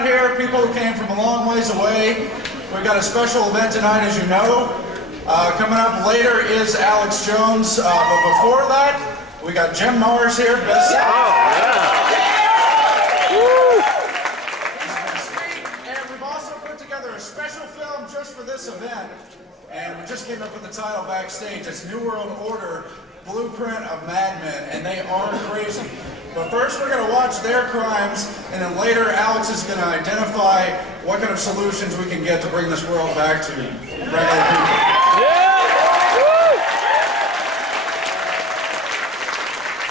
Here, people who came from a long ways away. We've got a special event tonight, as you know. Coming up later is Alex Jones, but before that, we got Jim Marrs here. Best and we've also put together a special film just for this event, and we just came up with the title backstage. It's New World Order, Blueprint of Mad Men, and they are crazy. But first we're going to watch their crimes, and then later Alex is going to identify what kind of solutions we can get to bring this world back to regular people.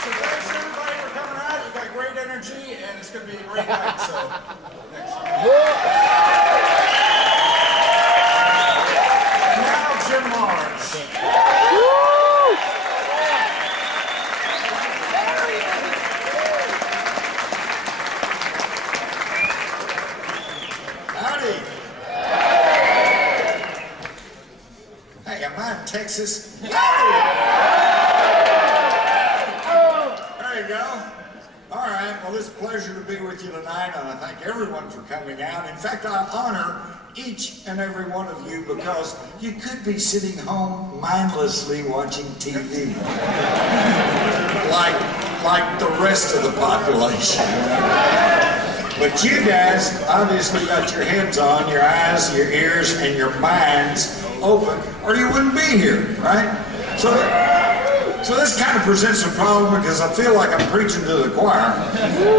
So thanks everybody for coming out. You've got great energy, and it's going to be a great night. So, next. And now Jim Marrs. Texas. There you go. All right, well, it's a pleasure to be with you tonight, and I thank everyone for coming out. In fact, I honor each and every one of you because you could be sitting home mindlessly watching TV, like the rest of the population. But you guys obviously got your heads on, your eyes, your ears, and your minds open, or you wouldn't be here, right? So this kind of presents a problem because I feel like I'm preaching to the choir,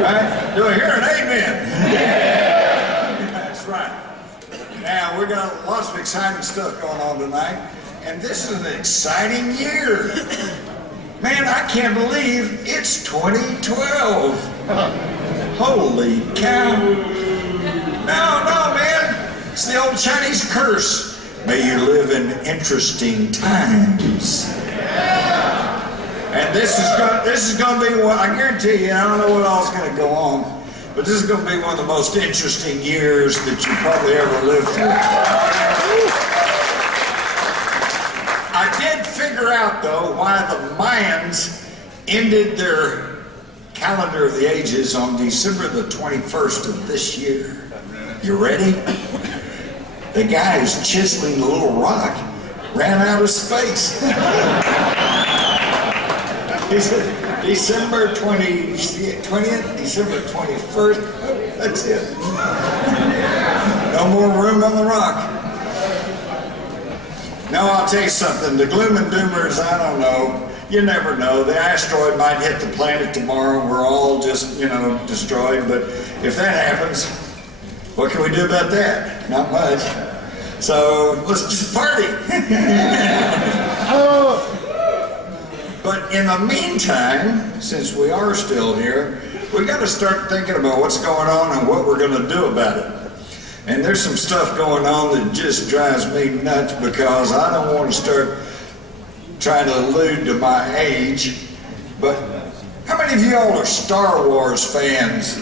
right? Do I hear an amen? Yeah. That's right. Now, we got lots of exciting stuff going on tonight, and this is an exciting year. Man, I can't believe it's 2012. Holy cow. No, man. It's the old Chinese curse. May you live in interesting times. And this is going to be one, I guarantee you, I don't know what all's going to go on, but this is going to be one of the most interesting years that you probably ever lived through. I did figure out, though, why the Mayans ended their calendar of the ages on December the 21st of this year. You ready? The guy who's chiseling the little rock ran out of space. He said, December 20th, December 21st, that's it. No more room on the rock. No, I'll tell you something, the gloom and doomers, I don't know. You never know. The asteroid might hit the planet tomorrow and we're all just, destroyed. But if that happens, what can we do about that? Not much. So let's just party. But in the meantime, since we are still here, we got to start thinking about what's going on and what we're going to do about it. And there's some stuff going on that just drives me nuts because I don't want to start trying to allude to my age. But how many of you all are Star Wars fans?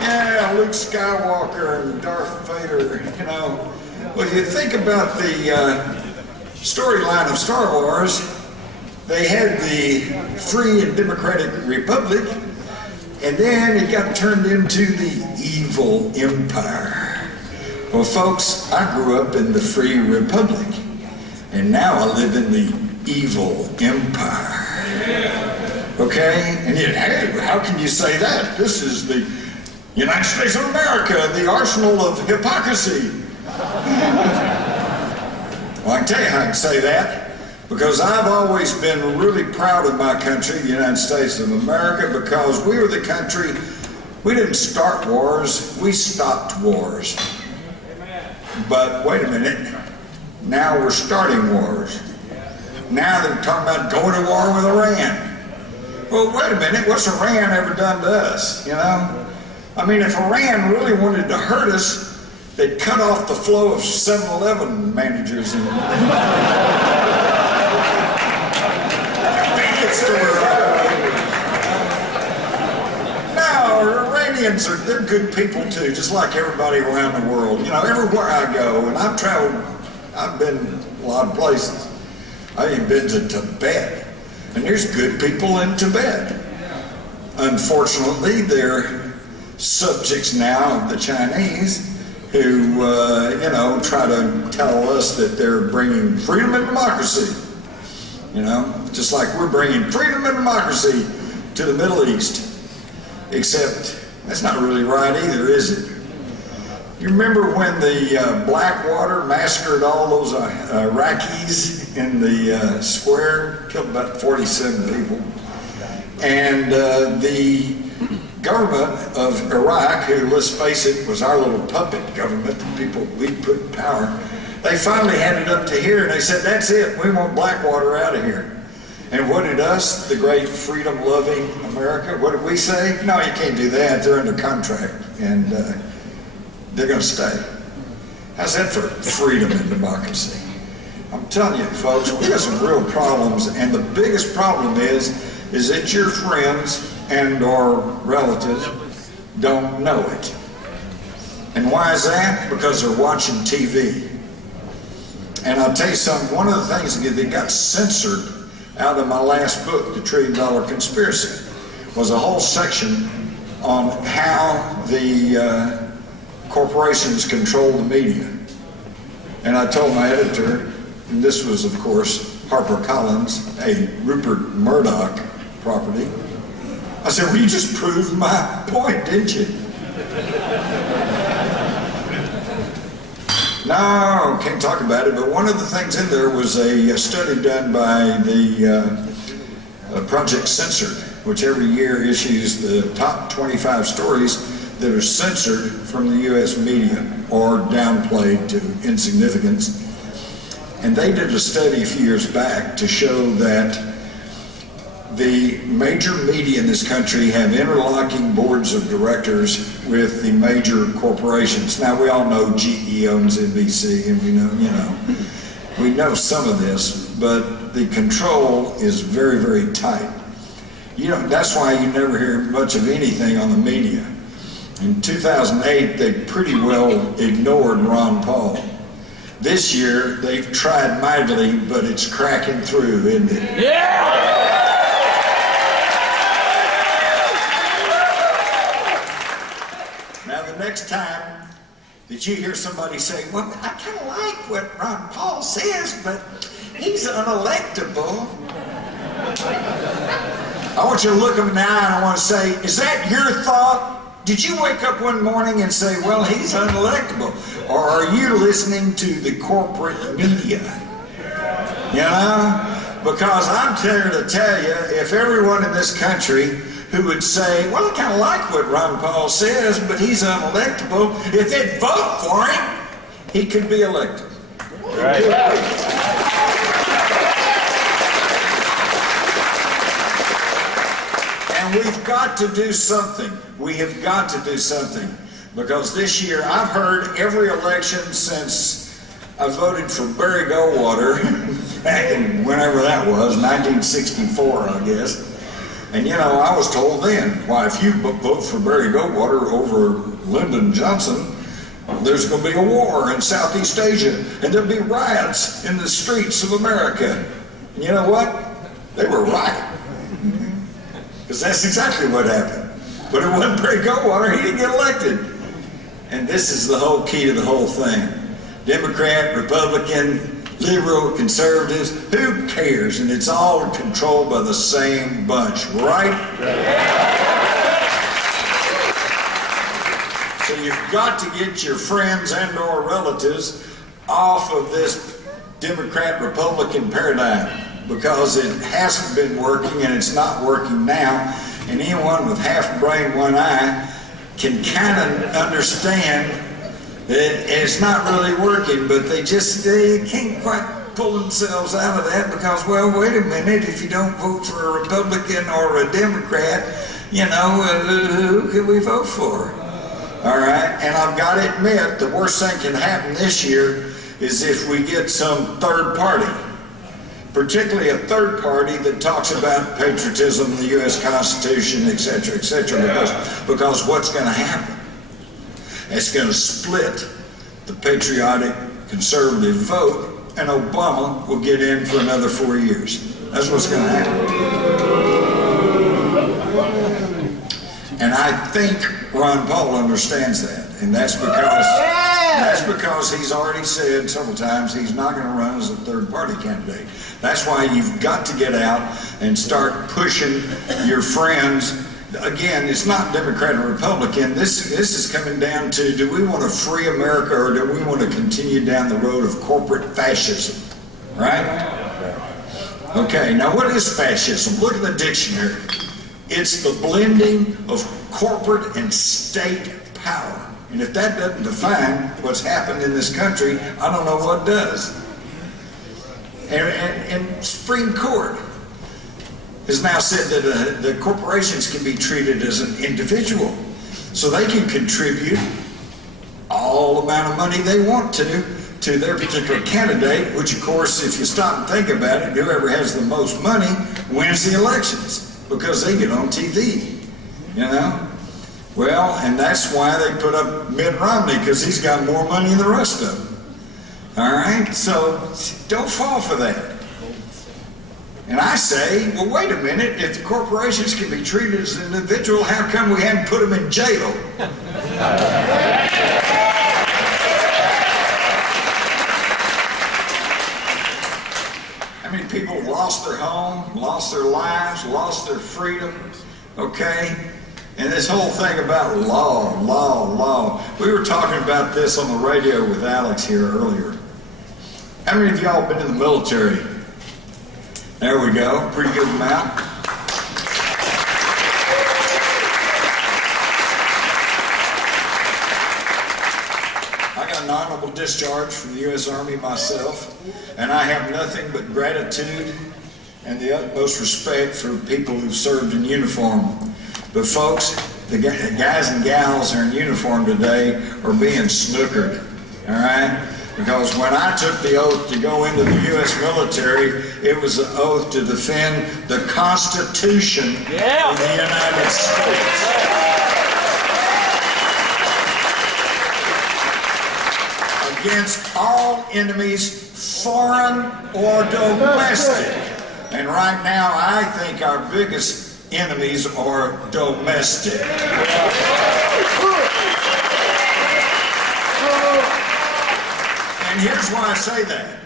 Yeah, Luke Skywalker and Darth Vader, Well, if you think about the storyline of Star Wars, they had the free and democratic republic, and then it got turned into the evil empire. Well, folks, I grew up in the free republic, and now I live in the evil empire. Okay? And yet, hey, how can you say that? This is the United States of America, the arsenal of hypocrisy. Well, I can tell you how I can say that, because I've always been really proud of my country, the United States of America, because we were the country, we didn't start wars, we stopped wars. But wait a minute, now we're starting wars. Now they're talking about going to war with Iran. Well, wait a minute, what's Iran ever done to us, I mean, if Iran really wanted to hurt us, they'd cut off the flow of 7-Eleven managers and convenience stores. No, Iranians they're good people too, just like everybody around the world. Everywhere I go, and I've been a lot of places. I've even been to Tibet, and there's good people in Tibet. Unfortunately, they're subjects now of the Chinese who, you know, try to tell us that they're bringing freedom and democracy. You know, just like we're bringing freedom and democracy to the Middle East. Except that's not really right either, is it? You remember when the Blackwater massacred all those Iraqis in the square, killed about 47 people, and the government of Iraq, who, let's face it, was our little puppet government, the people we put in power, they finally had it up to here and they said, that's it, we want Blackwater out of here. And what did us, the great freedom-loving America, what did we say? No, you can't do that, they're under contract and they're going to stay. How's that for freedom and democracy? I'm telling you, folks, we got some real problems, and the biggest problem is that your friends and or relatives don't know it. And why is that? Because they're watching TV. And I'll tell you something, one of the things that got censored out of my last book, The $1 Trillion Conspiracy, was a whole section on how the corporations control the media. And I told my editor, and this was of course HarperCollins, a Rupert Murdoch property, I said, well, you just proved my point, didn't you? No, can't talk about it, but one of the things in there was a study done by the Project Censored, which every year issues the top 25 stories that are censored from the U.S. media or downplayed to insignificance. And they did a study a few years back to show that the major media in this country have interlocking boards of directors with the major corporations. Now we all know GE owns NBC, and we know, you know, we know some of this, but the control is very, very tight. You know, that's why you never hear much of anything on the media. In 2008, they pretty well ignored Ron Paul. This year, they've tried mightily, but it's cracking through, isn't it? Yeah! Now, the next time that you hear somebody say, well, I kind of like what Ron Paul says, but he's unelectable. I want you to look him in the eye and I want to say, is that your thought? Did you wake up one morning and say, well, he's unelectable? Or are you listening to the corporate media? You know? Because I'm here to tell you, if everyone in this country who would say, well, I kind of like what Ron Paul says, but he's unelectable, if they'd vote for him, he could be elected. Right. And we've got to do something. We have got to do something. Because this year, I've heard every election since I voted for Barry Goldwater, back in whenever that was, 1964, I guess. And you know, I was told then, why, if you vote for Barry Goldwater over Lyndon Johnson, there's going to be a war in Southeast Asia, and there'll be riots in the streets of America. And you know what? They were right. Because that's exactly what happened. But it wasn't Barry Goldwater, he didn't get elected. And this is the whole key to the whole thing. Democrat, Republican, liberal, conservatives, who cares? And it's all controlled by the same bunch, right? So you've got to get your friends and or relatives off of this Democrat-Republican paradigm, because it hasn't been working and it's not working now. And anyone with half a brain, one eye can kind of understand that it's not really working, but they can't quite pull themselves out of that because, well, wait a minute, if you don't vote for a Republican or a Democrat, you know, who can we vote for? All right, and I've got to admit, the worst thing can happen this year is if we get some third party, particularly a third party that talks about patriotism, the U.S. Constitution, etc., because what's going to happen? It's going to split the patriotic conservative vote, and Obama will get in for another 4 years. That's what's going to happen. And I think Ron Paul understands that. And that's because he's already said several times he's not going to run as a third party candidate. That's why you've got to get out and start pushing your friends. Again, it's not Democrat or Republican. This is coming down to, do we want a free America or do we want to continue down the road of corporate fascism? Right? Okay, now what is fascism? Look at the dictionary. It's the blending of corporate and state power. And if that doesn't define what's happened in this country, I don't know what does. And Supreme Court has now said that the corporations can be treated as an individual. So they can contribute all amount of money they want to their particular candidate, which of course, if you stop and think about it, whoever has the most money wins the elections because they get on TV, you know? Well, and that's why they put up Mitt Romney, because he's got more money than the rest of them. All right, so don't fall for that. And I say, well, wait a minute, if the corporations can be treated as an individual, how come we hadn't put them in jail? I mean, people lost their home, lost their lives, lost their freedom, okay? And this whole thing about law. We were talking about this on the radio with Alex here earlier. How many of y'all been in the military? There we go, pretty good amount. I got an honorable discharge from the U.S. Army myself, and I have nothing but gratitude and the utmost respect for people who've served in uniform. But folks, the guys and gals who are in uniform today are being snookered, all right? Because when I took the oath to go into the U.S. military, it was an oath to defend the Constitution of the United States. Against all enemies, foreign or domestic. And right now, I think our biggest enemies are domestic. And here's why I say that.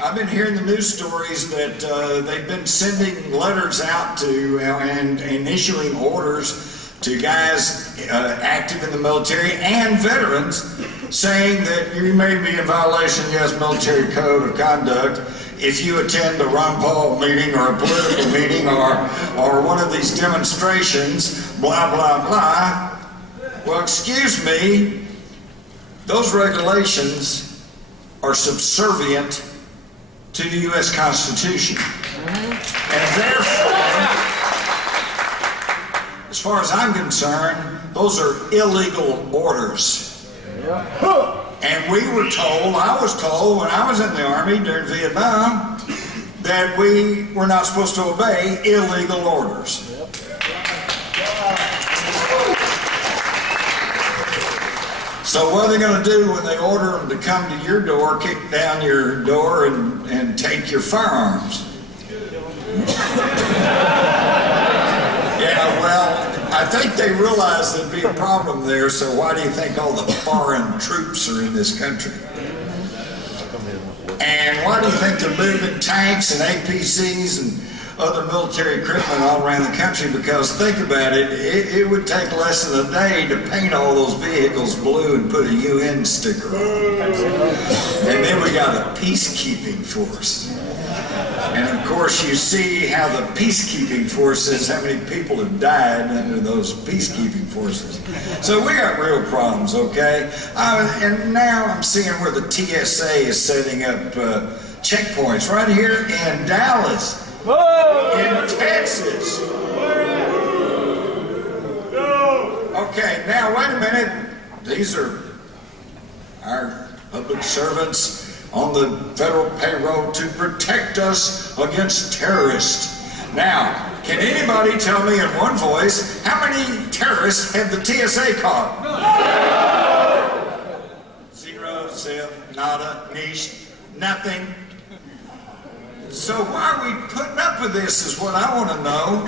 I've been hearing the news stories that they've been sending letters out to and issuing orders to guys active in the military and veterans saying that you may be in violation of the U.S. military code of conduct if you attend a Ron Paul meeting or a political meeting or one of these demonstrations, blah, blah, blah. Well, excuse me, those regulations are subservient to the U.S. Constitution. And therefore, as far as I'm concerned, those are illegal orders. And we were told, I was told when I was in the Army during Vietnam, that we were not supposed to obey illegal orders. So what are they going to do when they order them to come to your door, kick down your door, and take your firearms? Yeah, well, I think they realize there'd be a problem there, so why do you think all the foreign troops are in this country? And why do you think they're moving tanks and APCs and other military equipment all around the country? Because think about it, it would take less than a day to paint all those vehicles blue and put a UN sticker on them. And then we got a peacekeeping force. And of course you see how the peacekeeping forces, how many people have died under those peacekeeping forces. So we got real problems, okay? And now I'm seeing where the TSA is setting up checkpoints right here in Dallas. In Texas. Okay, now wait a minute. These are our public servants on the federal payroll to protect us against terrorists. Now, can anybody tell me in one voice how many terrorists have the TSA caught? Zero, zip, nada, niche, nothing. So why are we putting up with this is what I want to know.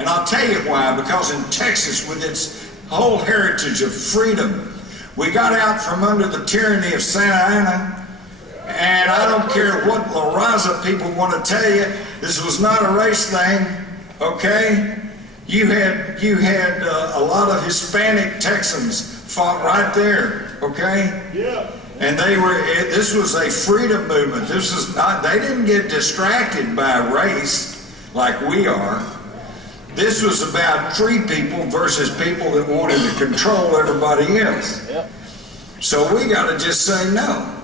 And I'll tell you why, because in Texas, with its whole heritage of freedom, we got out from under the tyranny of Santa Anna. And I don't care what La Raza people want to tell you, this was not a race thing, okay? You had a lot of Hispanic Texans fought right there, okay? Yeah. And this was a freedom movement. This was not, they didn't get distracted by race like we are. This was about free people versus people that wanted to control everybody else. Yep. So we got to just say no.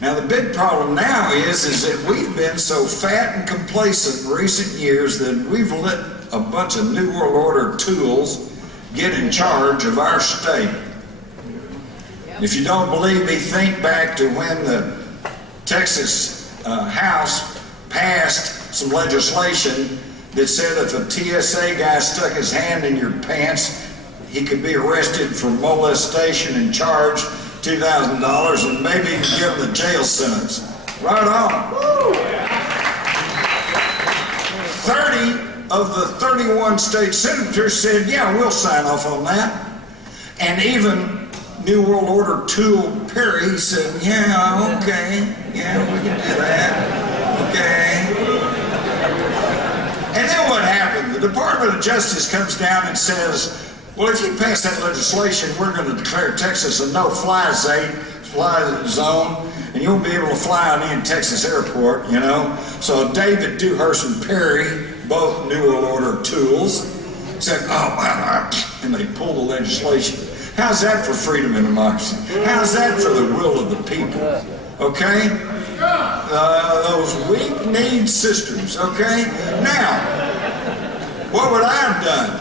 Now the big problem now is that we've been so fat and complacent in recent years that we've let a bunch of New World Order tools get in charge of our state. If you don't believe me, think back to when the Texas House passed some legislation that said if a TSA guy stuck his hand in your pants, he could be arrested for molestation and charged $2,000 and maybe even given a jail sentence. Right on. 30 of the 31 state senators said, yeah, we'll sign off on that. And even New World Order tool Perry said, yeah, okay, yeah, we can do that, okay. And then what happened? The Department of Justice comes down and says, well, if you pass that legislation, we're going to declare Texas a no-fly zone, and you won't be able to fly on in Texas airport, you know. So David Dewhurst and Perry, both New World Order tools, said, oh, well, and they pulled the legislation. How's that for freedom and democracy? How's that for the will of the people? Okay? Those weak-kneed sisters, okay? Now, what would I have done?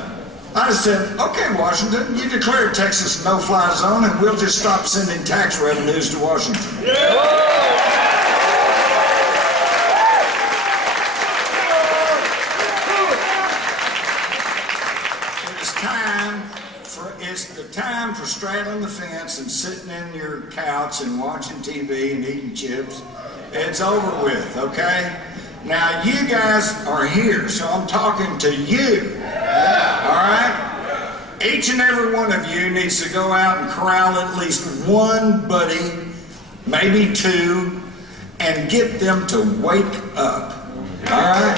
I said, okay, Washington, you declare Texas a no-fly zone and we'll just stop sending tax revenues to Washington. It's the time for straddling the fence and sitting in your couch and watching TV and eating chips. It's over with, okay? Now, you guys are here, so I'm talking to you. All right? Each and every one of you needs to go out and corral at least one buddy, maybe two, and get them to wake up. All right?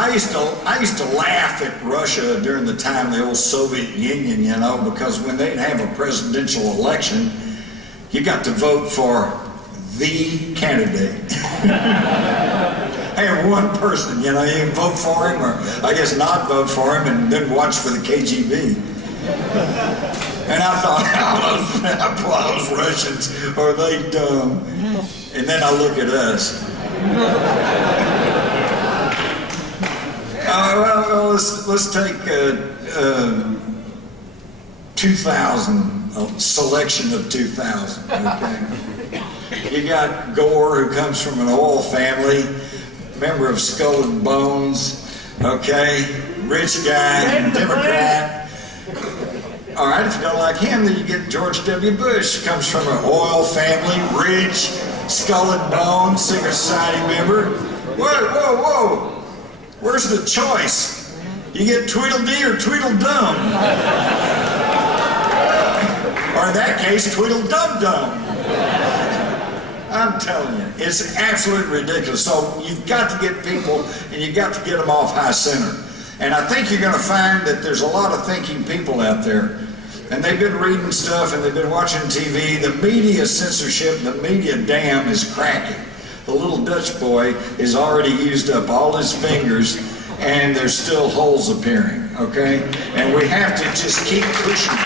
I used to laugh at Russia during the time of the old Soviet Union, you know, because when they'd have a presidential election, you got to vote for the candidate. Hey, one person, you know, you can vote for him, or I guess not vote for him, and then watch for the KGB. And I thought, oh, those Russians, are they dumb? And then I look at us. Well, let's take 2000, a selection of 2000, okay? You got Gore, who comes from an oil family, member of Skull and Bones, okay? Rich guy, Democrat. All right, if you don't like him, then you get George W. Bush, comes from an oil family, rich, Skull and Bones, secret society member. Whoa. Where's the choice? You get Tweedledee or Tweedledum. Or in that case, Tweedledum-dum. I'm telling you, it's absolutely ridiculous. So you've got to get people, and you've got to get them off high center. And I think you're going to find that there's a lot of thinking people out there. And they've been reading stuff, and they've been watching TV. The media censorship, the media dam is cracking. The little Dutch boy has already used up all his fingers, and there's still holes appearing, okay? And we have to just keep pushing.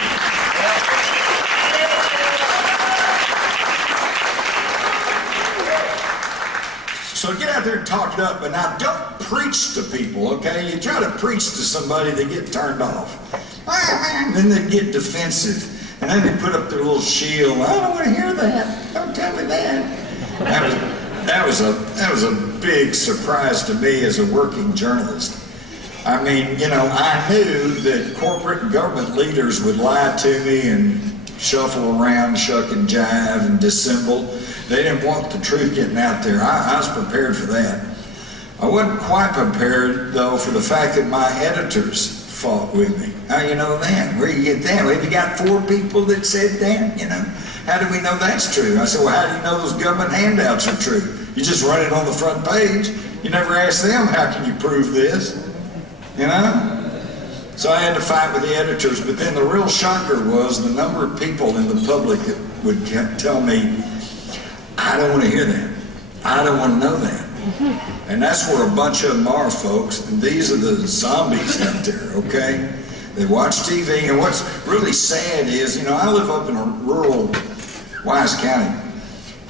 So get out there and talk it up, but now don't preach to people, okay? You try to preach to somebody, they get turned off. And then they get defensive, and then they put up their little shield. I don't want to hear that. Don't tell me that. That was a big surprise to me as a working journalist. I mean, you know, I knew that corporate and government leaders would lie to me and shuffle around, shuck and jive and dissemble. They didn't want the truth getting out there. I was prepared for that. I wasn't quite prepared, though, for the fact that my editors fought with me. How you know that? Where you get that? Well, have you got 4 people that said that? You know, how do we know that's true? I said, well, how do you know those government handouts are true? You just run it on the front page. You never ask them, how can you prove this? You know? So I had to fight with the editors, but then the real shocker was the number of people in the public that would tell me, I don't want to hear that. I don't want to know that. And that's where a bunch of them are, folks. And these are the zombies out there, okay? They watch TV, and what's really sad is, you know, I live up in a rural Wise County,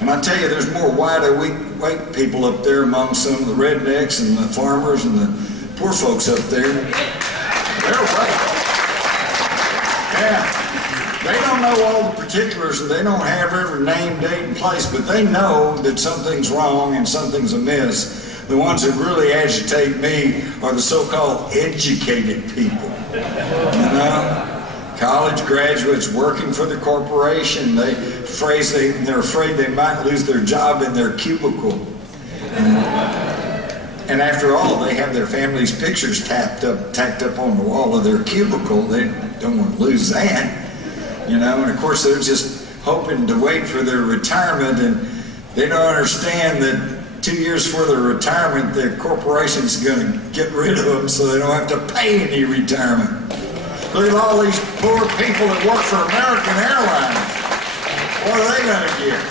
and I tell you, there's more wide-awake people up there among some of the rednecks and the farmers and the poor folks up there. They're awake. Yeah. They don't know all the particulars, and they don't have every name, date, and place, but they know that something's wrong and something's amiss. The ones that really agitate me are the so-called educated people. You know? College graduates working for the corporation. They're afraid they might lose their job in their cubicle. And after all, they have their family's pictures tacked up on the wall of their cubicle. They don't want to lose that. You know, and of course they're just hoping to wait for their retirement, and they don't understand that 2 years for their retirement, the corporation's going to get rid of them so they don't have to pay any retirement. Look at all these poor people that work for American Airlines. What are they going to get?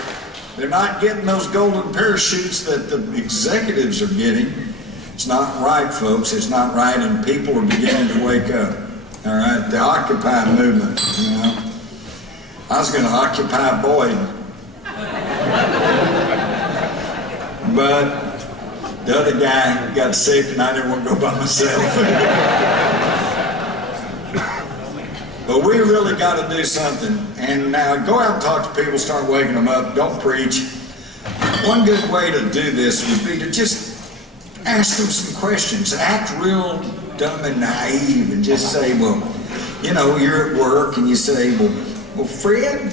They're not getting those golden parachutes that the executives are getting. It's not right, folks. It's not right, and people are beginning to wake up. All right, the Occupy movement, you know. I was going to occupy Boyd, but the other guy got sick and I didn't want to go by myself. But we really got to do something. And now go out and talk to people, start waking them up, don't preach. One good way to do this would be to just ask them some questions. Act real dumb and naive and just say, well, you know, you're at work and you say, well, Fred,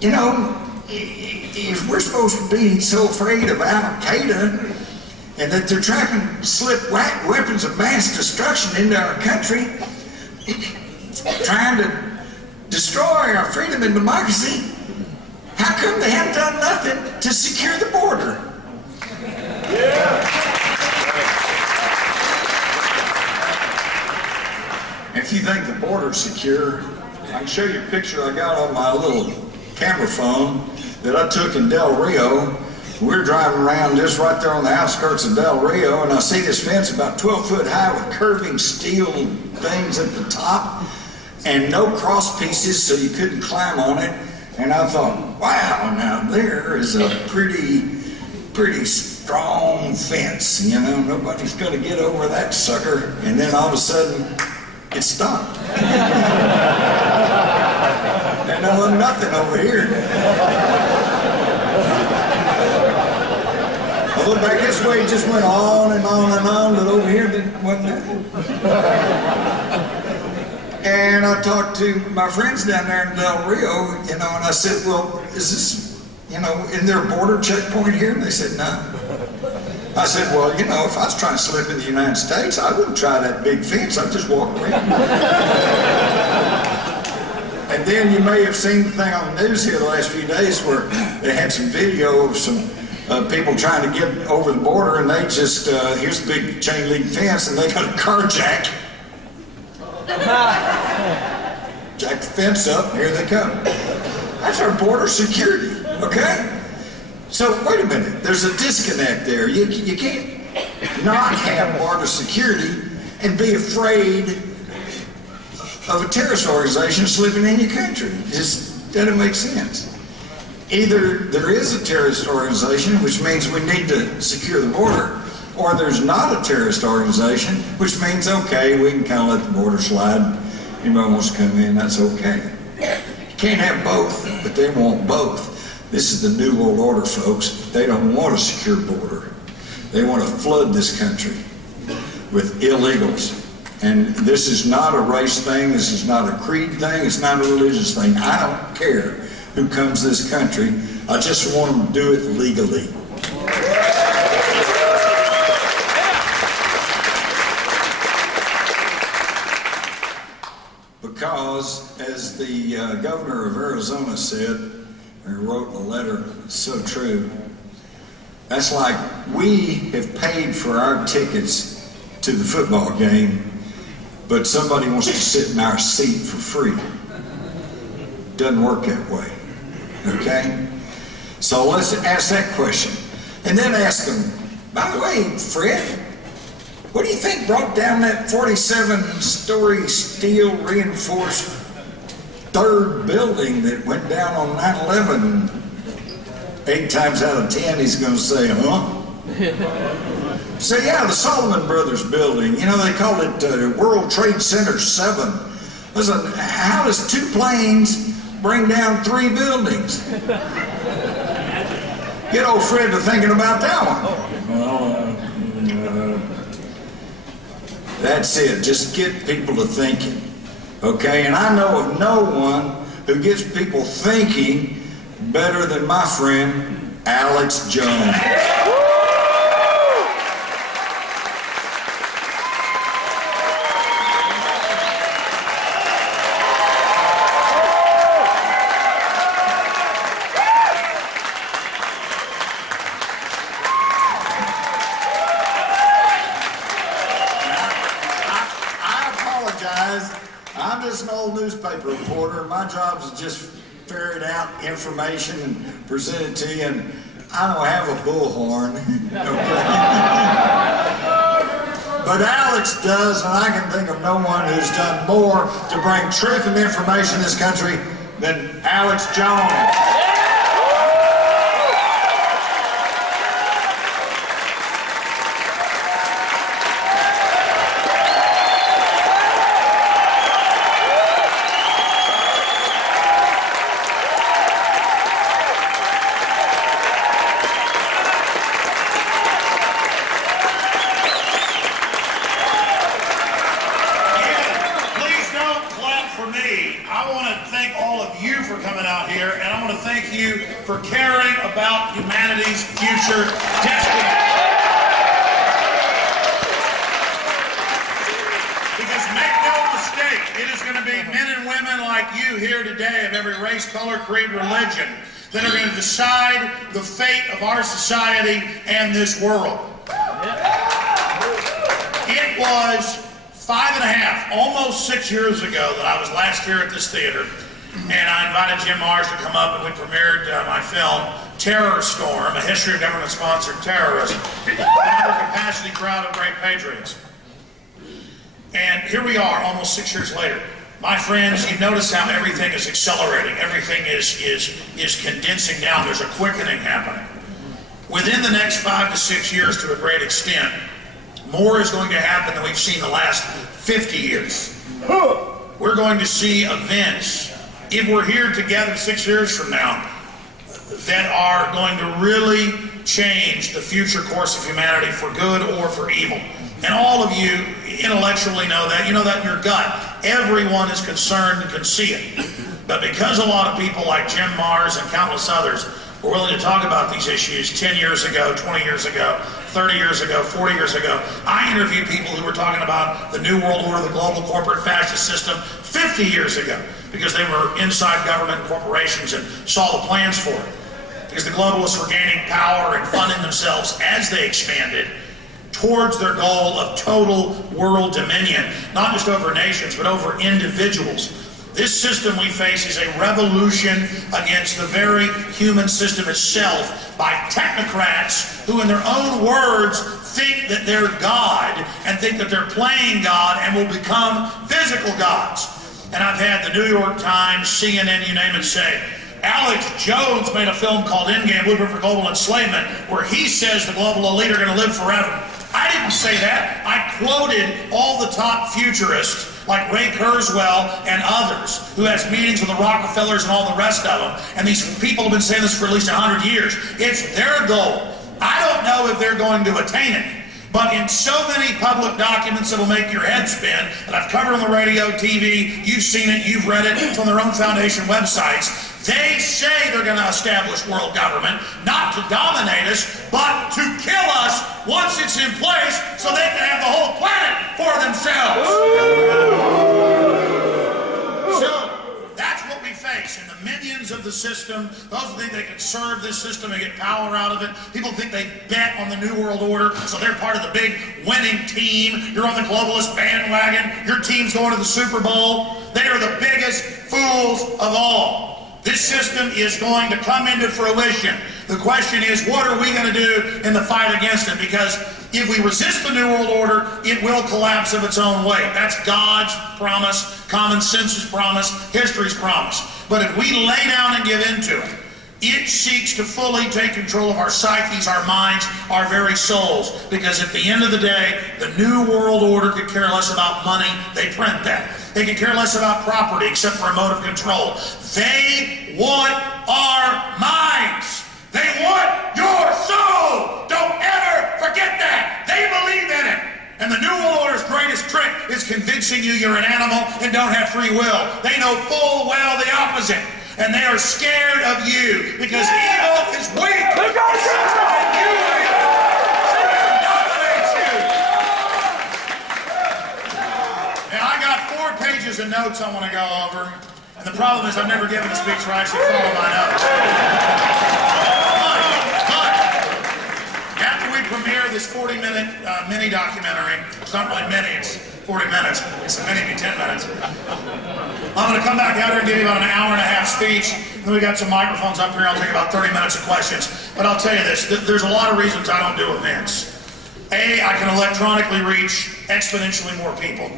you know, if we're supposed to be so afraid of Al-Qaeda and that they're trying to slip weapons of mass destruction into our country, trying to destroy our freedom and democracy, how come they haven't done nothing to secure the border? Yeah. If you think the border's secure, I can show you a picture I got on my little camera phone that I took in Del Rio. We're driving around just right there on the outskirts of Del Rio, and I see this fence about 12 foot high with curving steel things at the top and no cross pieces so you couldn't climb on it. And I thought, wow, now there is a pretty strong fence. You know, nobody's going to get over that sucker. And then all of a sudden, it stopped. And there wasn't nothing over here. I looked back this way, it just went on and on and on, but over here there wasn't nothing. And I talked to my friends down there in Del Rio, you know, and I said, well, is this, you know, is there a border checkpoint here? And they said, no. I said, well, you know, if I was trying to slip in the United States, I wouldn't try that big fence. I'd just walk around. And then you may have seen the thing on the news here the last few days where they had some video of some people trying to get over the border, and they just, here's the big chain link fence, and they got a carjack. Jack the fence up, and here they come. That's our border security, okay? So wait a minute, there's a disconnect there. You can't not have border security and be afraid of a terrorist organization slipping in your country. It just doesn't make sense. Either there is a terrorist organization, which means we need to secure the border, or there's not a terrorist organization, which means, okay, we can kind of let the border slide. Anybody wants to come in, that's okay. You can't have both, but they want both. This is the New World Order, folks. They don't want a secure border. They want to flood this country with illegals. And this is not a race thing. This is not a creed thing. It's not a religious thing. I don't care who comes to this country I just want them to do it legally. Because, as the governor of Arizona said, or wrote in a letter, so true, that's like we have paid for our tickets to the football game, but somebody wants to sit in our seat for free. Doesn't work that way, okay? So let's ask that question. And then ask them, by the way, Fred, what do you think brought down that 47-story steel reinforced third building that went down on 9/11? 8 times out of 10, he's going to say, huh? Say, yeah, the Solomon Brothers building. You know, they call it World Trade Center 7. Listen, how does 2 planes bring down 3 buildings? Get old Fred to thinking about that one. That's it. Just get people to thinking. Okay? And I know of no one who gets people thinking better than my friend Alex Jones. I'm just an old newspaper reporter. My job is to just ferret out information and present it to you, and I don't have a bullhorn. But Alex does, and I can think of no one who's done more to bring truth and information in this country than Alex Jones. For caring about humanity's future destiny. Because make no mistake, it is going to be men and women like you here today of every race, color, creed, religion that are going to decide the fate of our society and this world. It was 5.5, almost 6 years ago that I was last here at this theater. And I invited Jim Marrs to come up, and we premiered my film, Terror Storm, A History of Government-Sponsored Terrorism. Another capacity crowd of great patriots. And here we are, almost 6 years later. My friends, you notice how everything is accelerating. Everything is condensing down. There's a quickening happening. Within the next 5 to 6 years, to a great extent, more is going to happen than we've seen the last 50 years. We're going to see events, if we're here together 6 years from now, that are going to really change the future course of humanity for good or for evil. And all of you intellectually know that. You know that in your gut. Everyone is concerned and can see it. But because a lot of people like Jim Marrs and countless others were willing to talk about these issues 10 years ago, 20 years ago, 30 years ago, 40 years ago, I interviewed people who were talking about the New World Order, the global corporate fascist system 50 years ago, because they were inside government and corporations and saw the plans for it. Because the globalists were gaining power and funding themselves as they expanded towards their goal of total world dominion, not just over nations, but over individuals. This system we face is a revolution against the very human system itself by technocrats who, in their own words, think that they're God and think that they're playing God and will become physical gods. And I've had the New York Times, CNN, you name it, say, Alex Jones made a film called Endgame, Blueprint for Global Enslavement, where he says the global elite are going to live forever. I didn't say that. I quoted all the top futurists like Ray Kurzweil and others who has meetings with the Rockefellers and all the rest of them. And these people have been saying this for at least 100 years. It's their goal. I don't know if they're going to attain it. But in so many public documents that'll make your head spin, that I've covered on the radio, TV, you've seen it, you've read it, it's on their own foundation websites, They say they're going to establish world government, not to dominate us, but to kill us once it's in place so they can have the whole planet for themselves. So that's what we face. And the minions of the system, those who think they can serve this system and get power out of it, people think they bet on the New World Order, so they're part of the big winning team. You're on the globalist bandwagon. Your team's going to the Super Bowl. They are the biggest fools of all. This system is going to come into fruition. The question is, what are we going to do in the fight against it? Because if we resist the New World Order, it will collapse of its own weight. That's God's promise, common sense's promise, history's promise. But if we lay down and give in to it, it seeks to fully take control of our psyches, our minds, our very souls. Because at the end of the day, the New World Order could care less about money. They print that. They could care less about property except for a mode of control. They want our minds. They want your soul. Don't ever forget that. They believe in it. And the New World Order's greatest trick is convincing you you're an animal and don't have free will. They know full well the opposite. And they are scared of you because evil is weak. And you weak. It dominates you. Now, I got 4 pages of notes I want to go over. And the problem is I've never given a speech where I actually follow my notes. But after we premiere this 40-minute mini documentary, it's not really mini, it's 40 minutes. It's a mini, 10 minutes. I'm going to come back out here and give you about an hour-and-a-half speech. Then we got some microphones up here. I'll take about 30 minutes of questions. But I'll tell you this, there's a lot of reasons I don't do events. A, I can electronically reach exponentially more people.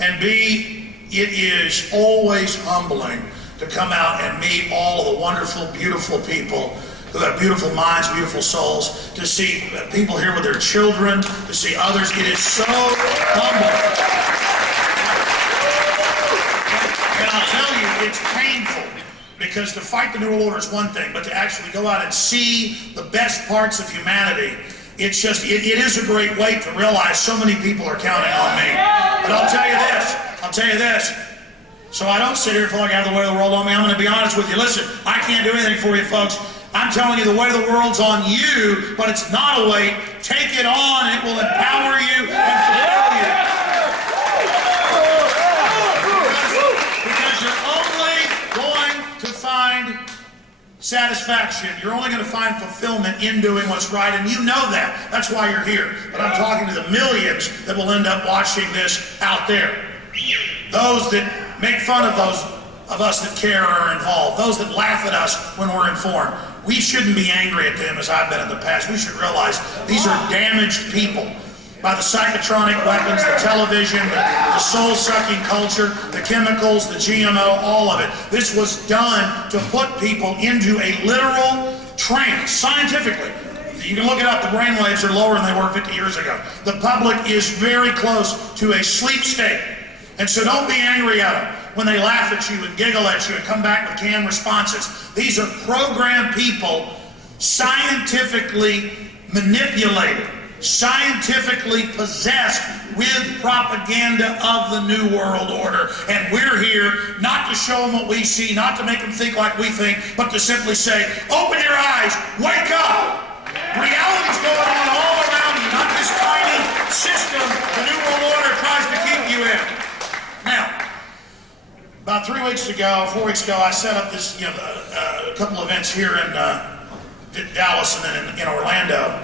And B, it is always humbling to come out and meet all of the wonderful, beautiful people who have beautiful minds, beautiful souls, to see people here with their children, to see others. It is so humbling. And I'll tell you, it's painful, because to fight the New World Order is one thing, but to actually go out and see the best parts of humanity, it's just, it is a great weight to realize so many people are counting on me. But I'll tell you this, so I don't sit here and feel like I have the weight of the world on me. I'm going to be honest with you. Listen, I can't do anything for you folks. I'm telling you, the weight of the world's on you, but it's not a weight. Take it on. It will empower you and fulfill you. Because you're only going to find satisfaction. You're only going to find fulfillment in doing what's right, and you know that. That's why you're here. But I'm talking to the millions that will end up watching this out there. Those that make fun of those of us that care or are involved. Those that laugh at us when we're informed. We shouldn't be angry at them as I've been in the past. We should realize these are damaged people by the psychotronic weapons, the television, the soul-sucking culture, the chemicals, the GMO, all of it. This was done to put people into a literal trance, scientifically. You can look it up. The brainwaves are lower than they were 50 years ago. The public is very close to a sleep state. And so don't be angry at them when they laugh at you and giggle at you and come back with canned responses. These are programmed people, scientifically manipulated, scientifically possessed with propaganda of the New World Order. And we're here not to show them what we see, not to make them think like we think, but to simply say, open your eyes, wake up. Reality's going on all around you, not this tiny system the New World Order tries to keep you in. Now, about 4 weeks ago, I set up this, a couple events here in Dallas and then in Orlando.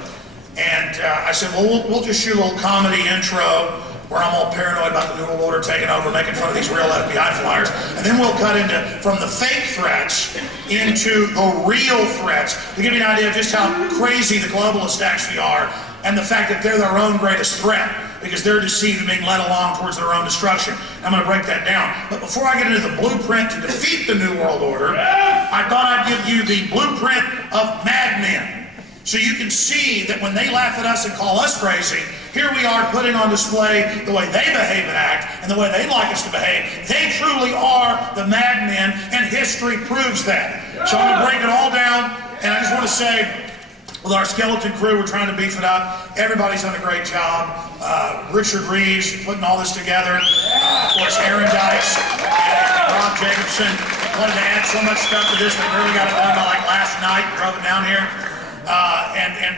And I said, well, we'll just shoot a little comedy intro where I'm all paranoid about the New World Order taking over, making fun of these real FBI flyers. And then we'll cut into, from the fake threats into the real threats, to give you an idea of just how crazy the globalists actually are and the fact that they're their own greatest threat, because they're deceived and being led along towards their own destruction. I'm going to break that down. But before I get into the blueprint to defeat the New World Order, I thought I'd give you the blueprint of madmen. So you can see that when they laugh at us and call us crazy, here we are putting on display the way they behave and act and the way they'd like us to behave. They truly are the madmen, and history proves that. So I'm going to break it all down, and I just want to say, with our skeleton crew, we're trying to beef it up. Everybody's done a great job. Richard Reeves putting all this together. Of course, Aaron Dykes and Rob Jacobson. wanted to add so much stuff to this. They really got it done by like last night. Drove it down here, and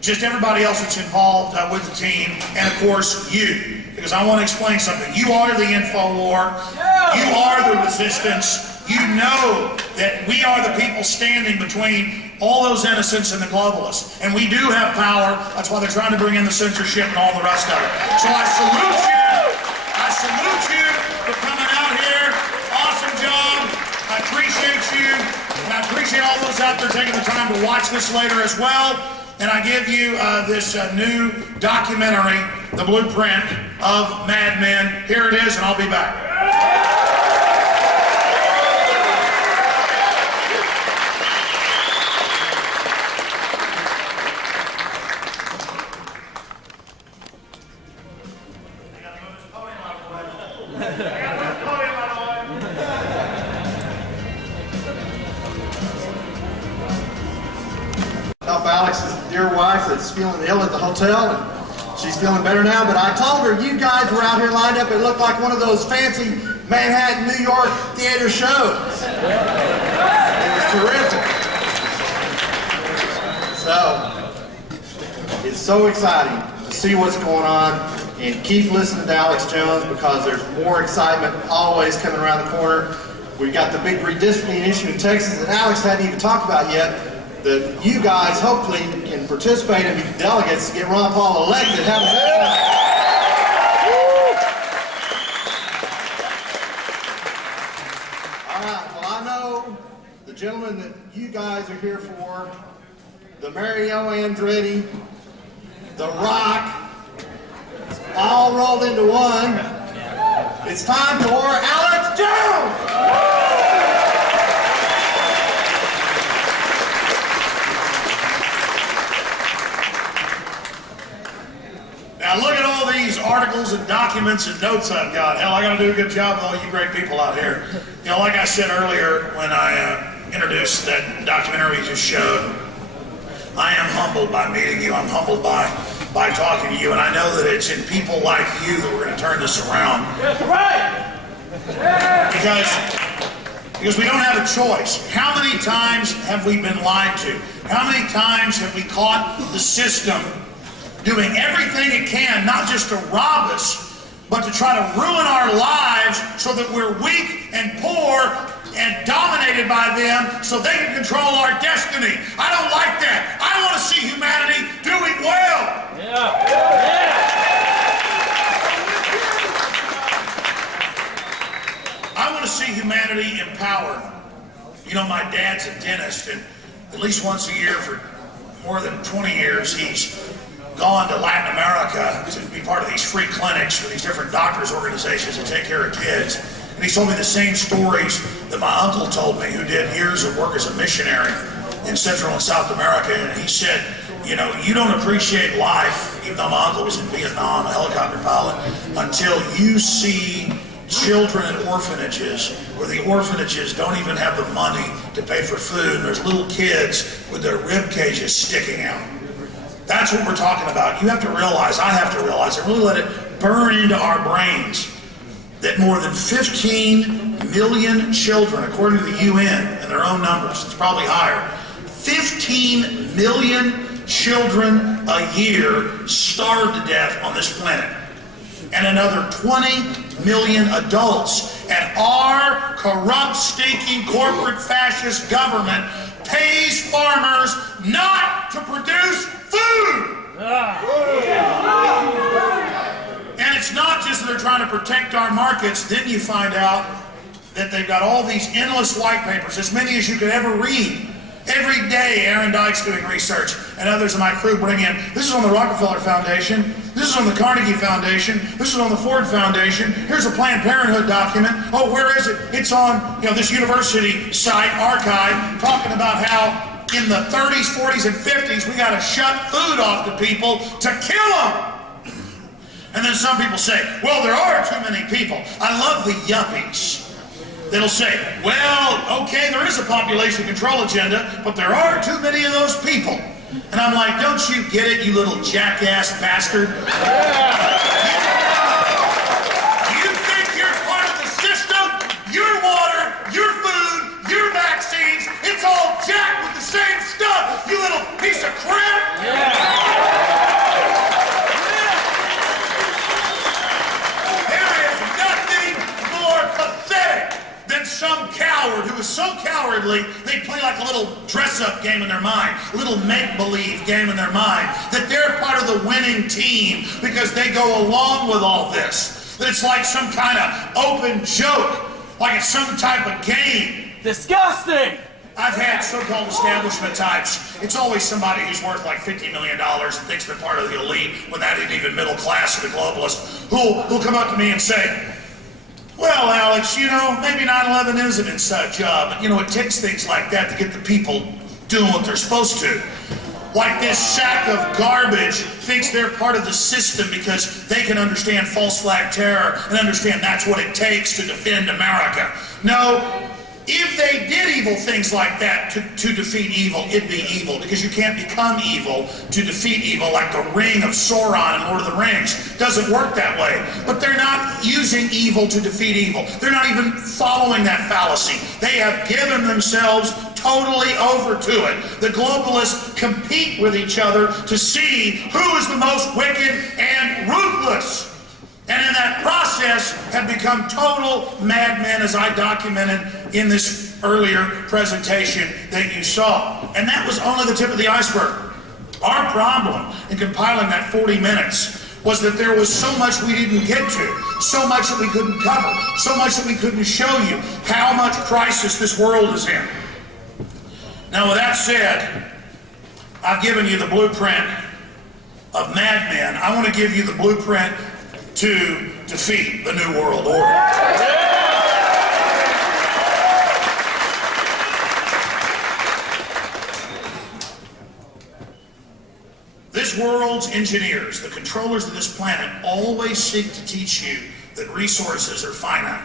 just everybody else that's involved with the team, and of course you, because I want to explain something. You are the info war. You are the resistance. You know that we are the people standing between all those innocents and the globalists. And we do have power. That's why they're trying to bring in the censorship and all the rest of it. So I salute you. I salute you for coming out here. Awesome job. I appreciate you. And I appreciate all those out there taking the time to watch this later as well. And I give you this new documentary, The Blueprint of Mad Men. Here it is, and I'll be back. Help Alex's dear wife that's feeling ill at the hotel, and she's feeling better now. But I told her you guys were out here lined up. It looked like one of those fancy Manhattan, New York theater shows. It was terrific. So it's so exciting to see what's going on, and keep listening to Alex Jones, because there's more excitement always coming around the corner. We've got the big redistricting issue in Texas that Alex hadn't even talked about yet, that you guys hopefully can participate and be delegates to get Ron Paul elected. How does that sound? All right, well, I know the gentleman that you guys are here for, the Mario Andretti, The Rock, all rolled into one. It's time for Alex Jones! Now look at all these articles and documents and notes I've got. Hell, I got to do a good job with all you great people out here. You know, like I said earlier when I introduced that documentary you just showed, I am humbled by meeting you. I'm humbled by talking to you, and I know that it's in people like you that we're going to turn this around. That's right. Because we don't have a choice. How many times have we been lied to? How many times have we caught the system doing everything it can, not just to rob us, but to try to ruin our lives so that we're weak and poor and dominated by them so they can control our destiny. I don't like that. I want to see humanity doing well. I want to see humanity empowered. You know, my dad's a dentist, and at least once a year for more than 20 years, he's gone to Latin America to be part of these free clinics for these different doctors' organizations that take care of kids. And he told me the same stories that my uncle told me, who did years of work as a missionary in Central and South America. And he said, you know, you don't appreciate life, even though my uncle was in Vietnam, a helicopter pilot, until you see children in orphanages where the orphanages don't even have the money to pay for food, and there's little kids with their rib cages sticking out. That's what we're talking about. You have to realize, I have to realize, and really let it burn into our brains, that more than 15 million children, according to the UN and their own numbers, it's probably higher, 15 million children a year starve to death on this planet. And another 20 million adults. And our corrupt, stinking, corporate fascist government pays farmers not to produce food. And it's not just that they're trying to protect our markets. Then you find out that they've got all these endless white papers, as many as you could ever read. Every day, Aaron Dyke's doing research, and others of my crew bring in. This is on the Rockefeller Foundation. This is on the Carnegie Foundation. This is on the Ford Foundation. Here's a Planned Parenthood document. Oh, where is it? It's on, you know, this university site, archive, talking about how in the 30s, 40s, and 50s, we got to shut food off to people to kill them. And then some people say, well, there are too many people. I love the yuppies that'll say, well, okay, there is a population control agenda, but there are too many of those people. And I'm like, don't you get it, you little jackass bastard? You think you're part of the system? Your water, your food, was so cowardly, they play like a little dress-up game in their mind, a little make-believe game in their mind, that they're part of the winning team because they go along with all this. That it's like some kind of open joke, like it's some type of game. Disgusting! I've had so-called establishment types. It's always somebody who's worth like $50 million and thinks they're part of the elite when that ain't even middle class of the globalists who'll come up to me and say, well, Alex, you know, maybe 9/11 is an inside job, but you know, it takes things like that to get the people doing what they're supposed to. Like this sack of garbage thinks they're part of the system because they can understand false flag terror and understand that's what it takes to defend America. No. If they did evil things like that to defeat evil, it'd be evil, because you can't become evil to defeat evil like the ring of Sauron in Lord of the Rings. It doesn't work that way. But they're not using evil to defeat evil. They're not even following that fallacy. They have given themselves totally over to it. The globalists compete with each other to see who is the most wicked and ruthless. And in that process have become total madmen, as I documented in this earlier presentation that you saw. And that was only the tip of the iceberg. Our problem in compiling that 40 minutes was that there was so much we didn't get to, so much that we couldn't cover, so much that we couldn't show you how much crisis this world is in. Now, with that said, I've given you the blueprint of madmen. I want to give you the blueprint to defeat the New World Order. This world's engineers, the controllers of this planet, always seek to teach you that resources are finite.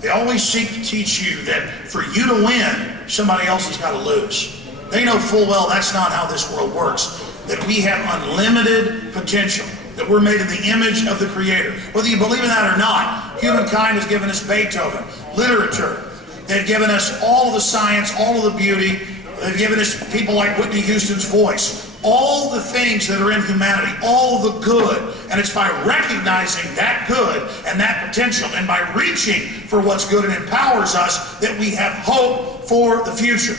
They always seek to teach you that for you to win, somebody else has got to lose. They know full well that's not how this world works, that we have unlimited potential, that we're made in the image of the Creator. Whether you believe in that or not, humankind has given us Beethoven, literature. They've given us all of the science, all of the beauty. They've given us people like Whitney Houston's voice. All the things that are in humanity, all the good. And it's by recognizing that good and that potential and by reaching for what's good and empowers us that we have hope for the future.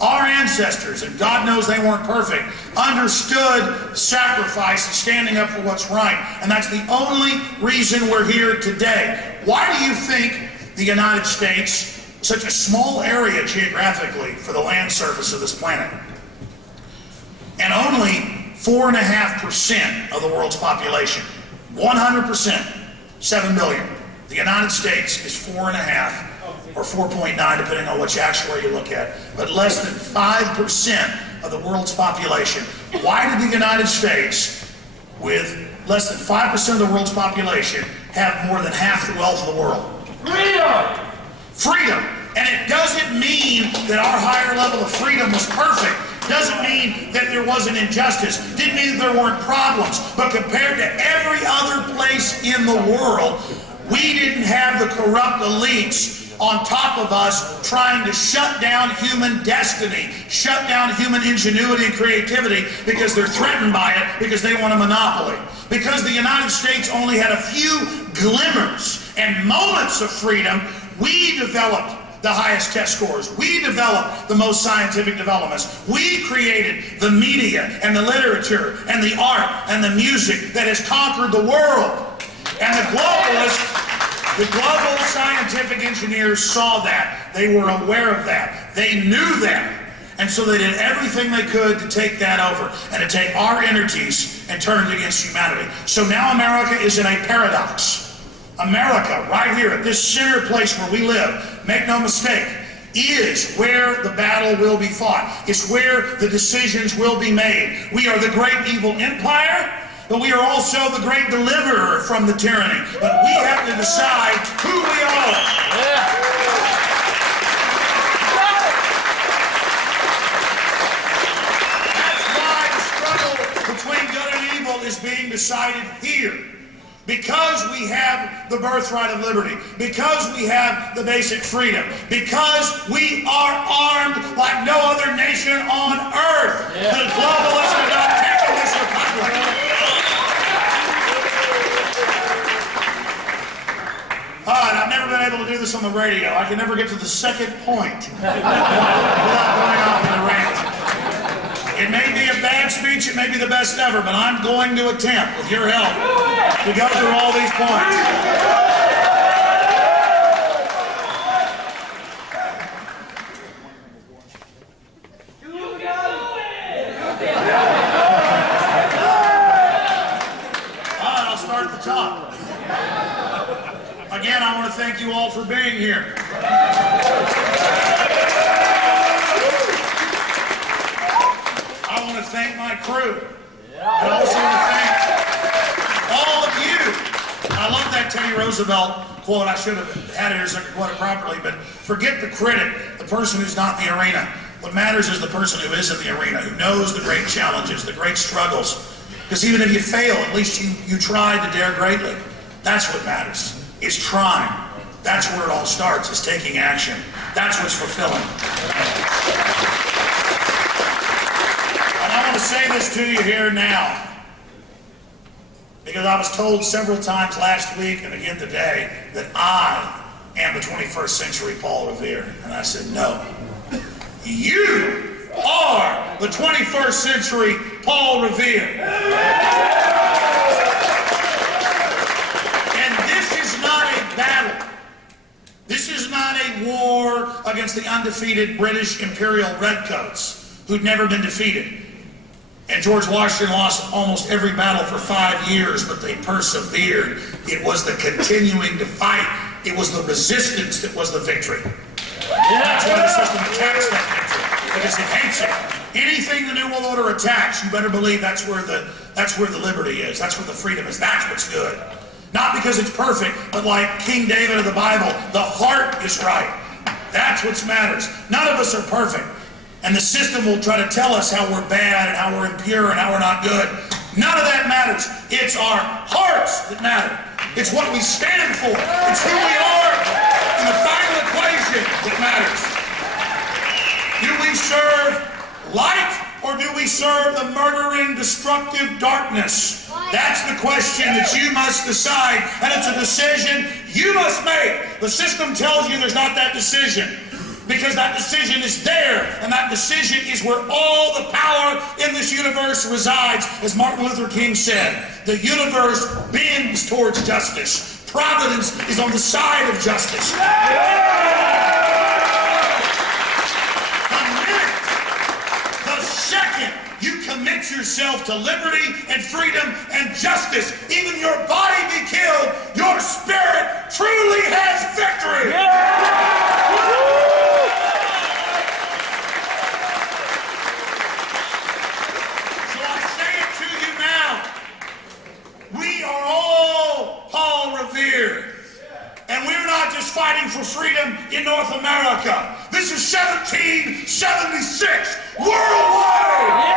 Our ancestors, and God knows they weren't perfect, understood sacrifice and standing up for what's right. And that's the only reason we're here today. Why do you think the United States, such a small area geographically for the land surface of this planet, and only 4.5% of the world's population, 100%, 7 billion. The United States is 4.5 or 4.9, depending on which actuary you look at, but less than 5% of the world's population. Why did the United States, with less than 5% of the world's population, have more than half the wealth of the world? Freedom! Freedom! And it doesn't mean that our higher level of freedom was perfect. Doesn't mean that there wasn't injustice. Didn't mean that there weren't problems. But compared to every other place in the world, we didn't have the corrupt elites on top of us trying to shut down human destiny, shut down human ingenuity and creativity because they're threatened by it, because they want a monopoly. Because the United States only had a few glimmers and moments of freedom, we developed the highest test scores. We developed the most scientific developments. We created the media and the literature and the art and the music that has conquered the world. And the globalists, the global scientific engineers saw that. They were aware of that. They knew that. And so they did everything they could to take that over and to take our energies and turn it against humanity. So now America is in a paradox. America, right here at this center place where we live, make no mistake, is where the battle will be fought. It's where the decisions will be made. We are the great evil empire, but we are also the great deliverer from the tyranny. But we have to decide who we are. That's why the struggle between good and evil is being decided here. Because we have the birthright of liberty, because we have the basic freedom, because we are armed like no other nation on earth. The globalists are not taking this republic. And I've never been able to do this on the radio. I can never get to the second point without going off in a rant. It may be a bad speech, it may be the best ever, but I'm going to attempt, with your help, to go through all these points. Again, I want to thank you all for being here. I want to thank my crew. I also want to thank all of you. I love that Teddy Roosevelt quote. I should have had it here so I could quote it properly, but forget the critic, the person who's not in the arena. What matters is the person who is in the arena, who knows the great challenges, the great struggles. Because even if you fail, at least you tried to dare greatly. That's what matters. It's trying. That's where it all starts, is taking action. That's what's fulfilling. And I want to say this to you here now, because I was told several times last week and again today that I am the 21st century Paul Revere. And I said, no. You are the 21st century Paul Revere. Battle. This is not a war against the undefeated British Imperial Redcoats who'd never been defeated. And George Washington lost almost every battle for 5 years, but they persevered. It was the continuing to fight. It was the resistance that was the victory. That's why the system attacks that victory, because it hates it. Anything the New World Order attacks, you better believe that's where the liberty is. That's where the freedom is. That's what's good. Not because it's perfect, but like King David of the Bible, the heart is right. That's what matters. None of us are perfect. And the system will try to tell us how we're bad and how we're impure and how we're not good. None of that matters. It's our hearts that matter. It's what we stand for. It's who we are in the final equation that matters. Do we serve light or do we serve the murdering, destructive darkness? That's the question that you must decide, and it's a decision you must make. The system tells you there's not that decision, because that decision is there, and that decision is where all the power in this universe resides. As Martin Luther King said, the universe bends towards justice. Providence is on the side of justice. The second you commit yourself to liberty and freedom and justice, even your body be killed, your spirit truly has victory. So I say it to you now. We are all Paul Revere. And we're not just fighting for freedom in North America. This is 1776 worldwide.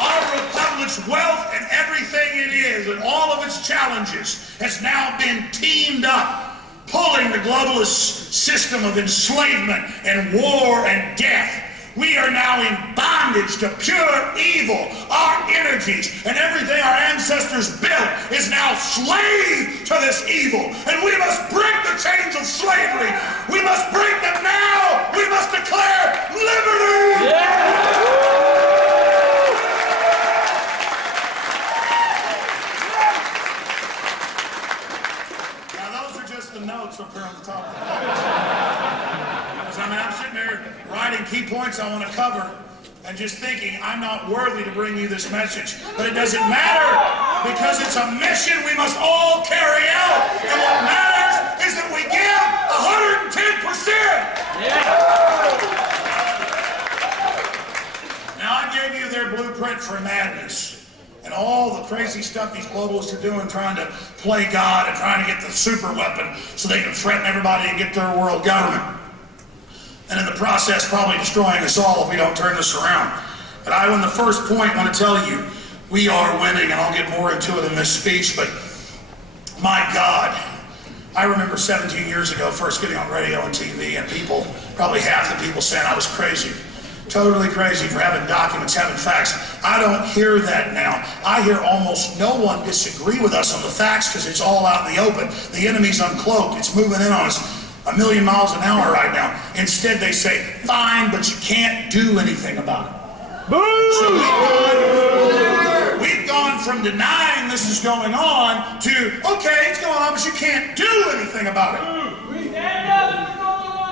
Our republic's wealth and everything it is and all of its challenges has now been teamed up, pulling the globalist system of enslavement and war and death. We are now in bondage to pure evil. Our energies and everything our ancestors built is now slave to this evil. And we must break the chains of slavery. We must break them now. We must declare liberty. Now those are just the notes up here on the top of the page. I'm sitting there writing key points I want to cover and just thinking I'm not worthy to bring you this message. But it doesn't matter, because it's a mission we must all carry out. And what matters is that we give 110%. Now I gave you their blueprint for madness and all the crazy stuff these globalists are doing, trying to play God and trying to get the super weapon so they can threaten everybody and get their world government. And in the process, probably destroying us all if we don't turn this around. But I, on the first point, want to tell you, we are winning, and I'll get more into it in this speech, but my God, I remember 17 years ago first getting on radio and TV, and people, probably half the people saying I was crazy. totally crazy for having documents, having facts. I don't hear that now. I hear almost no one disagree with us on the facts because it's all out in the open. The enemy's uncloaked. It's moving in on us 1,000,000 miles an hour right now. Instead, they say, fine, but you can't do anything about it. So we've gone from denying this is going on to, okay, it's going on, but you can't do anything about it.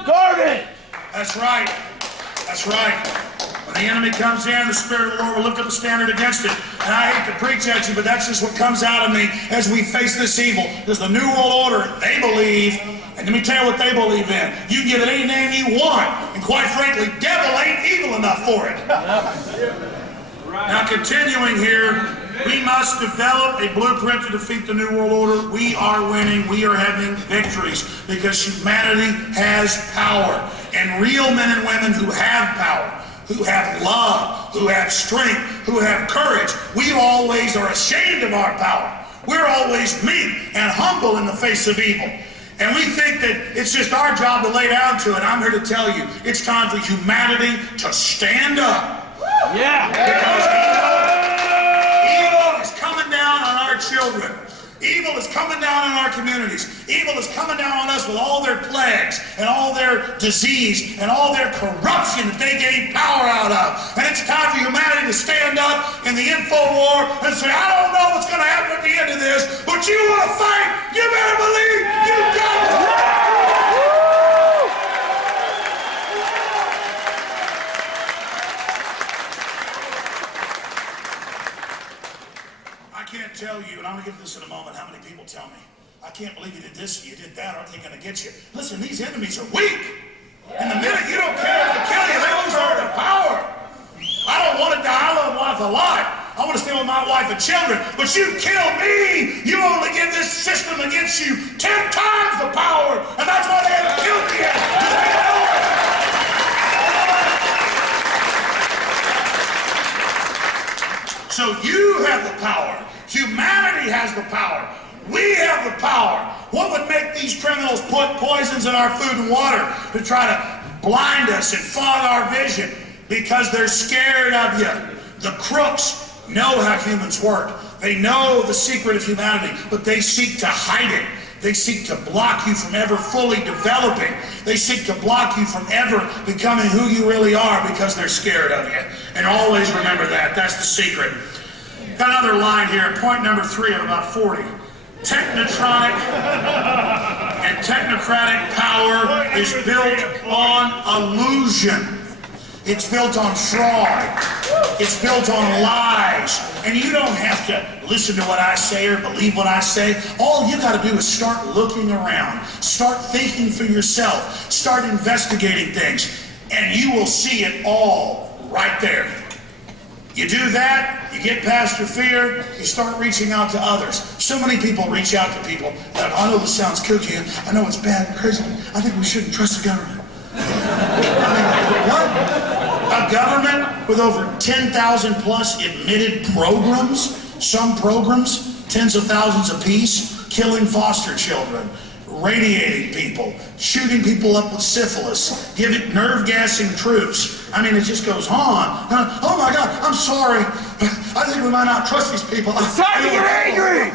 Garbage! That's right. That's right. When the enemy comes in, the Spirit of the Lord will lift up a standard against it. And I hate to preach at you, but that's just what comes out of me as we face this evil. Because the New World Order, they believe, and let me tell you what they believe in. You can give it any name you want, and quite frankly, devil ain't evil enough for it. Now continuing here, we must develop a blueprint to defeat the New World Order. We are winning. We are having victories because humanity has power. And real men and women who have power, who have love, who have strength, who have courage, we always are ashamed of our power. We're always meek and humble in the face of evil. And we think that it's just our job to lay down to it. I'm here to tell you, it's time for humanity to stand up. Yeah! Because evil is coming down on our children. Evil is coming down on our communities. Evil is coming down on us with all their plagues and all their disease and all their corruption that they gain power out of. And it's time for humanity to stand up in the info war and say, I don't know what's going to happen at the end of this, but you want to fight, you better believe you got it. I can't tell you, and I'm going to get to this in a moment, how many people tell me, I can't believe you did this, you did that, aren't they going to get you? Listen, these enemies are weak. And the minute you don't care if they kill you, they lose all their power. I don't want to die, I love life a lot. I want to stay with my wife and children, but you kill me, you only give this system against you 10 times the power, and that's why they haven't killed me yet. So you have the power. Humanity has the power. We have the power. What would make these criminals put poisons in our food and water to try to blind us and fog our vision? Because they're scared of you. The crooks know how humans work. They know the secret of humanity, but they seek to hide it. They seek to block you from ever fully developing. They seek to block you from ever becoming who you really are because they're scared of you. And always remember that. That's the secret. Got another line here, point number 3 of about 40. Technotronic and technocratic power is built on illusion. It's built on fraud. It's built on lies. And you don't have to listen to what I say or believe what I say. All you got to do is start looking around. Start thinking for yourself. Start investigating things. And you will see it all right there. You do that, you get past your fear, you start reaching out to others. So many people reach out to people that, I know this sounds kooky, I know it's bad and crazy, I think we shouldn't trust the government. I mean, what? A government with over 10,000 plus admitted programs, some programs, tens of thousands apiece, killing foster children, radiating people, shooting people up with syphilis, giving nerve-gassing troops. I mean, it just goes on. Oh my God, I'm sorry. I think we might not trust these people. It's time to get angry!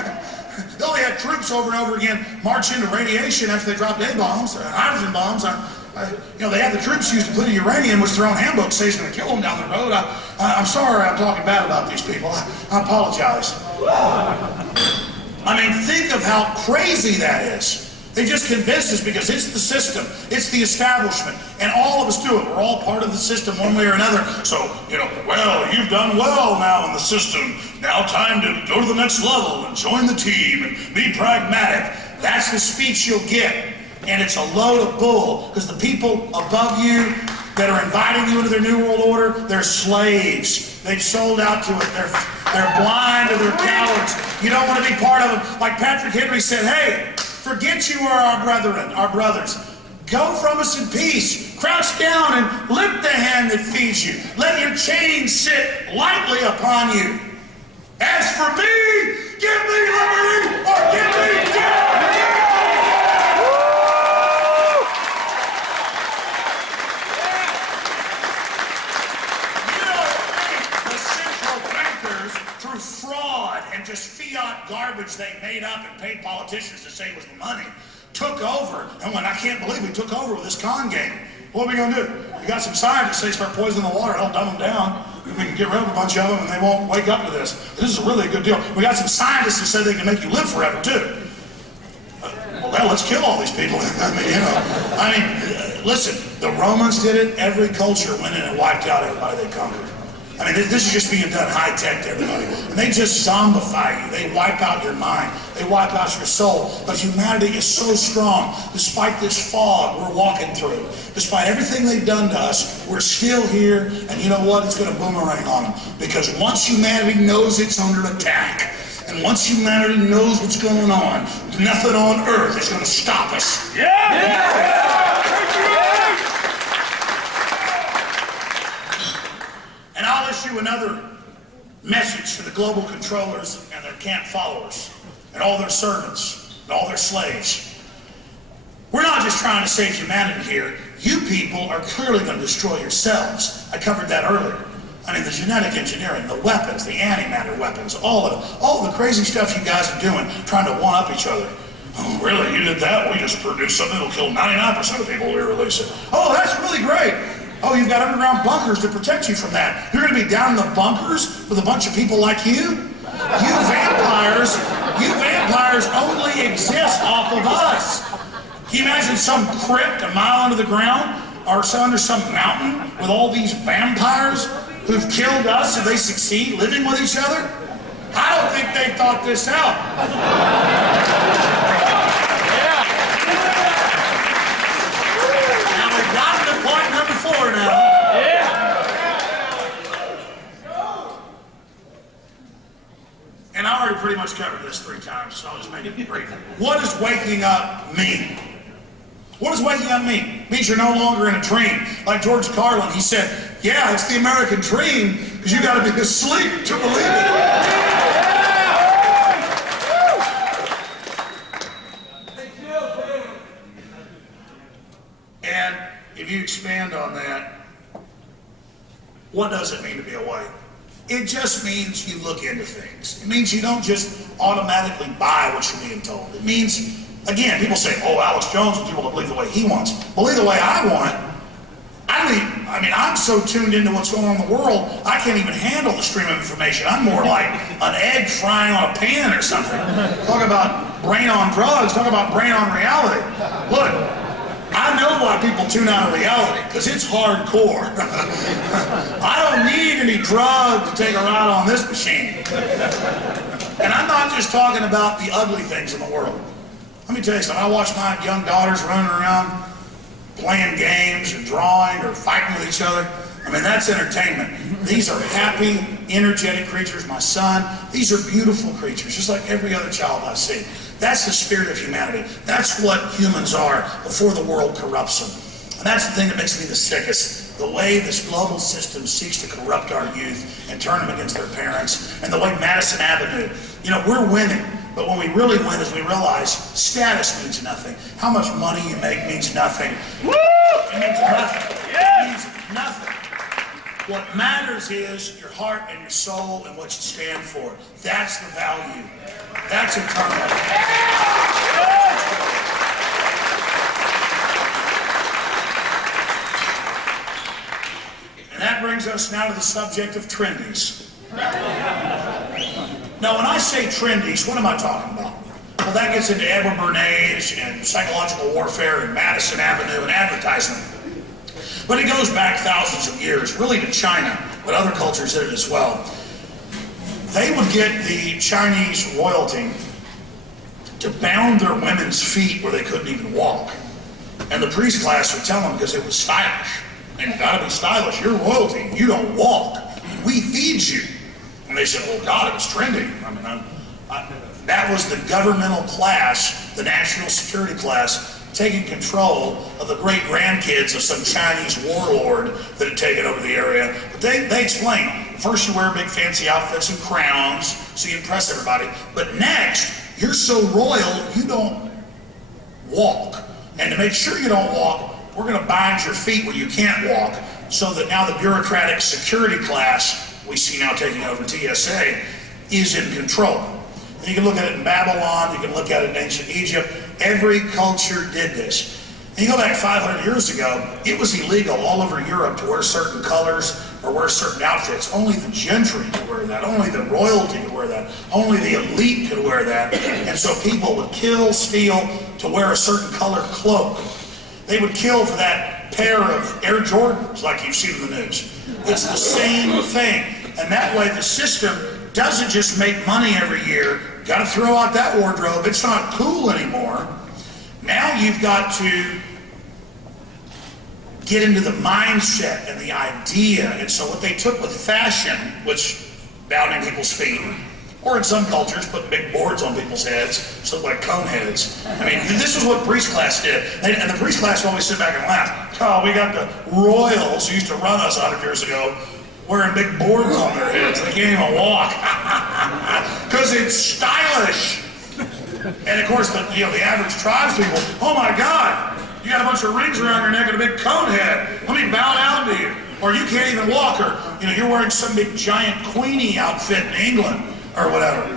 They only had troops over and over again march into radiation after they dropped A-bombs, hydrogen bombs. They had the troops used to put in uranium, was thrown handbooks, say it's going to kill them down the road. I'm sorry I'm talking bad about these people. I apologize. I mean, think of how crazy that is. They just convinced us because it's the system, it's the establishment, and all of us do it. We're all part of the system one way or another. So, well, you've done well now in the system. Now time to go to the next level and join the team and be pragmatic. That's the speech you'll get. And it's a load of bull because the people above you that are inviting you into their New World Order, they're slaves. They've sold out to it. They're blind or they're cowards. You don't want to be part of them. Like Patrick Henry said, hey, forget you are our brethren, our brothers. Go from us in peace. Crouch down and lift the hand that feeds you. Let your chains sit lightly upon you. As for me, give me liberty or give me death. through fraud and just fiat garbage they made up and paid politicians to say was the money, took over. And when I can't believe we took over with this con game. What are we gonna do? You got some scientists say start poisoning the water, don't dumb them down. We can get rid of a bunch of them and they won't wake up to this. This is a really good deal. We got some scientists that say they can make you live forever too. Well, let's kill all these people. Listen, the Romans did it. Every culture went in and wiped out everybody they conquered. I mean, this is just being done high-tech to everybody. And they just zombify you. They wipe out your mind. They wipe out your soul. But humanity is so strong. Despite this fog we're walking through, despite everything they've done to us, we're still here. And you know what? It's going to boomerang on them. Because once humanity knows it's under attack, and once humanity knows what's going on, nothing on earth is going to stop us. And I'll issue another message to the global controllers and their camp followers and all their servants and all their slaves. We're not just trying to save humanity here. You people are clearly going to destroy yourselves. I covered that earlier. I mean, the genetic engineering, the weapons, the antimatter weapons, all the crazy stuff you guys are doing, trying to one-up each other. Oh, really? You did that? We just produced something that'll kill 99% of people we release it. Oh, that's really great. Oh, you've got underground bunkers to protect you from that. You're going to be down in the bunkers with a bunch of people like you? You vampires only exist off of us. Can you imagine some crypt a mile under the ground or under some mountain with all these vampires who've killed us if they succeed living with each other? I don't think they thought this out. Now we've gotten to point number 4 now. And I already pretty much covered this 3 times, so I'll just make it brief. What does waking up mean? What does waking up mean? It means you're no longer in a dream. Like George Carlin, he said, yeah, it's the American dream, because you got to be asleep to believe it. And if you expand on that, what does it mean to be awake? It just means you look into things. It means you don't just automatically buy what you're being told. It means, again, people say, oh, Alex Jones wants people to believe the way he wants. Believe the way I want. I mean, I'm so tuned into what's going on in the world, I can't even handle the stream of information. I'm more like an egg frying on a pan or something. Talk about brain on drugs, talk about brain on reality. Look, I know why people tune out of reality, because it's hardcore. I don't need any drug to take a ride on this machine. And I'm not just talking about the ugly things in the world. Let me tell you something, I watch my young daughters running around playing games and drawing or fighting with each other. I mean, that's entertainment. These are happy, energetic creatures. My son, these are beautiful creatures, just like every other child I see. That's the spirit of humanity. That's what humans are before the world corrupts them. And that's the thing that makes me the sickest. The way this global system seeks to corrupt our youth and turn them against their parents. And the way Madison Avenue, you know, we're winning. But when we really win is we realize status means nothing. How much money you make means nothing. Woo! It means nothing. It means nothing. What matters is your heart and your soul and what you stand for. That's the value. That's eternal. And that brings us now to the subject of trendies. Now, when I say trendies, what am I talking about? Well, that gets into Edward Bernays and psychological warfare and Madison Avenue and advertisement. But it goes back thousands of years, really to China, but other cultures did it as well. They would get the Chinese royalty to bound their women's feet where they couldn't even walk. And the priest class would tell them because it was stylish. And you gotta be stylish, you're royalty, you don't walk. We feed you. And they said, well, God, it was trendy. I mean, that was the governmental class, the national security class, taking control of the great-grandkids of some Chinese warlord that had taken over the area. But they explained, first you wear big fancy outfits and crowns so you impress everybody. But next, you're so royal, you don't walk. And to make sure you don't walk, we're going to bind your feet where you can't walk so that now the bureaucratic security class we see now taking over TSA, is in control. And you can look at it in Babylon, you can look at it in ancient Egypt. Every culture did this. And you go back 500 years ago, it was illegal all over Europe to wear certain colors or wear certain outfits. Only the gentry could wear that. Only the royalty could wear that. Only the elite could wear that. And so people would kill, steal to wear a certain colored cloak. They would kill for that pair of Air Jordans like you've seen in the news. It's the same thing. And that way the system doesn't just make money every year. Got to throw out that wardrobe. It's not cool anymore. Now you've got to get into the mindset and the idea. And so what they took with fashion, which bowed in people's feet, or in some cultures put big boards on people's heads, so like cone heads. I mean, this is what priest class did. And the priest class would always sit back and laugh. Oh, we got the royals who used to run us 100 years ago wearing big boards on their heads. They can't even walk. Because it's stylish. And of course, the average tribes people, oh my God, you got a bunch of rings around your neck and a big cone head. Let me bow down to you. Or you can't even walk, or you're wearing some big giant Queenie outfit in England, or whatever.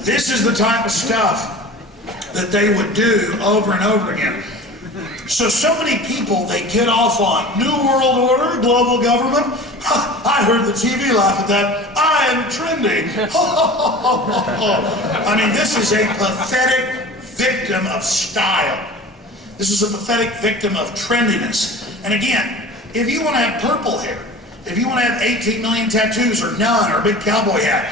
This is the type of stuff that they would do over and over again. So many people, they get off on New World Order, global government. I heard the TV laugh at that. I am trendy. I mean, this is a pathetic victim of style. This is a pathetic victim of trendiness. And again, if you want to have purple hair, if you want to have 18 million tattoos or none or a big cowboy hat,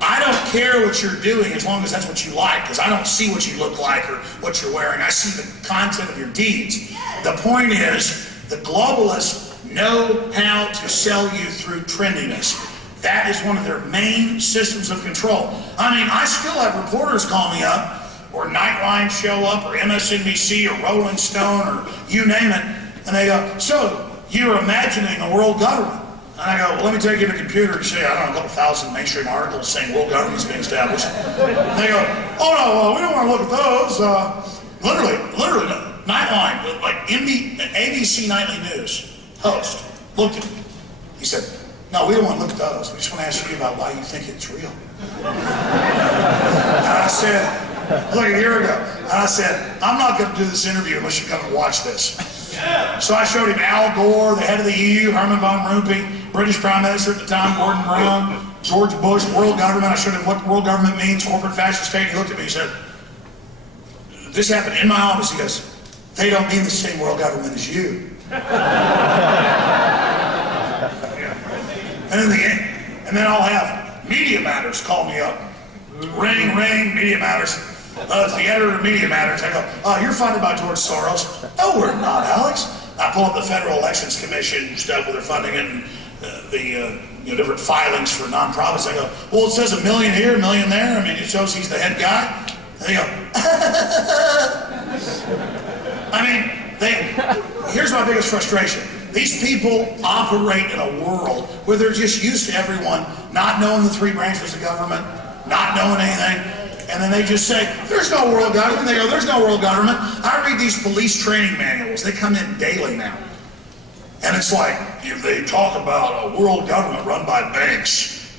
I don't care what you're doing as long as that's what you like, because I don't see what you look like or what you're wearing. I see the content of your deeds. The point is, the globalists know how to sell you through trendiness. That is one of their main systems of control. I mean, I still have reporters call me up, or Nightline show up, or MSNBC, or Rolling Stone, or you name it, and they go, so you're imagining a world government. And I go, well, let me take you to the computer and show you, I don't know, a couple thousand mainstream articles saying world government's being established. And they go, oh no, we don't want to look at those. Literally, Nightline, like ABC Nightly News host, looked at me. He said, no, we don't want to look at those. We just want to ask you about why you think it's real. And I said, like a year ago, and I said, I'm not going to do this interview unless you come and watch this. So I showed him Al Gore, the head of the EU, Herman von Rompuy, British Prime Minister at the time, Gordon Brown, George Bush, world government. I showed him what world government means, corporate fascist state. He looked at me and said, this happened in my office. He goes, they don't mean the same world government as you. And then I'll have Media Matters call me up. Ring, Media Matters. It's the editor of Media Matters. I go, you're funded by George Soros. No, we're not, Alex. I pull up the Federal Elections Commission stuff where they're funding it and the different filings for nonprofits. I go, well, it says $1 million here, $1 million there. I mean, it shows he's the head guy. And they go, I mean, here's my biggest frustration. These people operate in a world where they're just used to everyone not knowing the three branches of government, not knowing anything. And then they just say, there's no world government. They go, there's no world government. I read these police training manuals. They come in daily now. And it's like, if they talk about a world government run by banks,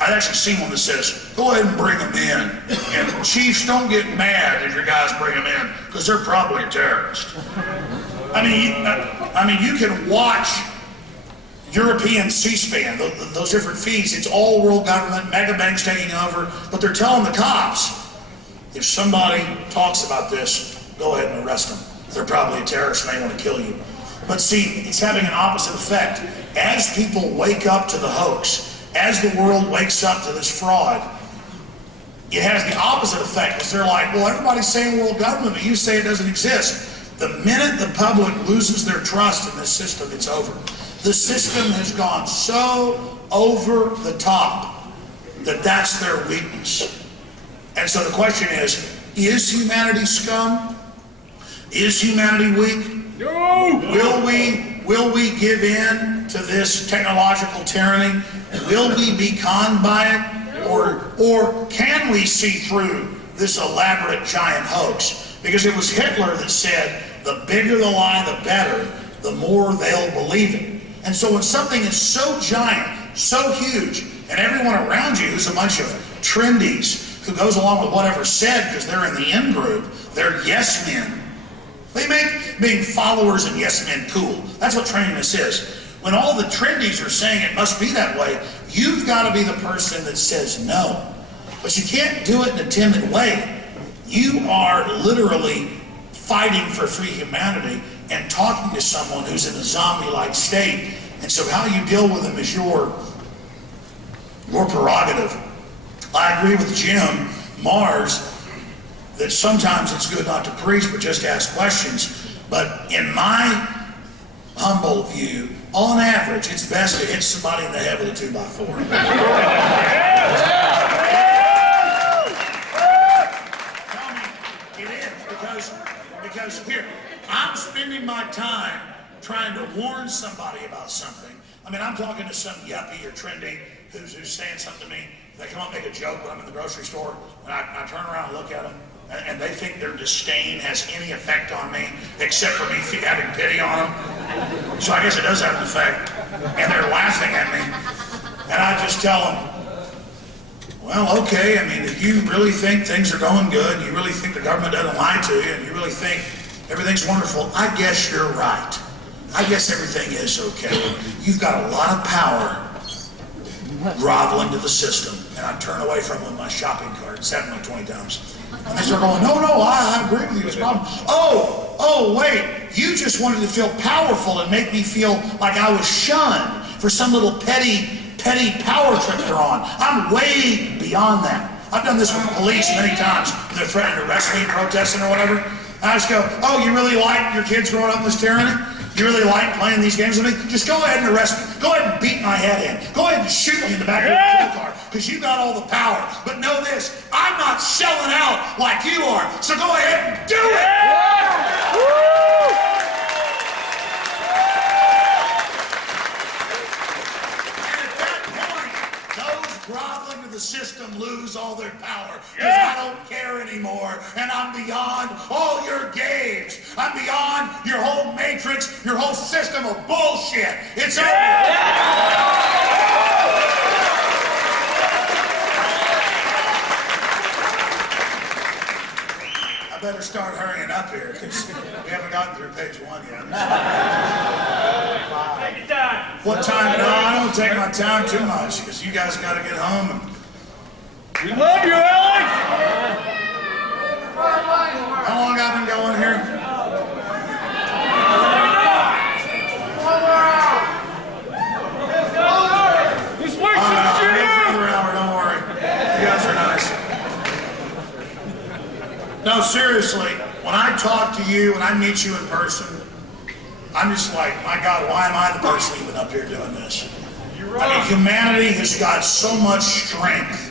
I've actually seen one that says, go ahead and bring them in. And chiefs, don't get mad if your guys bring them in, because they're probably a terrorist. I mean, you can watch European C-SPAN, those different feeds. It's all world government, mega banks taking over, but they're telling the cops, if somebody talks about this, go ahead and arrest them. They're probably a terrorist and they want to kill you. But see, it's having an opposite effect. As people wake up to the hoax, as the world wakes up to this fraud, it has the opposite effect, because they're like, well, everybody's saying world government, but you say it doesn't exist. The minute the public loses their trust in this system, it's over. The system has gone so over the top that that's their weakness. And so the question is humanity scum? Is humanity weak? No! Will we give in to this technological tyranny? Will we be conned by it? Or can we see through this elaborate giant hoax? Because it was Hitler that said, the bigger the lie, the better, the more they'll believe it. And so when something is so giant, so huge, and everyone around you who's a bunch of trendies who goes along with whatever's said because they're in the in group, they're yes men. They make being followers and yes men cool. That's what trendiness is. When all the trendies are saying it must be that way, you've got to be the person that says no. But you can't do it in a timid way. You are literally fighting for free humanity and talking to someone who's in a zombie-like state. And so how you deal with them is your prerogative. I agree with Jim Mars that sometimes it's good not to preach, but just ask questions. But in my humble view, on average, it's best to hit somebody in the head with a 2x4. Tell me, it is, because here, I'm spending my time trying to warn somebody about something. I mean, I'm talking to some yuppie or trendy who's saying something to me. They come up and make a joke when I'm in the grocery store, and I turn around and look at them, and they think their disdain has any effect on me, except for me having pity on them. So I guess it does have an effect. And they're laughing at me. And I just tell them, well, okay, I mean, if you really think things are going good, and you really think the government doesn't lie to you, and you really think everything's wonderful, I guess you're right. I guess everything is okay. You've got a lot of power groveling to the system. And I turn away from them with my shopping cart. It's happened like 20 times. And they start going, no, I agree with you. It's a problem. Oh, wait. You just wanted to feel powerful and make me feel like I was shunned for some little petty power trip they're on. I'm way beyond that. I've done this with the police many times when they're threatening to arrest me, protesting or whatever. And I just go, oh, you really like your kids growing up in this tyranny? You really like playing these games with me? Just go ahead and arrest me. Go ahead and beat my head in. Go ahead and shoot me in the back of your car because you got all the power. But know this, I'm not selling out like you are. So go ahead and do it. And at that point, those groveling to the system lose all their power because I don't care anymore. And I'm beyond all your games. I'm beyond your whole matrix, your whole system of bullshit. It's over. I better start hurrying up here because we haven't gotten through page 1 yet. Take your time. What time? No, I don't take my time too much because you guys got to get home. We love you, Alex. How long have I been going here? This works since you're here. Another hour, don't worry. You guys are nice. No, seriously, when I talk to you, when I meet you in person, I'm just like, my God, why am I the person even up here doing this? I mean, humanity has got so much strength.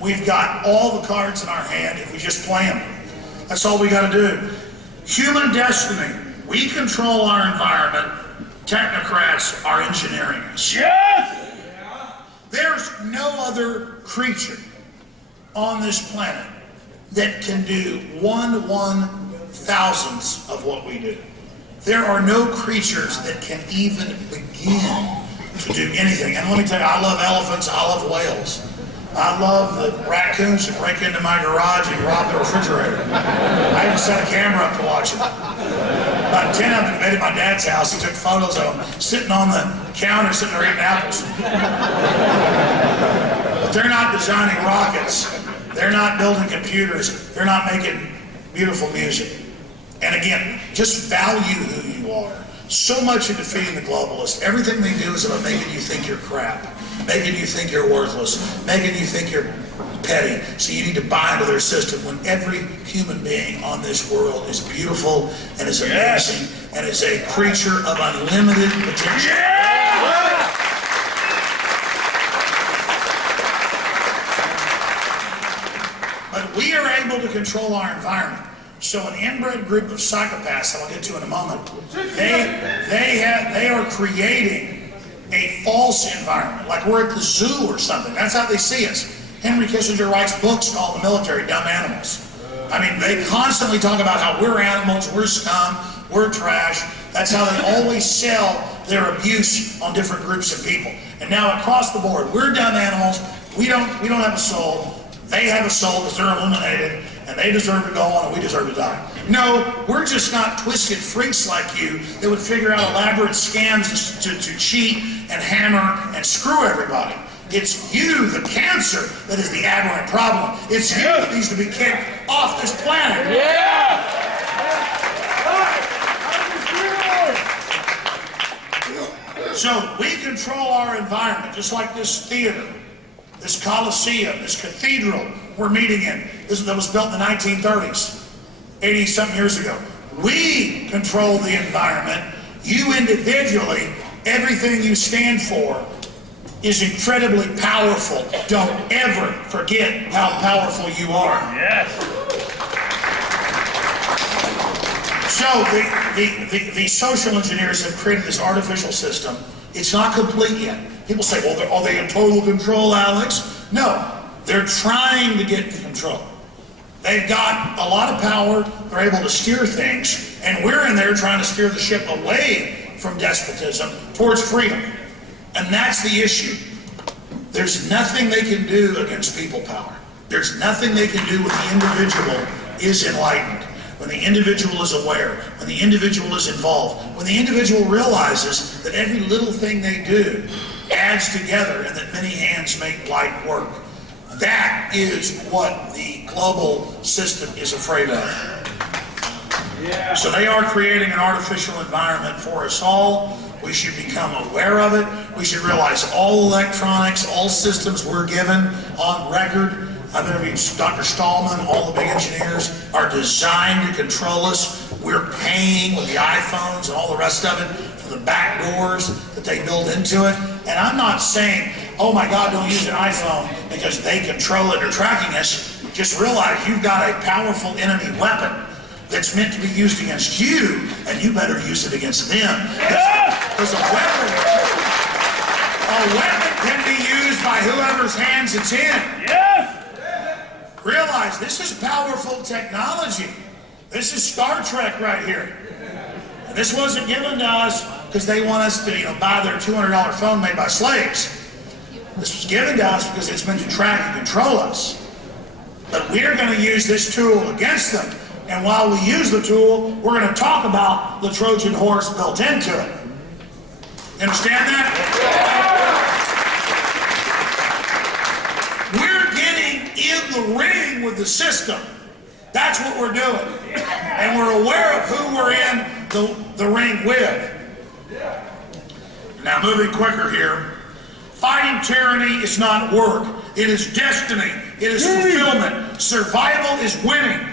We've got all the cards in our hand if we just play them. That's all we got to do. Human destiny. We control our environment. Technocrats are engineering us. Yes! There's no other creature on this planet that can do 1/1000th of what we do. There are no creatures that can even begin to do anything. And let me tell you, I love elephants, I love whales. I love the raccoons that break into my garage and rob the refrigerator. I even set a camera up to watch them. About 10 of them invaded my dad's house. He took photos of them sitting on the counter, sitting there eating apples. But they're not designing rockets. They're not building computers. They're not making beautiful music. And again, just value who you are. So much in defeating the globalists. Everything they do is about making you think you're crap, making you think you're worthless, making you think you're petty. So you need to buy into their system when every human being on this world is beautiful and is amazing and is a creature of unlimited potential. But we are able to control our environment. So an inbred group of psychopaths that I'll get to in a moment, they are creating a false environment, like we're at the zoo or something. That's how they see us. Henry Kissinger writes books called The Military, Dumb Animals. I mean, they constantly talk about how we're animals, we're scum, we're trash. That's how they always sell their abuse on different groups of people. And now across the board, we're dumb animals. We don't have a soul. They have a soul because they're illuminated, and they deserve to go on, and we deserve to die. No, we're just not twisted freaks like you that would figure out elaborate scams to cheat and hammer and screw everybody. It's you, the cancer, that is the aberrant problem. It's you that needs to be kicked off this planet. Yeah! So we control our environment, just like this theater, this Coliseum, this cathedral we're meeting in. That was built in the 1930s, 80-something years ago. We control the environment. You individually, everything you stand for is incredibly powerful. Don't ever forget how powerful you are. Yes. So the social engineers have created this artificial system. It's not complete yet. People say, well, are they in total control, Alex? No, they're trying to get in control. They've got a lot of power. They're able to steer things. And we're in there trying to steer the ship away from despotism towards freedom. And that's the issue. There's nothing they can do against people power. There's nothing they can do when the individual is enlightened, when the individual is aware, when the individual is involved, when the individual realizes that every little thing they do adds together and that many hands make light work. That is what the global system is afraid of. Yeah. So they are creating an artificial environment for us all. We should become aware of it. We should realize all electronics, all systems we're given on record. I've interviewed Dr. Stallman, all the big engineers, are designed to control us. We're paying with the iPhones and all the rest of it for the back doors that they build into it. And I'm not saying, oh my God, don't use an iPhone because they control it or tracking us. Just realize you've got a powerful enemy weapon that's meant to be used against you, and you better use it against them. Because a weapon can be used by whoever's hands it's in. Yes! Realize this is powerful technology. This is Star Trek right here. And this wasn't given to us because they want us to, buy their $200 phone made by slaves. This was given to us because it's meant to track and control us. But we're going to use this tool against them. And while we use the tool, we're going to talk about the Trojan horse built into it. You understand that? We're getting in the ring with the system. That's what we're doing. And we're aware of who we're in the ring with. Now, moving quicker here. Fighting tyranny is not work. It is destiny. It is fulfillment. Survival is winning.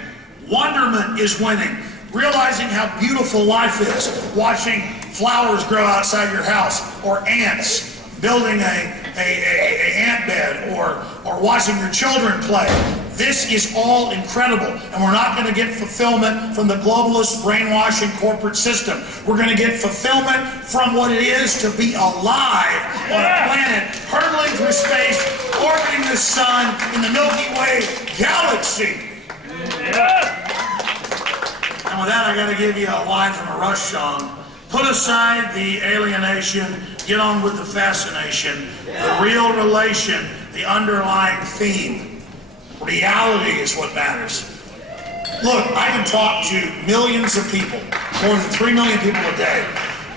Wonderment is winning. Realizing how beautiful life is. Watching flowers grow outside your house, or ants building a ant bed, or watching your children play. This is all incredible, and we're not going to get fulfillment from the globalist brainwashing corporate system. We're going to get fulfillment from what it is to be alive on a planet hurtling through space, orbiting the sun in the Milky Way galaxy. And with that, I got to give you a line from a Rush song. Put aside the alienation, get on with the fascination, the real relation, the underlying theme. Reality is what matters. Look, I can talk to millions of people, more than 3 million people a day,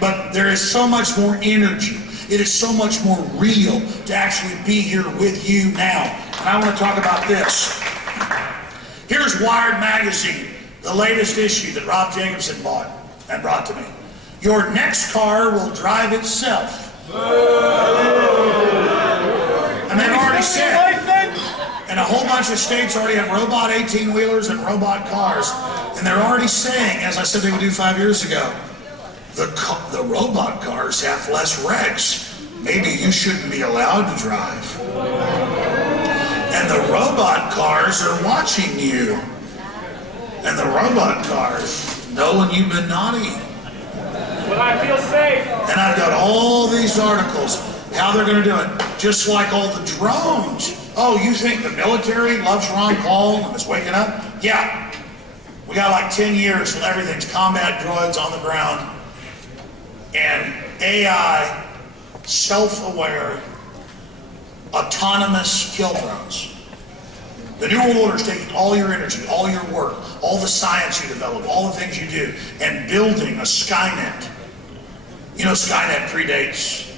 but there is so much more energy. It is so much more real to actually be here with you now. And I want to talk about this. Here's Wired Magazine, the latest issue that Rob Jacobson bought and brought to me. Your next car will drive itself. And they've already said, and a whole bunch of states already have robot 18-wheelers and robot cars. And they're already saying, as I said they would do 5 years ago, the robot cars have less wrecks. Maybe you shouldn't be allowed to drive. And the robot cars are watching you. And the robot cars know when you've been naughty. When I feel safe. And I've got all these articles, how they're going to do it. Just like all the drones. Oh, you think the military loves Ron Paul and is waking up? Yeah. We got like 10 years till everything's combat droids on the ground. And AI self-aware, autonomous kill drones. The New World Order is taking all your energy, all your work, all the science you develop, all the things you do, and building a Skynet. You know Skynet predates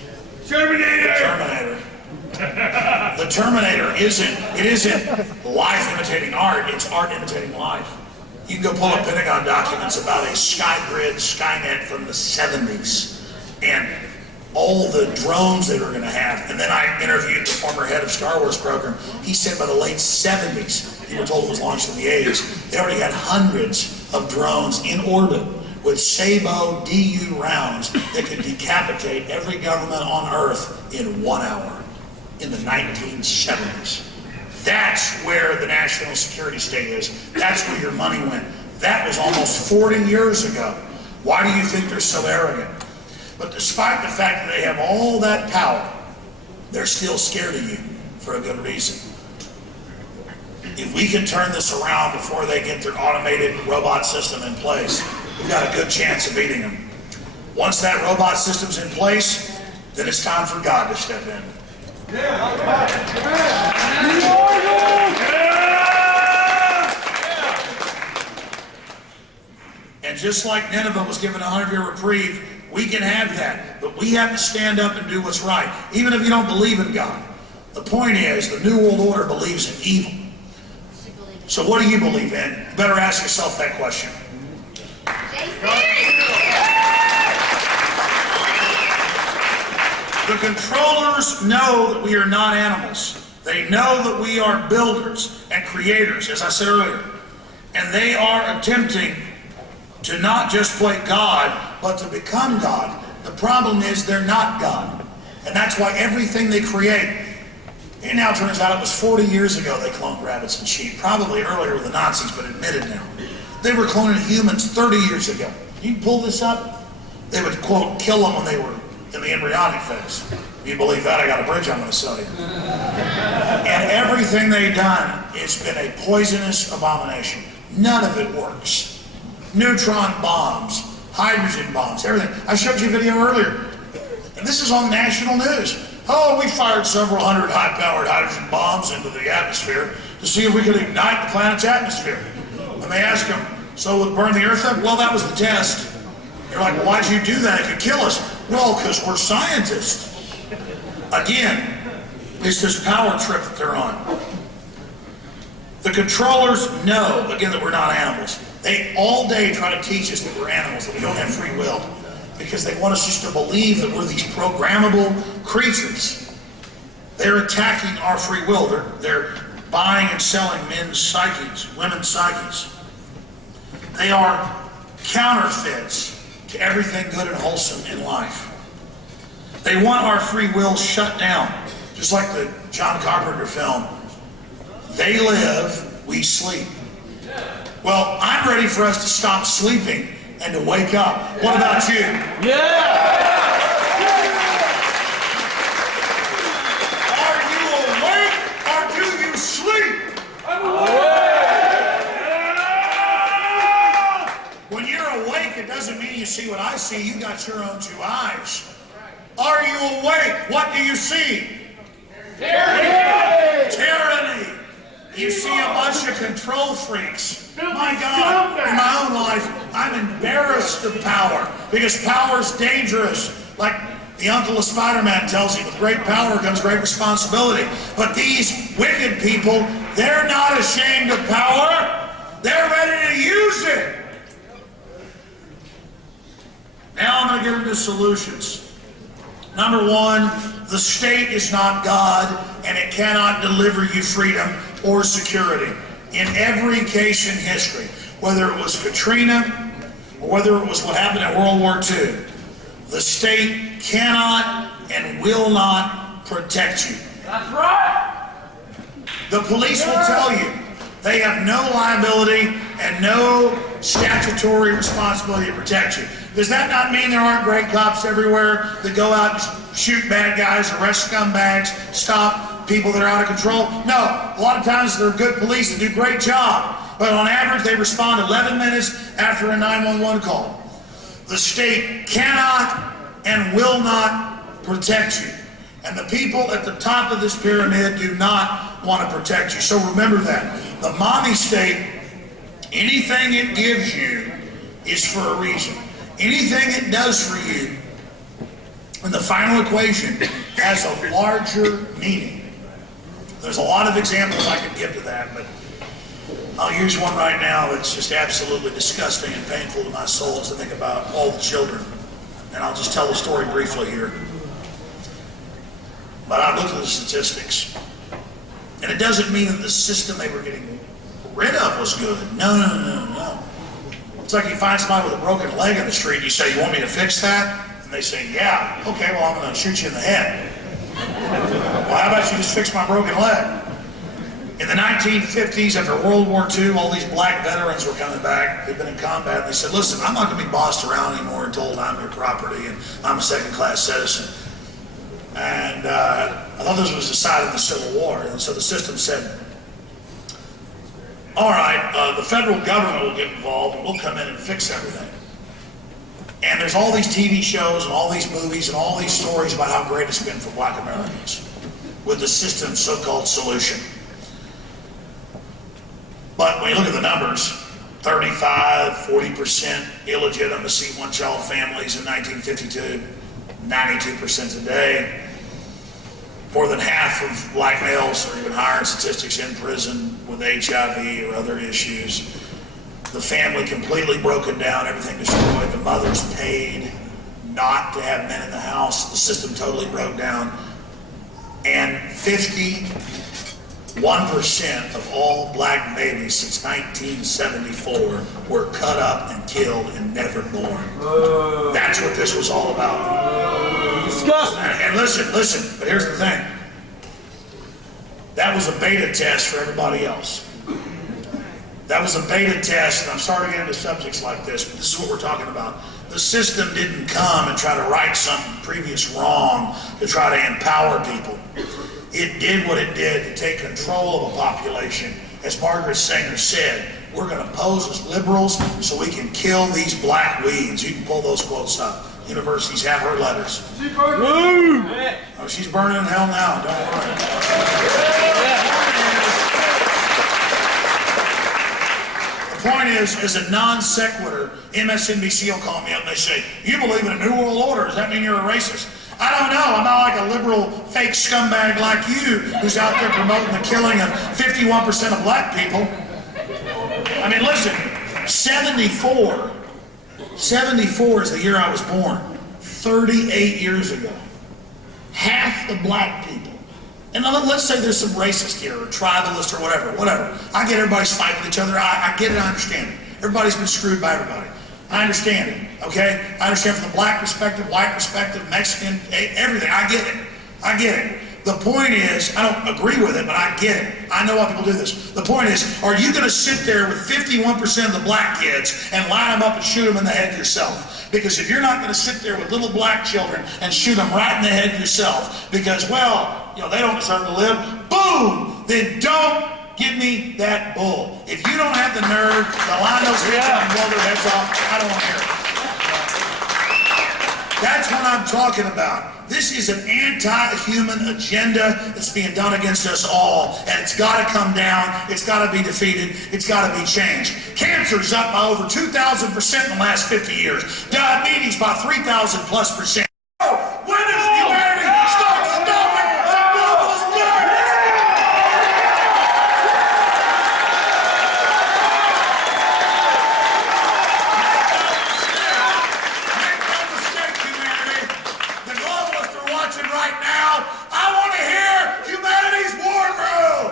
Terminator! the Terminator. The Terminator isn't life imitating art, it's art imitating life. You can go pull up Pentagon documents about a SkyGrid Skynet from the 70s and all the drones they were going to have. And then I interviewed the former head of Star Wars program. He said by the late 70s, you were told it was launched in the 80s, they already had hundreds of drones in orbit with Sabo DU rounds that could decapitate every government on Earth in 1 hour in the 1970s. That's where the national security state is. That's where your money went. That was almost 40 years ago. Why do you think they're so arrogant? But despite the fact that they have all that power, they're still scared of you for a good reason. If we can turn this around before they get their automated robot system in place, we've got a good chance of beating them. Once that robot system's in place, then it's time for God to step in. And just like Nineveh was given a 100-year reprieve, we can have that. But we have to stand up and do what's right, even if you don't believe in God. The point is, the New World Order believes in evil. So what do you believe in? You better ask yourself that question. The controllers know that we are not animals. They know that we are builders and creators, as I said earlier. And they are attempting to not just play God, but to become God. The problem is they're not God. And that's why everything they create, it now turns out it was 40 years ago they cloned rabbits and sheep, probably earlier with the Nazis, but admitted now. They were cloning humans 30 years ago. You pull this up, they would, quote, kill them when they were in the embryonic phase. If you believe that, I got a bridge I'm going to sell you. And everything they've done has been a poisonous abomination. None of it works. Neutron bombs, hydrogen bombs, everything. I showed you a video earlier. And this is on national news. Oh, we fired several hundred high-powered hydrogen bombs into the atmosphere to see if we could ignite the planet's atmosphere. And they asked them, so it would burn the Earth up? Well, that was the test. They're like, well, why'd you do that? It could kill us. Well, because we're scientists. Again, it's this power trip that they're on. The controllers know, again, that we're not animals. They all day try to teach us that we're animals, that we don't have free will, because they want us just to believe that we're these programmable creatures. They're attacking our free will. They're buying and selling men's psyches, women's psyches. They are counterfeits to everything good and wholesome in life. They want our free will shut down, just like the John Carpenter film, They Live, We Sleep. Well, I'm ready for us to stop sleeping and to wake up. What about you? Yeah! Are you awake or do you sleep? I'm awake! When you're awake, it doesn't mean you see what I see. You got your own two eyes. Are you awake? What do you see? Tyranny! Tyranny. You see a bunch of control freaks. My God, in my own life, I'm embarrassed of power because power's dangerous. Like the uncle of Spider-Man tells you, with great power comes great responsibility. But these wicked people, they're not ashamed of power. They're ready to use it. Now I'm going to get into solutions. Number one, the state is not God and it cannot deliver you freedom or security. In every case in history, whether it was Katrina or whether it was what happened in World War II, the state cannot and will not protect you. That's right! The police will tell you they have no liability and no statutory responsibility to protect you. Does that not mean there aren't great cops everywhere that go out and shoot bad guys, arrest scumbags, stop people that are out of control? No. A lot of times there are good police that do a great job, but on average they respond 11 minutes after a 911 call. The state cannot and will not protect you. And the people at the top of this pyramid do not want to protect you. So remember that. The mommy state, anything it gives you is for a reason. Anything it does for you in the final equation has a larger meaning. There's a lot of examples I could give to that, but I'll use one right now that's just absolutely disgusting and painful to my soul as I think about all the children. And I'll just tell the story briefly here. But I looked at the statistics. And it doesn't mean that the system they were getting rid of was good. No. It's like you find somebody with a broken leg in the street and you say, you want me to fix that? And they say, yeah. Okay, well, I'm going to shoot you in the head. Well, how about you just fix my broken leg? In the 1950s, after World War II, all these black veterans were coming back. They'd been in combat. And they said, listen, I'm not going to be bossed around anymore and told I'm your property and I'm a second-class citizen. And I thought this was decided in the Civil War. And so the system said, all right, the federal government will get involved and we'll come in and fix everything. And there's all these TV shows and all these movies and all these stories about how great it's been for black Americans with the system's so-called solution. But when you look at the numbers, 35, 40% illegitimacy, one-child families in 1952, 92% today. More than half of black males, or even higher in statistics, in prison with HIV or other issues. The family completely broken down, everything destroyed. The mothers paid not to have men in the house. The system totally broke down. And 51% of all black babies since 1974 were cut up and killed and never born. That's what this was all about. Disgusting. And listen, but here's the thing. That was a beta test for everybody else. That was a beta test, and I'm starting to get into subjects like this, but this is what we're talking about. The system didn't come and try to right some previous wrong to try to empower people. It did what it did to take control of a population. As Margaret Sanger said, we're going to pose as liberals so we can kill these black weeds. You can pull those quotes up. Universities have her letters. Woo! Oh, she's burning in hell now, don't worry. The point is, as a non sequitur, MSNBC will call me up and they say, you believe in a new world order, does that mean you're a racist? I don't know, I'm not like a liberal fake scumbag like you who's out there promoting the killing of 51% of black people. I mean, listen, 74 is the year I was born, 38 years ago. Half the black people. And let's say there's some racist here, or tribalist, or whatever. I get everybody's fighting with each other. I get it, I understand it. Everybody's been screwed by everybody. I understand it, okay? I understand from the black perspective, white perspective, Mexican, everything. I get it. The point is, I don't agree with it, but I get it. I know why people do this. The point is, are you going to sit there with 51% of the black kids and line them up and shoot them in the head yourself? Because if you're not going to sit there with little black children and shoot them right in the head yourself, because, well, you know, they don't deserve to live, boom, then don't give me that bull. If you don't have the nerve to line those kids up and blow their heads off, I don't want to hear it. That's what I'm talking about. This is an anti-human agenda that's being done against us all, and it's got to come down, it's got to be defeated, it's got to be changed. Cancer's up by over 2,000% in the last 50 years. Diabetes by 3,000+%. When does humanity start stopping the globalist death? Make no mistake, humanity. The globalists are watching right now. I want to hear humanity's war room.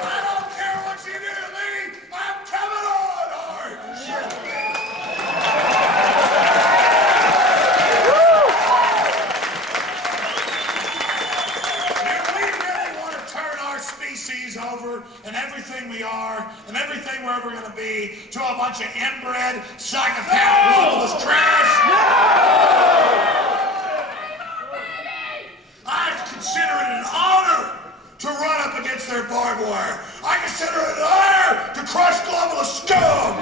I don't care what you do to me. I'm coming on hard. If we really want to turn our species over and everything we are and everything we're ever going to be to a bunch of inbred, psychopath, globalist trash, I consider it an honor to run up against their barbed wire. I consider it an honor to crush globalist scum.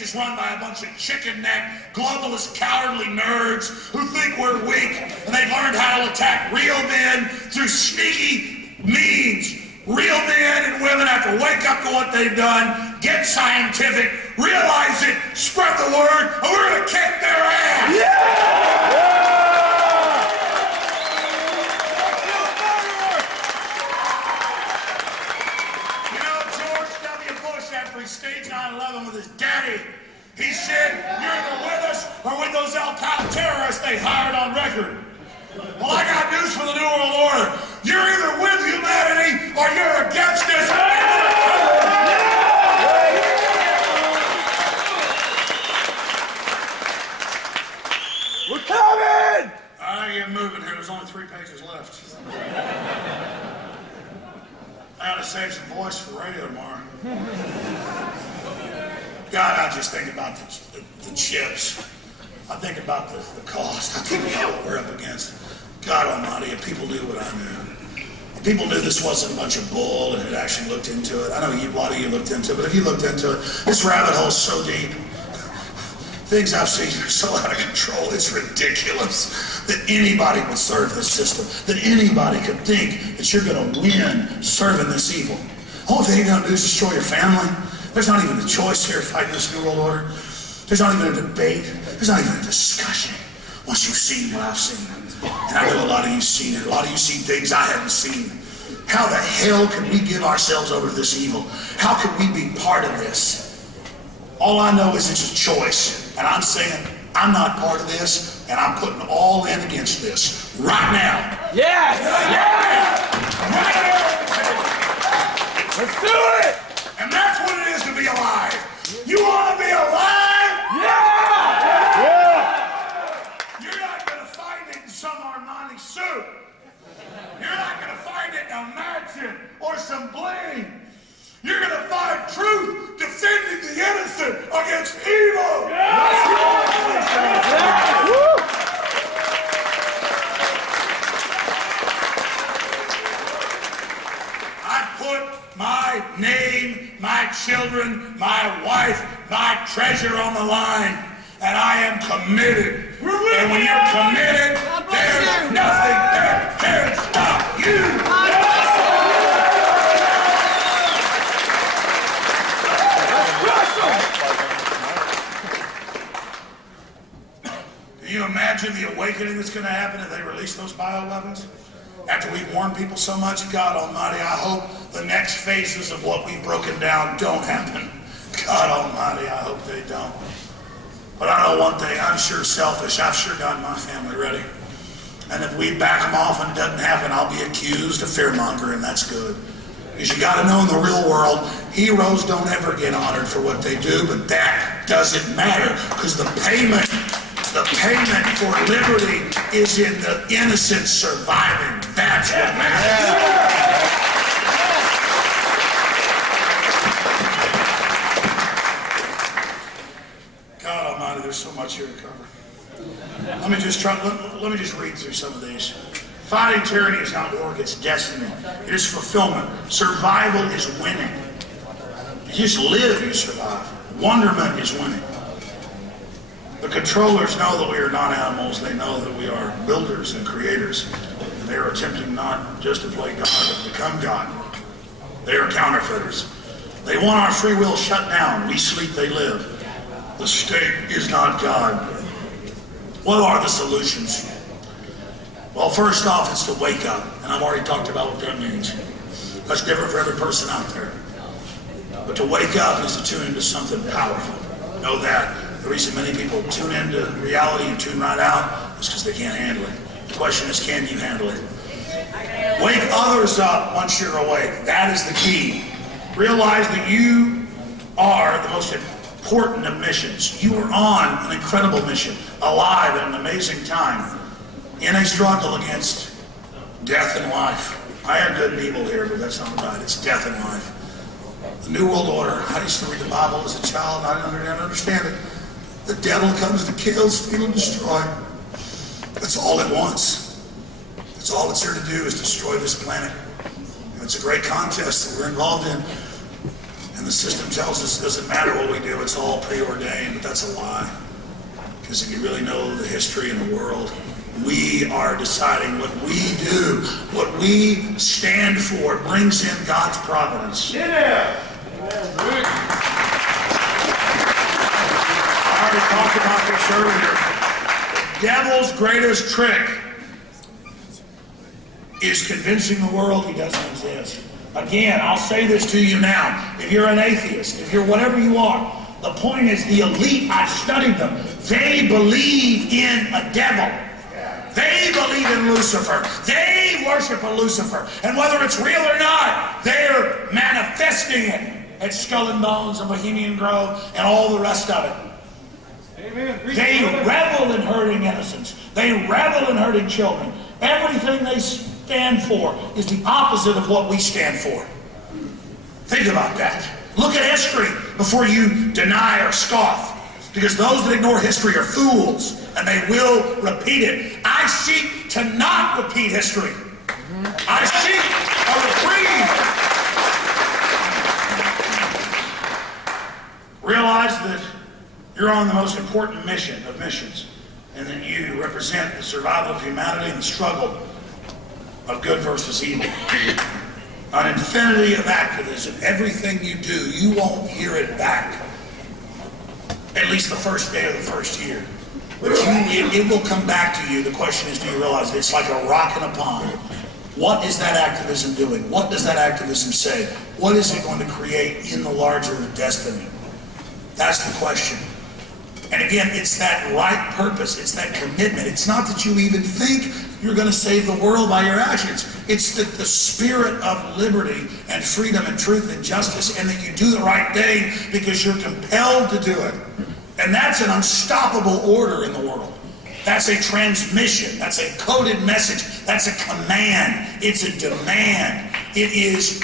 is run by a bunch of chicken-neck, globalist, cowardly nerds who think we're weak, and they've learned how to attack real men through sneaky means. Real men and women have to wake up to what they've done, get scientific, realize it, spread the word, and we're gonna kick their ass! You know, George W. Bush, after he staged 9/11 with his daddy, he said, you're either with us or with those Al-Qaeda terrorists they hired on record. Well, I got news for the New World Order. You're either with humanity or you're against us. We're coming! All right, get moving here. There's only 3 pages left. I gotta save some voice for radio tomorrow. God, I just think about the chips. I think about the cost. I think about what we're up against. God Almighty, if people knew what I knew. If people knew this wasn't a bunch of bull and had actually looked into it. I know a lot of you looked into it, but if you looked into it, this rabbit hole's so deep. Things I've seen are so out of control. It's ridiculous that anybody would serve this system, that anybody could think that you're going to win serving this evil. The only thing you're going to do is destroy your family. There's not even a choice here fighting this New World Order. There's not even a debate. There's not even a discussion. Once you've seen what I've seen, and I know a lot of you've seen it, a lot of you've seen things I haven't seen. How the hell can we give ourselves over to this evil? How can we be part of this? All I know is it's a choice, and I'm saying I'm not part of this, and I'm putting all in against this right now. Yes! Yes! Right now. Let's do it! And that's what it is to be alive. You want to be alive? Yeah! Yeah! You're not going to find it in some Armani suit. You're not going to find it in a mansion or some bling. You're going to find truth defending the innocent against evil. I put my name, my children, my wife, my treasure on the line, and I am committed. And when you're committed, there's nothing that can stop you. Can you imagine the awakening that's going to happen if they release those bioweapons? After we've warned people so much, God Almighty, I hope the next phases of what we've broken down don't happen. God Almighty, I hope they don't. But I know one thing, I'm sure selfish. I've sure gotten my family ready. And if we back them off and it doesn't happen, I'll be accused of fear-mongering. That's good. Because you got to know in the real world, heroes don't ever get honored for what they do, but that doesn't matter because the payment for liberty is in the innocent surviving. That's what matters. God Almighty, there's so much here to cover. Let me just read through some of these. Fighting tyranny is not work, it's destiny. It is fulfillment. Survival is winning. You just live, you survive. Wonderment is winning. The controllers know that we are not animals. They know that we are builders and creators. And they are attempting not just to play God, but to become God. They are counterfeiters. They want our free will shut down. We sleep, they live. The state is not God. What are the solutions? Well, first off, it's to wake up. And I've already talked about what that means. That's different for every person out there. But to wake up is to tune into something powerful. Know that. The reason many people tune into reality and tune right out is because they can't handle it. The question is, can you handle it? Wake others up once you're awake. That is the key. Realize that you are the most important of missions. You are on an incredible mission, alive at an amazing time, in a struggle against death and life. I had good people here, but that's not right. It's death and life. The New World Order. I used to read the Bible as a child. I didn't understand it. The devil comes to kill, steal, and destroy. That's all it wants. That's all it's here to do is destroy this planet. And it's a great contest that we're involved in. And the system tells us it doesn't matter what we do, it's all preordained, but that's a lie. Because if you really know the history in the world, we are deciding what we do, what we stand for, brings in God's providence. Yeah. I already talked about this earlier. The devil's greatest trick is convincing the world he doesn't exist. Again, I'll say this to you now. If you're an atheist, if you're whatever you are, the point is the elite, I've studied them, they believe in a devil. They believe in Lucifer. They worship a Lucifer. And whether it's real or not, they're manifesting it at Skull and Bones and Bohemian Grove and all the rest of it. Amen. They revel in hurting innocents. They revel in hurting children. Everything they stand for is the opposite of what we stand for. Think about that. Look at history before you deny or scoff. Because those that ignore history are fools, and they will repeat it. I seek to not repeat history. I seek a reprieve. Realize that you're on the most important mission of missions, and that you represent the survival of humanity and the struggle of good versus evil. An infinity of activism. Everything you do, you won't hear it back. At least the first day of the first year. But it will come back to you. The question is, do you realize that it's like a rock in a pond? What is that activism doing? What does that activism say? What is it going to create in the larger destiny? That's the question. And again, it's that right purpose. It's that commitment. It's not that you even think you're going to save the world by your actions. It's that the spirit of liberty and freedom and truth and justice, and that you do the right thing because you're compelled to do it. And that's an unstoppable order in the world. That's a transmission. That's a coded message. That's a command. It's a demand. It is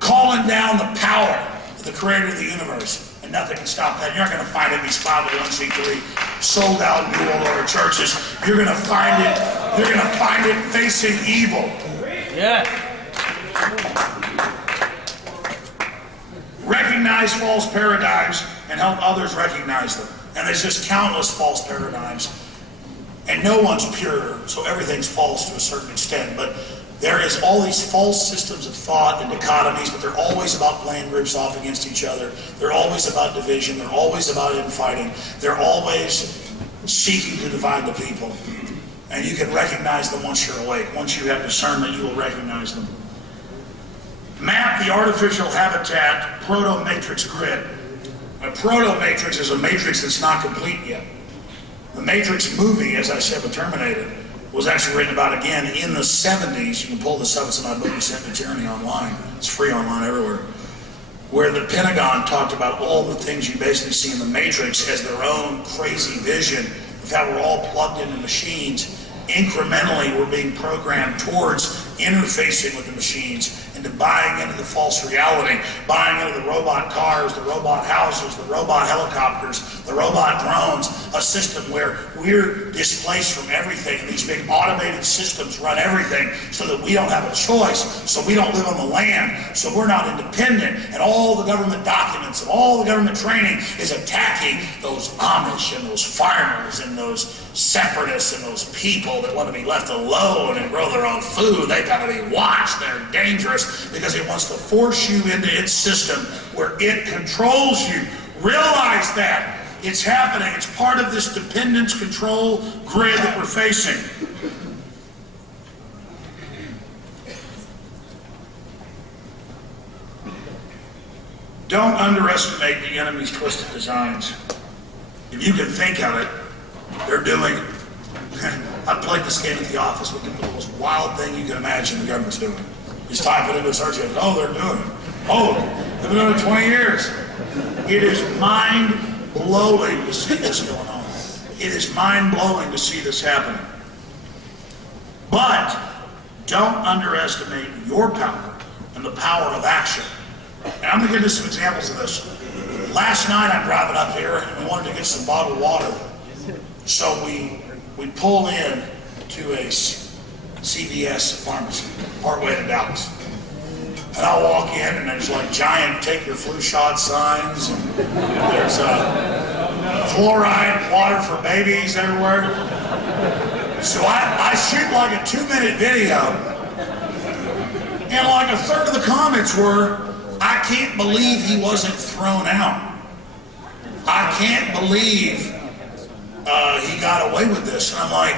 calling down the power of the creator of the universe. And nothing can stop that. You're not going to find it in these 501c3 sold out New World Order churches. You're going to find it. You're going to find it facing evil. Yeah. Recognize false paradigms and help others recognize them. And there's just countless false paradigms. And no one's pure, so everything's false to a certain extent. But there is all these false systems of thought and dichotomies, but they're always about playing groups off against each other. They're always about division. They're always about infighting. They're always seeking to divide the people. And you can recognize them once you're awake. Once you have discernment, you will recognize them. Map the artificial habitat proto-matrix grid. A proto-matrix is a matrix that's not complete yet. The Matrix movie, as I said, with Terminator, was actually written about again in the 70s. You can pull this up. It's in my book, Descent to Tyranny, online. It's free online everywhere. Where the Pentagon talked about all the things you basically see in the Matrix as their own crazy vision of how we're all plugged into machines. Incrementally, we're being programmed towards interfacing with the machines and to buying into the false reality, buying into the robot cars, the robot houses, the robot helicopters, the robot drones, a system where we're displaced from everything. These big automated systems run everything so that we don't have a choice, so we don't live on the land, so we're not independent, and all the government documents and all the government training is attacking those Amish and those farmers and those separatists and those people that want to be left alone and grow their own food. They've got to be watched. They're dangerous because it wants to force you into its system where it controls you. Realize that. It's happening. It's part of this dependence control grid that we're facing. Don't underestimate the enemy's twisted designs. If you can think of it, they're doing, I played this game at the office with the most wild thing you can imagine the government's doing. Just type it into a search engine. Oh, they're doing it. Oh, they've been doing it 20 years. It is mind-blowing to see this going on. It is mind-blowing to see this happening. But don't underestimate your power and the power of action. And I'm going to give you some examples of this. Last night I'm driving up here and we wanted to get some bottled water. So we pull in to a CVS pharmacy, partway to Dallas. And I'll walk in and there's like giant take your flu shot signs. And there's fluoride water for babies everywhere. So I shoot like a 2-minute video. And like a third of the comments were, I can't believe he wasn't thrown out. I can't believe he got away with this. And I'm like,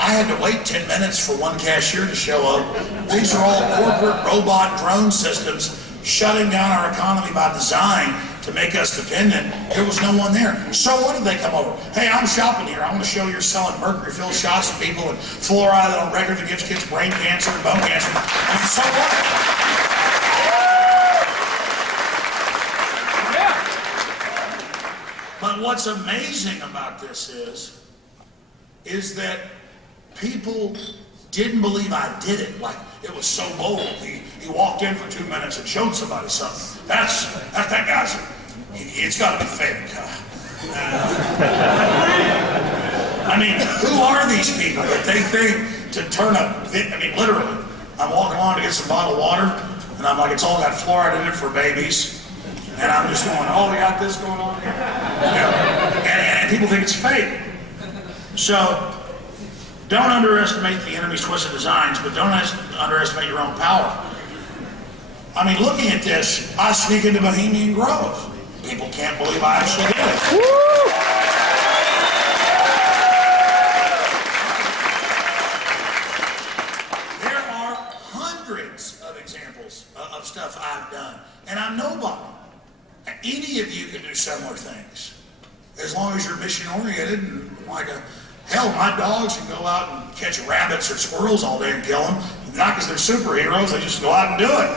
I had to wait 10 minutes for one cashier to show up. These are all corporate robot drone systems shutting down our economy by design to make us dependent. There was no one there. So what did they come over? Hey, I'm shopping here. I want to show you're selling mercury-filled shots to people and fluoride on record that gives kids brain cancer and bone cancer. And so what? But what's amazing about this is that people didn't believe I did it. Like, it was so bold. He walked in for 2 minutes and showed somebody something. That guy's, it's got to be fake. I mean, who are these people that they think to turn up? I mean, literally, I'm walking along to get some bottled water, and I'm like, it's all got fluoride in it for babies. And I'm just going, oh, we got this going on here. Yeah. And people think it's fake. So, don't underestimate the enemy's twisted designs, but don't underestimate your own power. I mean, looking at this, I sneak into Bohemian Grove. People can't believe I actually did it. Woo! There are hundreds of examples of stuff I've done, and I'm nobody. Any of you can do similar things, as long as you're mission-oriented and like a... Hell, my dogs can go out and catch rabbits or squirrels all day and kill them. Not because they're superheroes, they just go out and do it.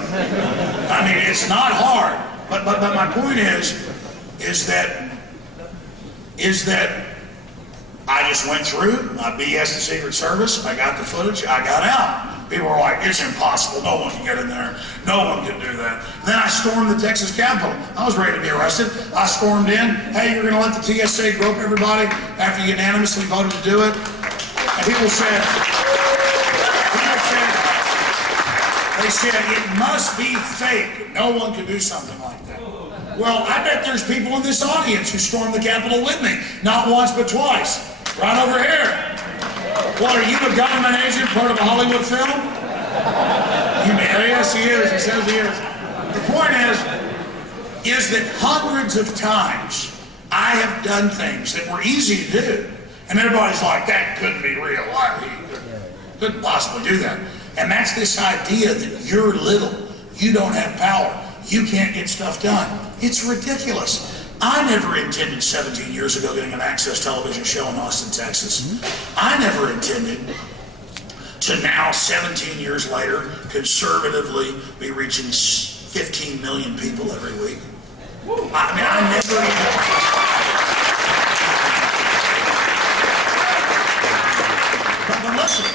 I mean, it's not hard. But my point is that I just went through, I BS the Secret Service, I got the footage, I got out. People were like, it's impossible, no one can get in there, no one can do that. Then I stormed the Texas Capitol. I was ready to be arrested. I stormed in, hey, you're gonna let the TSA grope everybody after you unanimously voted to do it? And people said, it must be fake. No one can do something like that. Well, I bet there's people in this audience who stormed the Capitol with me, not once but twice. Right over here. What, are you a government agent, part of a Hollywood film? Yes, he is. He says he is. The point is that hundreds of times I have done things that were easy to do, and everybody's like, that couldn't be real. He couldn't possibly do that. And that's this idea that you're little, you don't have power, you can't get stuff done. It's ridiculous. I never intended 17 years ago getting an Access television show in Austin, Texas. I never intended to now, 17 years later, conservatively be reaching 15 million people every week. I mean, I never even... But listen,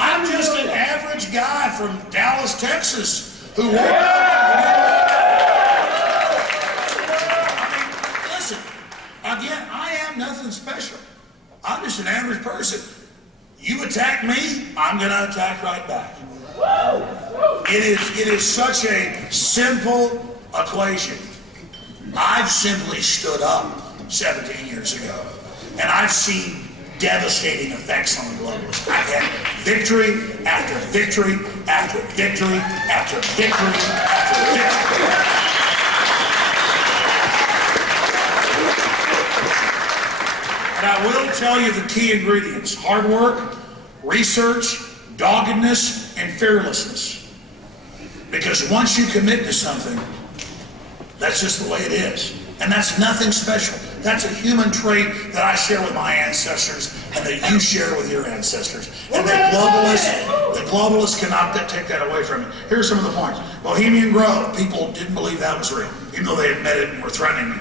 I'm just an average guy from Dallas, Texas, who woke up... Again, I am nothing special. I'm just an average person. You attack me, I'm going to attack right back. It is such a simple equation. I've simply stood up 17 years ago, and I've seen devastating effects on the globalists. I've had victory after victory after victory after victory after victory. And I will tell you the key ingredients: hard work, research, doggedness, and fearlessness. Because once you commit to something, that's just the way it is. And that's nothing special. That's a human trait that I share with my ancestors and that you share with your ancestors. And the globalists cannot take that away from you. Here are some of the points. Bohemian Grove, people didn't believe that was real, even though they admitted it and were threatening me.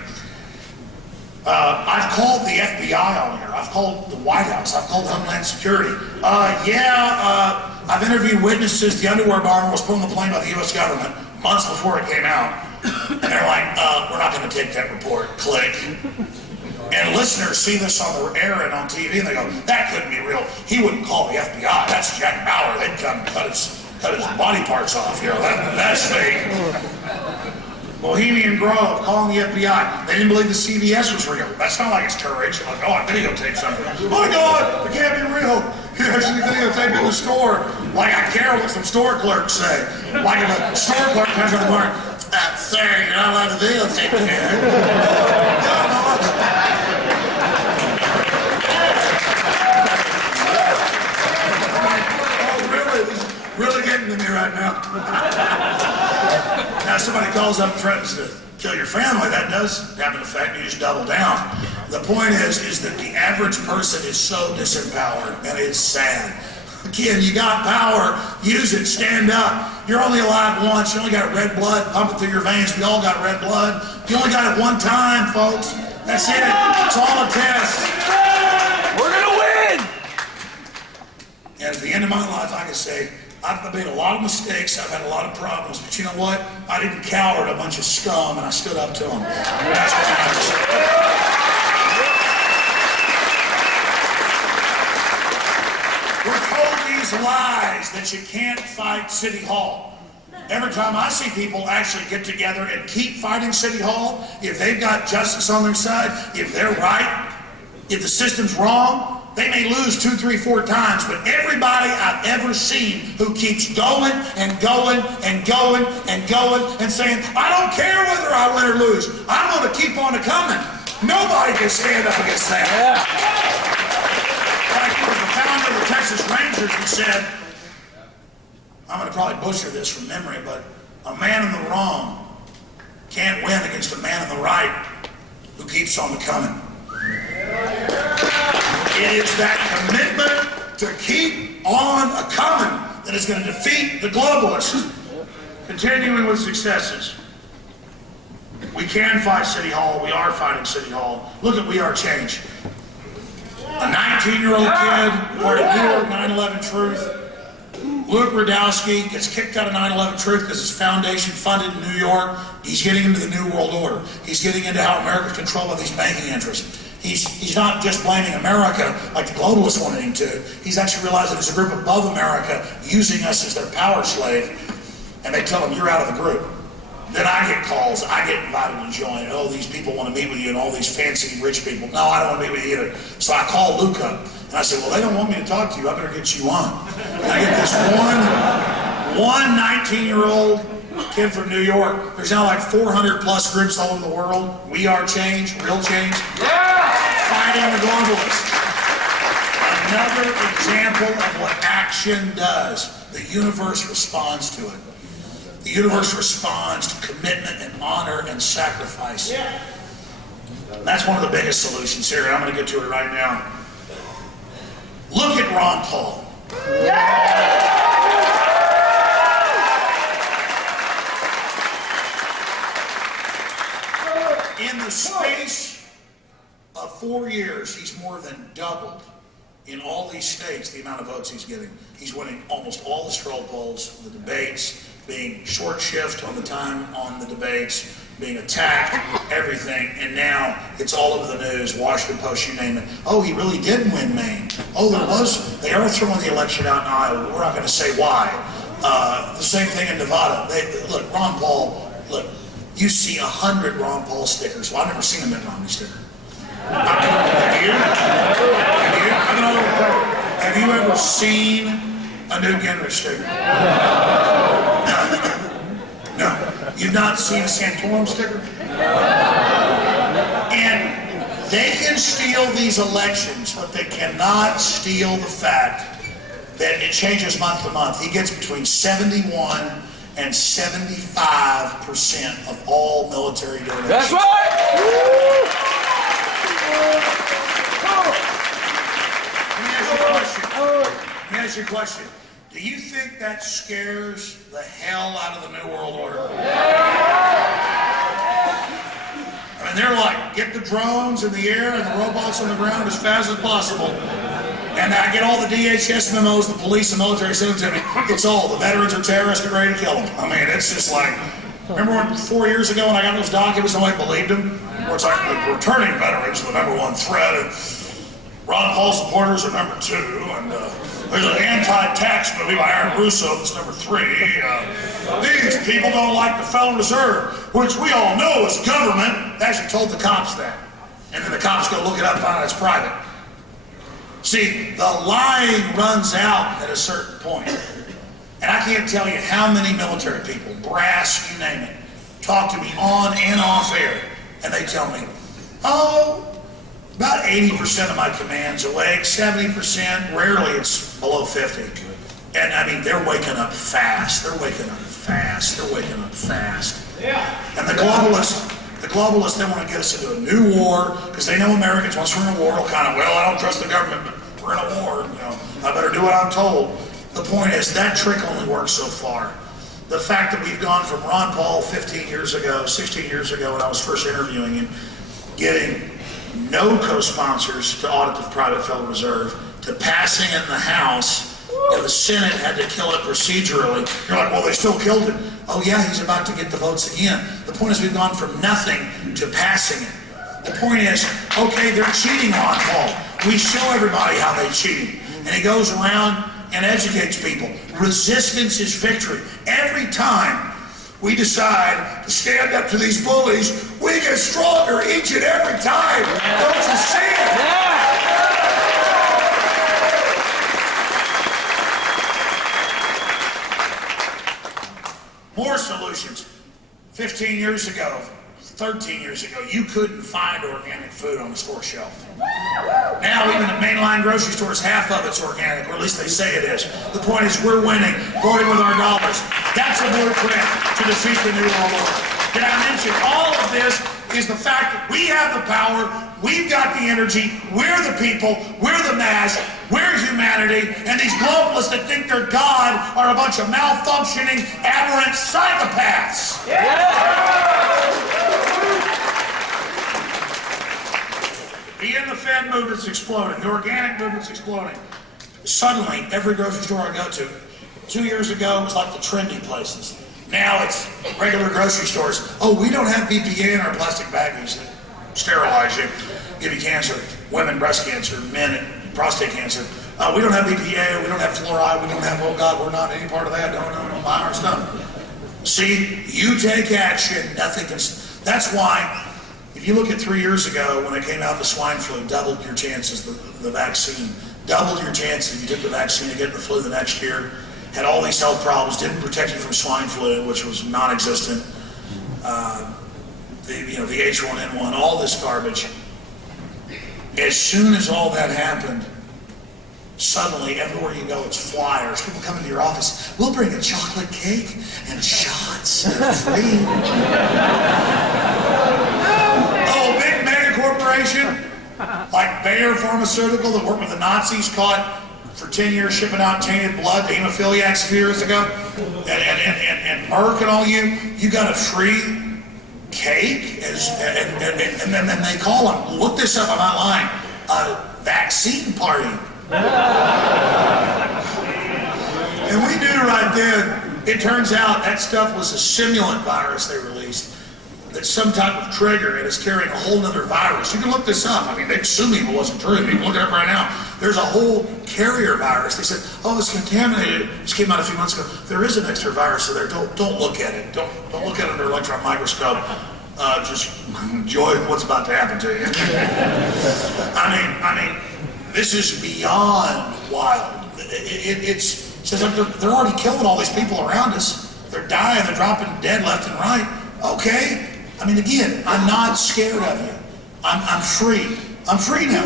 I've called the FBI on here. I've called the White House. I've called Homeland Security. I've interviewed witnesses. The underwear barn was put on the plane by the U.S. government months before it came out. And they're like, we're not going to take that report. Click. And listeners see this on the air and on TV, and they go, that couldn't be real. He wouldn't call the FBI. That's Jack Bauer. They'd come cut cut his body parts off. You know, that's fake. Bohemian Grove calling the FBI. They didn't believe the CVS was real. That's not like it's courage. Like, oh, I videotaped something. Oh my God, it can't be real. He actually videotaped in the store. Like I care what some store clerks say. Like if a store clerk comes to the bar, sir, you're not allowed to videotape here. Really getting to me right now. Now somebody calls up and threatens to kill your family, that does have an effect. You just double down. The point is that the average person is so disempowered, and it's sad. Again, you got power, use it, stand up. You're only alive once. You only got red blood pumping through your veins. We all got red blood. You only got it one time, folks. That's it. It's all a test. We're gonna win! And at the end of my life, I can say, I've made a lot of mistakes, I've had a lot of problems, but you know what? I didn't cower to a bunch of scum, and I stood up to them. That's what I have to say. We're told these lies that you can't fight City Hall. Every time I see people actually get together and keep fighting City Hall, if they've got justice on their side, if they're right, if the system's wrong, they may lose 2, 3, 4 times, but everybody I've ever seen who keeps going and going and going and going and saying, I don't care whether I win or lose, I'm going to keep on coming. Nobody can stand up against that. Like it was the founder of the Texas Rangers who said, I'm going to probably butcher this from memory, but a man in the wrong can't win against a man in the right who keeps on coming. It is that commitment to keep on coming that is going to defeat the globalists. Continuing with successes. We can fight City Hall. We are fighting City Hall. Look at We Are Change. A 19-year-old kid part of New York 9/11 Truth. Luke Rudkowski gets kicked out of 9/11 Truth because his foundation funded in New York. He's getting into the New World Order. He's getting into how America's controlled by these banking interests. He's not just blaming America like the globalists wanted him to. He's actually realized that there's a group above America using us as their power slave, and they tell him, you're out of the group. Then I get calls, I get invited to join. Oh, these people want to meet with you, and all these fancy rich people. No, I don't want to meet with you either. So I call Luke up, and I say, well, they don't want me to talk to you. I better get you on. And I get this one 19-year-old kid from New York. There's now like 400 plus groups all over the world. We Are Change, Real Change. Fighting the globalists. Another example of what action does. The universe responds to it. The universe responds to commitment and honor and sacrifice. That's one of the biggest solutions here, and I'm going to get to it right now. Look at Ron Paul. In the space of 4 years, he's more than doubled in all these states the amount of votes he's getting. He's winning almost all the straw polls, the debates, being short shift on the time on the debates, being attacked, everything, and now it's all over the news, Washington Post, you name it. Oh, he really did win Maine. Oh, they are throwing the election out in Iowa. We're not going to say why. The same thing in Nevada. Look, Ron Paul, look, you see 100 Ron Paul stickers. Well, I've never seen a Mitt Romney sticker. Have you ever seen a Newt Gingrich sticker? No. You've not seen a Santorum sticker? And they can steal these elections, but they cannot steal the fact that it changes month to month. He gets between 71 and 75% of all military donations. That's right! Let me ask you a question. Do you think that scares the hell out of the New World Order? I mean, they're like, get the drones in the air and the robots on the ground as fast as possible. And I get all the DHS memos, the police and military send them to me. It's all, the veterans are terrorists, get ready to kill them. I mean, it's just like, remember when 4 years ago when I got those documents, nobody believed them? Where it's like, the returning veterans are the #1 threat, and Ron Paul supporters are #2, and There's an anti-tax movie by Aaron Russo that's number 3. These people don't like the Federal Reserve, which we all know is government. They actually told the cops that. And then the cops go look it up and find out it's private. See, the lying runs out at a certain point. And I can't tell you how many military people, brass, you name it, talk to me on and off air. And they tell me, oh, about 80% of my command's awake, 70%, rarely it's below 50. And I mean, they're waking up fast. They're waking up fast. They're waking up fast. Yeah. And the globalists, they want to get us into a new war because they know Americans, once we're in a war, will kind of, well, I don't trust the government, but we're in a war, you know, I better do what I'm told. The point is, that trick only works so far. The fact that we've gone from Ron Paul 15 years ago, 16 years ago when I was first interviewing him, getting no co-sponsors to audit the private Federal Reserve, to passing it in the House, and the Senate had to kill it procedurally. You're like, well, they still killed it. Oh yeah, he's about to get the votes again. The point is, we've gone from nothing to passing it. The point is, okay, they're cheating on Paul. We show everybody how they cheated. And he goes around and educates people. Resistance is victory. Every time we decide to stand up to these bullies, we get stronger each and every time. Don't you see it? More solutions. 15 years ago, 13 years ago, you couldn't find organic food on the store shelf. Now, even at mainline grocery stores, half of it's organic, or at least they say it is. The point is, we're winning, voting with our dollars. That's a blueprint to defeat the New World Order. Did I mention all of this is the fact that we have the power, we've got the energy, we're the people, we're the mass, we're humanity, and these globalists that think they're God are a bunch of malfunctioning, aberrant psychopaths. The in the Fed movement's exploding. The organic movement's exploding. Suddenly, every grocery store I go to, 2 years ago, it was like the trendy places. Now it's regular grocery stores. Oh, we don't have BPA in our plastic baggies that sterilize you, give you cancer, women breast cancer, men prostate cancer. We don't have BPA, we don't have fluoride, we don't have, oh God, we're not any part of that. No, buy our stuff. See, you take action, nothing can, that's why, if you look at 3 years ago when it came out, the swine flu doubled your chances, the vaccine, doubled your chances if you took the vaccine to get the flu the next year, had all these health problems, didn't protect you from swine flu, which was non-existent, the H1N1, all this garbage. As soon as all that happened, suddenly everywhere you go, it's flyers. People come into your office, we'll bring a chocolate cake and shots for free. Oh, big mega corporation like Bayer Pharmaceutical that worked with the Nazis, caught for 10 years shipping out tainted blood to hemophiliacs a few years ago, and Merck and all you got a free cake, and then they call them, look this up, I'm not lying, a vaccine party. And we knew right then, it turns out that stuff was a simulant virus they released. That's some type of trigger, and it's carrying a whole other virus. You can look this up. I mean, they'd sue me if it wasn't true. You can look it up right now. There's a whole carrier virus. They said, oh, it's contaminated. This came out a few months ago. There is an extra virus in there. Don't look at it. Don't look at it under an electron microscope. Just enjoy what's about to happen to you. I mean, this is beyond wild. It's says like they're already killing all these people around us. They're dying. They're dropping dead left and right. Okay. I mean, again, I'm not scared of you. I'm free. I'm free now.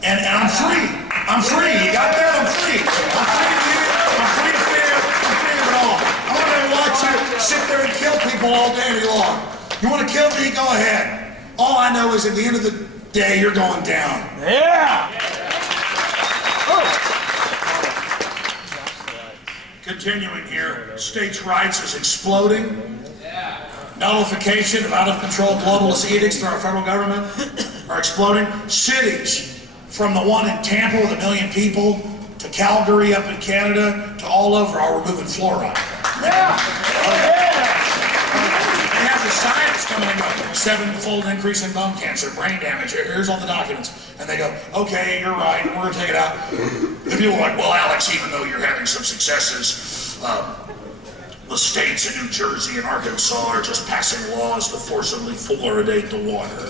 And I'm free. I'm free. You got that? I'm free. I'm free to you. I'm free to fear. I'm free of it all. I'm not going to watch you sit there and kill people all day long. You want to kill me? Go ahead. All I know is at the end of the day, you're going down. Yeah! Continuing here, states' rights is exploding. Nullification of out-of-control globalist edicts through our federal government are exploding. Cities, from the one in Tampa with 1 million people, to Calgary up in Canada, to all over, are removing fluoride. They have the science come in and go, 7-fold increase in bone cancer, brain damage, here's all the documents. And they go, okay, you're right, we're gonna take it out. The people are like, well, Alex, even though you're having some successes, the states in New Jersey and Arkansas are just passing laws to forcibly fluoridate the water.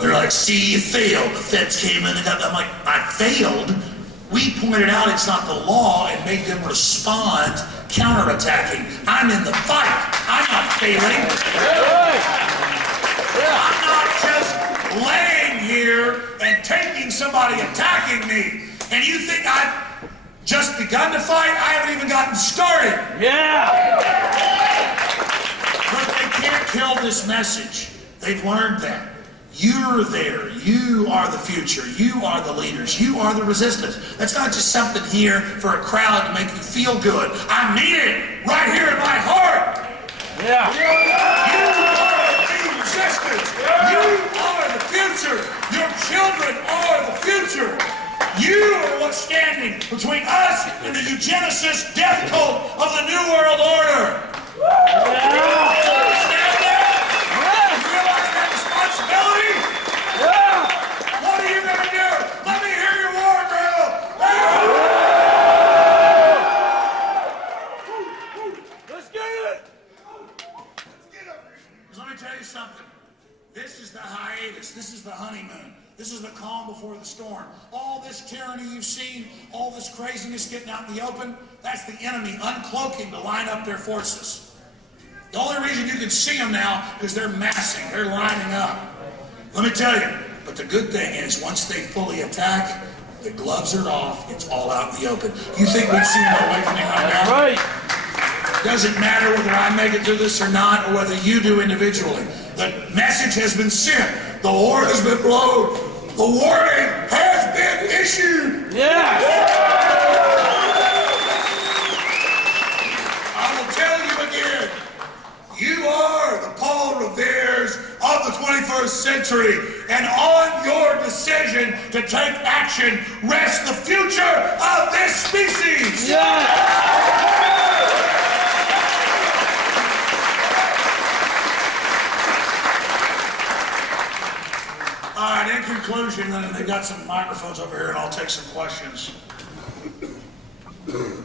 They're like, see, you failed. The feds came in and got that. I'm like, I failed? We pointed out it's not the law and made them respond counterattacking. I'm in the fight. I'm not failing. I'm not just laying here and taking somebody attacking me. And you think I've just begun to fight? I haven't even gotten started. Yeah! But they can't kill this message. They've learned that. You're there. You are the future. You are the leaders. You are the resistance. That's not just something here for a crowd to make you feel good. I mean it right here in my heart. Yeah! You are the resistance. You are the future. Your children are the future. You are what's standing between us and the eugenicist death cult of the New World Order. Understand that? You realize that responsibility? What are you going to do? Let me hear your war drill. Let's get it! Because let me tell you something. This is the hiatus. This is the honeymoon. This is the calm before the storm. All this tyranny you've seen, all this craziness getting out in the open, that's the enemy uncloaking to line up their forces. The only reason you can see them now is they're massing, they're lining up. Let me tell you, but the good thing is once they fully attack, the gloves are off, it's all out in the open. You think we've seen an awakening right now? Right! Doesn't matter whether I make it through this or not, or whether you do individually. The message has been sent. The horn has been blown. The warning has been issued. Yeah! I will tell you again, you are the Paul Revere's of the 21st century, and on your decision to take action rests the future of this species. Yeah! All right, in conclusion, then they've got some microphones over here, and I'll take some questions.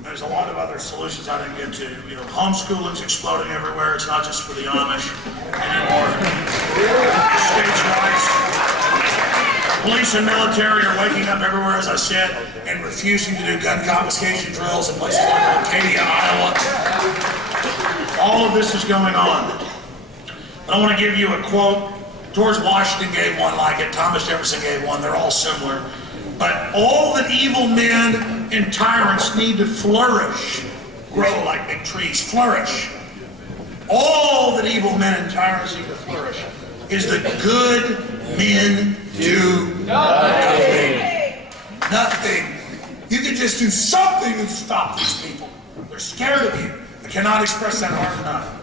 There's a lot of other solutions I didn't get to. You know, homeschooling's exploding everywhere. It's not just for the Amish anymore. States' rights. Police and military are waking up everywhere, as I said, and refusing to do gun confiscation drills in places like Arcadia, Iowa. All of this is going on. I want to give you a quote. George Washington gave one like it. Thomas Jefferson gave one. They're all similar. But all that evil men and tyrants need to flourish, grow like big trees, flourish. All that evil men and tyrants need to flourish is that good men do nothing. Nothing. You can just do something to stop these people. They're scared of you. I cannot express that hard enough.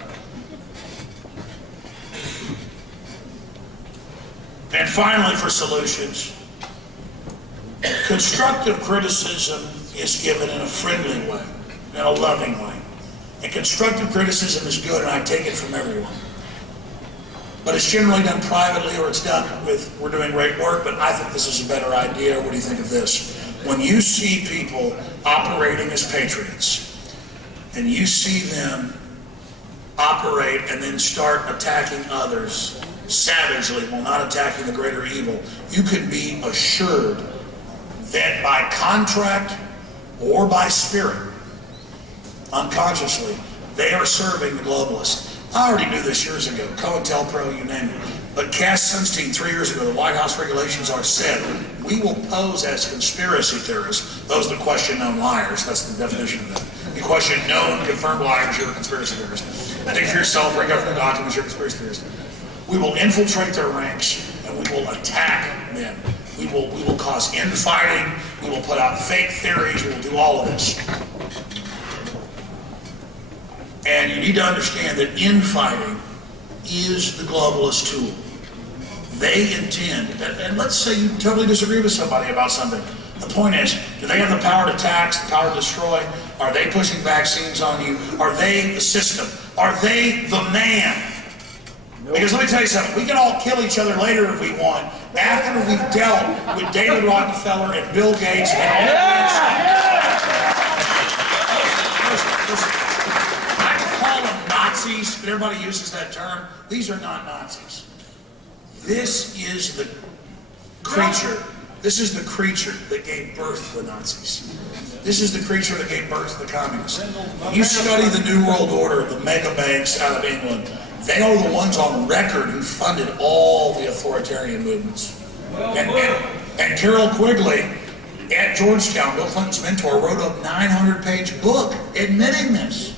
And finally, for solutions, constructive criticism is given in a friendly way, in a loving way. And constructive criticism is good, and I take it from everyone. But it's generally done privately, or it's done with, we're doing great work, but I think this is a better idea. What do you think of this? When you see people operating as patriots, and you see them operate and then start attacking others savagely while not attacking the greater evil, you can be assured that by contract or by spirit, unconsciously, they are serving the globalists. I already knew this years ago, COINTELPRO, you name it. But Cass Sunstein, 3 years ago, the White House regulations are said, we will pose as conspiracy theorists, those that question known liars. That's the definition of that. You question known, confirmed liars, you're a conspiracy theorist. Think for yourself, read government documents, you're a conspiracy theorist. We will infiltrate their ranks, and we will attack them. We will cause infighting, we will put out fake theories, we will do all of this. And you need to understand that infighting is the globalist tool. They intend, and let's say you totally disagree with somebody about something. The point is, do they have the power to tax, the power to destroy? Are they pushing vaccines on you? Are they the system? Are they the man? Because let me tell you something, we can all kill each other later if we want, after we've dealt with David Rockefeller and Bill Gates and all Listen, I can call them Nazis, but everybody uses that term. These are not Nazis. This is the creature. This is the creature that gave birth to the Nazis. This is the creature that gave birth to the communists. When you study the New World Order, the mega banks out of England, they are the ones on record who funded all the authoritarian movements. And Carroll Quigley at Georgetown, Bill Clinton's mentor, wrote a 900-page book admitting this.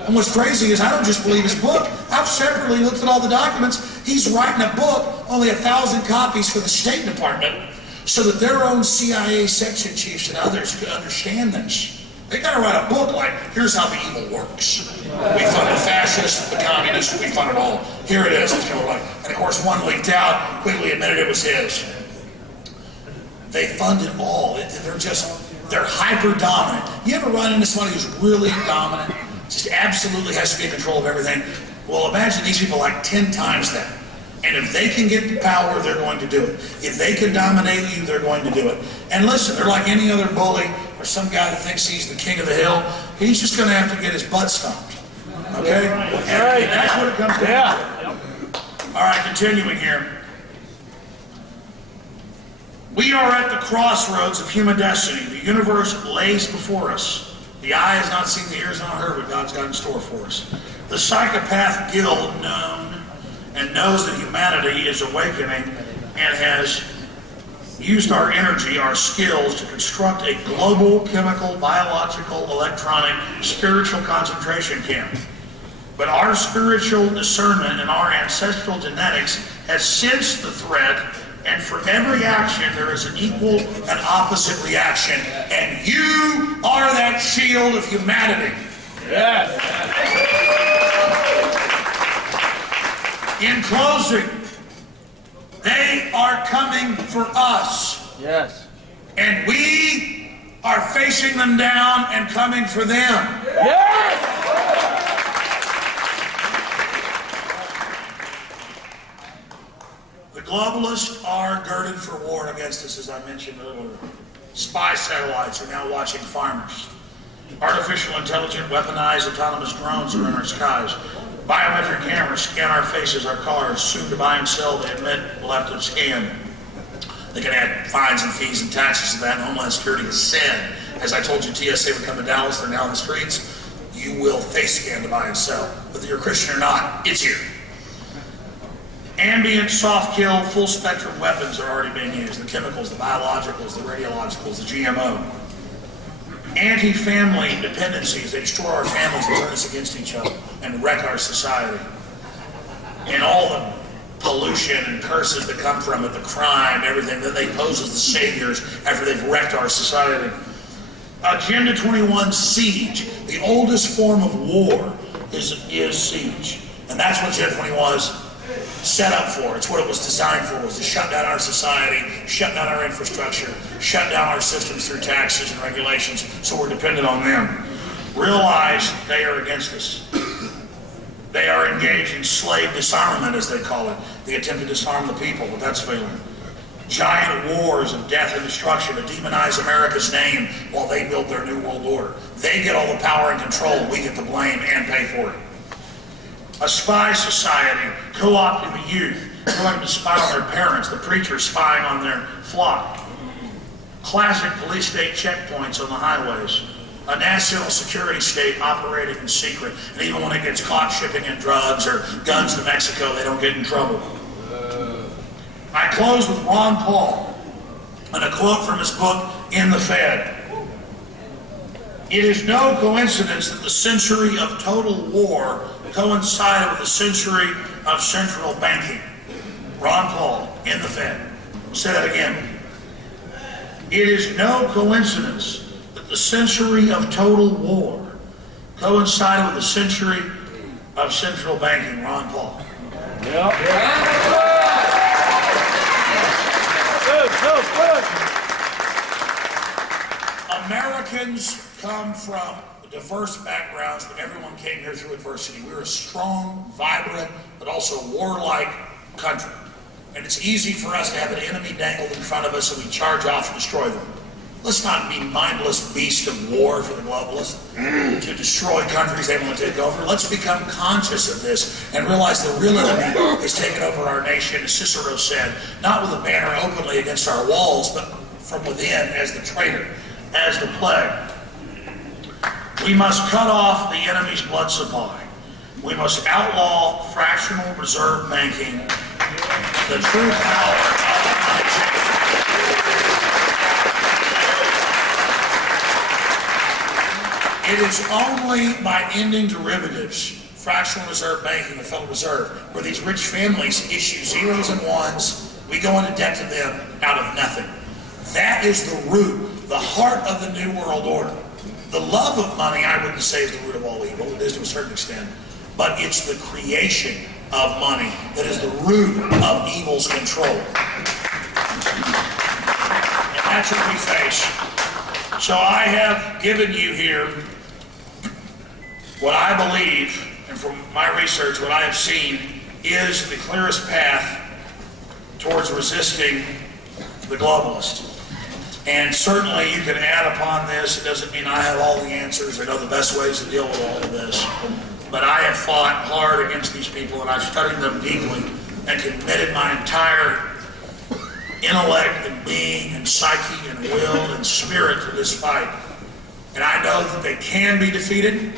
And what's crazy is I don't just believe his book. I've separately looked at all the documents. He's writing a book, only 1,000 copies for the State Department, so that their own CIA section chiefs and others could understand this. They gotta write a book like, here's how the evil works. We fund the fascists, the communists, we fund it all. Here it is. It's kind of like, and of course one leaked out, quickly admitted it was his. They fund it all. They're hyper dominant. You ever run into somebody who's really dominant? Just absolutely has to be in control of everything. Well, imagine these people like 10 times that. And if they can get the power, they're going to do it. If they can dominate you, they're going to do it. And listen, they're like any other bully or some guy that thinks he's the king of the hill. He's just going to have to get his butt stomped. Okay? And that's what it comes down to. All right, continuing here. We are at the crossroads of human destiny. The universe lays before us. The eye has not seen, the ear has not heard what God's got in store for us. The psychopath guild and knows that humanity is awakening and has used our energy, our skills to construct a global chemical, biological, electronic, spiritual concentration camp. But our spiritual discernment and our ancestral genetics has sensed the threat, and for every action there is an equal and opposite reaction. And you are that shield of humanity. Yes. In closing, they are coming for us. Yes. And we are facing them down and coming for them. Yes. The globalists are girded for war against us, as I mentioned earlier. Spy satellites are now watching farmers. Artificial intelligent, weaponized, autonomous drones are in our skies. Biometric cameras scan our faces, our cars. Soon to buy and sell, they admit we'll have to scan. They can add fines and fees and taxes to that. And Homeland Security has said, as I told you, TSA would come to Dallas, they're now in the streets. You will face scan to buy and sell. Whether you're a Christian or not, it's here. Ambient, soft kill, full spectrum weapons are already being used. The chemicals, the biologicals, the radiologicals, the GMO. Anti-family dependencies, they destroy our families and turn us against each other and wreck our society. And all the pollution and curses that come from it, the crime, everything, then they pose as the saviors after they've wrecked our society. Agenda 21 siege, the oldest form of war is siege. And that's what Agenda 21 was set up for. It's what it was designed for, was to shut down our society, shut down our infrastructure, shut down our systems through taxes and regulations, so we're dependent on them. Realize they are against us. They are engaged in slave disarmament, as they call it. They attempt to disarm the people, but that's failing. Giant wars of death and destruction to demonize America's name while they build their new world order. They get all the power and control, we get the blame and pay for it. A spy society, co-opting the youth, going to spy on their parents, the preachers spying on their flock. Classic police state checkpoints on the highways. A national security state operating in secret, and even when it gets caught shipping in drugs or guns to Mexico, they don't get in trouble. I close with Ron Paul and a quote from his book, In the Fed. It is no coincidence that the century of total war coincided with the century of central banking. Ron Paul, In the Fed. I'll say that again. It is no coincidence that the century of total war coincided with the century of central banking. Ron Paul. Yep. Good. Americans come from the diverse backgrounds, but everyone came here through adversity. We're a strong, vibrant, but also warlike country. And it's easy for us to have an enemy dangled in front of us and we charge off and destroy them. Let's not be mindless beasts of war for the globalists to destroy countries they want to take over. Let's become conscious of this and realize the real enemy is taking over our nation, as Cicero said, not with a banner openly against our walls, but from within as the traitor, as the plague. We must cut off the enemy's blood supply. We must outlaw fractional reserve banking, the true power of money change. It is only by ending derivatives, fractional reserve banking, the Federal Reserve, where these rich families issue zeros and ones, we go into debt to them out of nothing. That is the root, the heart of the New World Order. The love of money, I wouldn't say, is the root of all evil. It is to a certain extent. But it's the creation of money that is the root of evil's control. And that's what we face. So I have given you here what I believe, and from my research, what I have seen is the clearest path towards resisting the globalist. And certainly you can add upon this. It doesn't mean I have all the answers or know the best ways to deal with all of this. But I have fought hard against these people, and I've studied them deeply and committed my entire intellect and being and psyche and will and spirit to this fight. And I know that they can be defeated.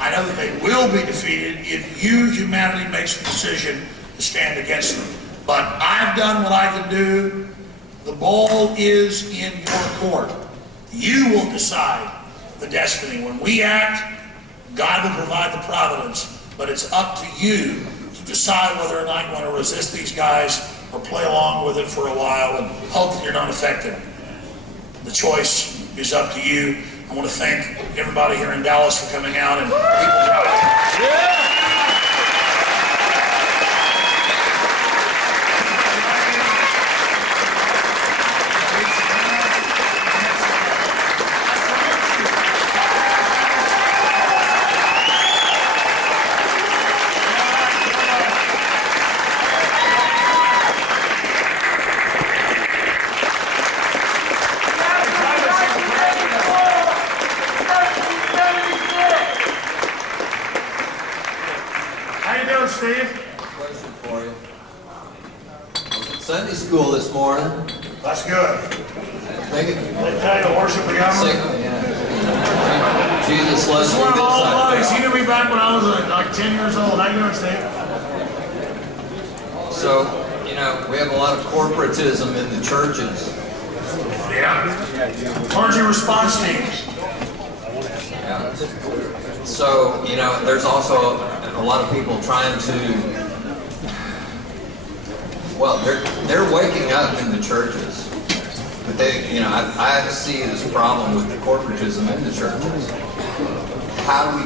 I know that they will be defeated if you, humanity, makes the decision to stand against them. But I've done what I can do. The ball is in your court. You will decide the destiny. When we act, God will provide the providence, but it's up to you to decide whether or not you want to resist these guys or play along with it for a while and hope that you're not affected. The choice is up to you. I want to thank everybody here in Dallas for coming out and people. Sunday school this morning. That's good. They tell you to worship the government. Yeah. Jesus loves This is one of all buddies. He knew me back when I was like 10 years old. How you doing, Steve? So, you know, we have a lot of corporatism in the churches. Yeah. Clergy response teams. Yeah. So, you know, there's also a lot of people trying to, well, they're waking up in the churches, but they, you know, I see this problem with the corporatism in the churches. How do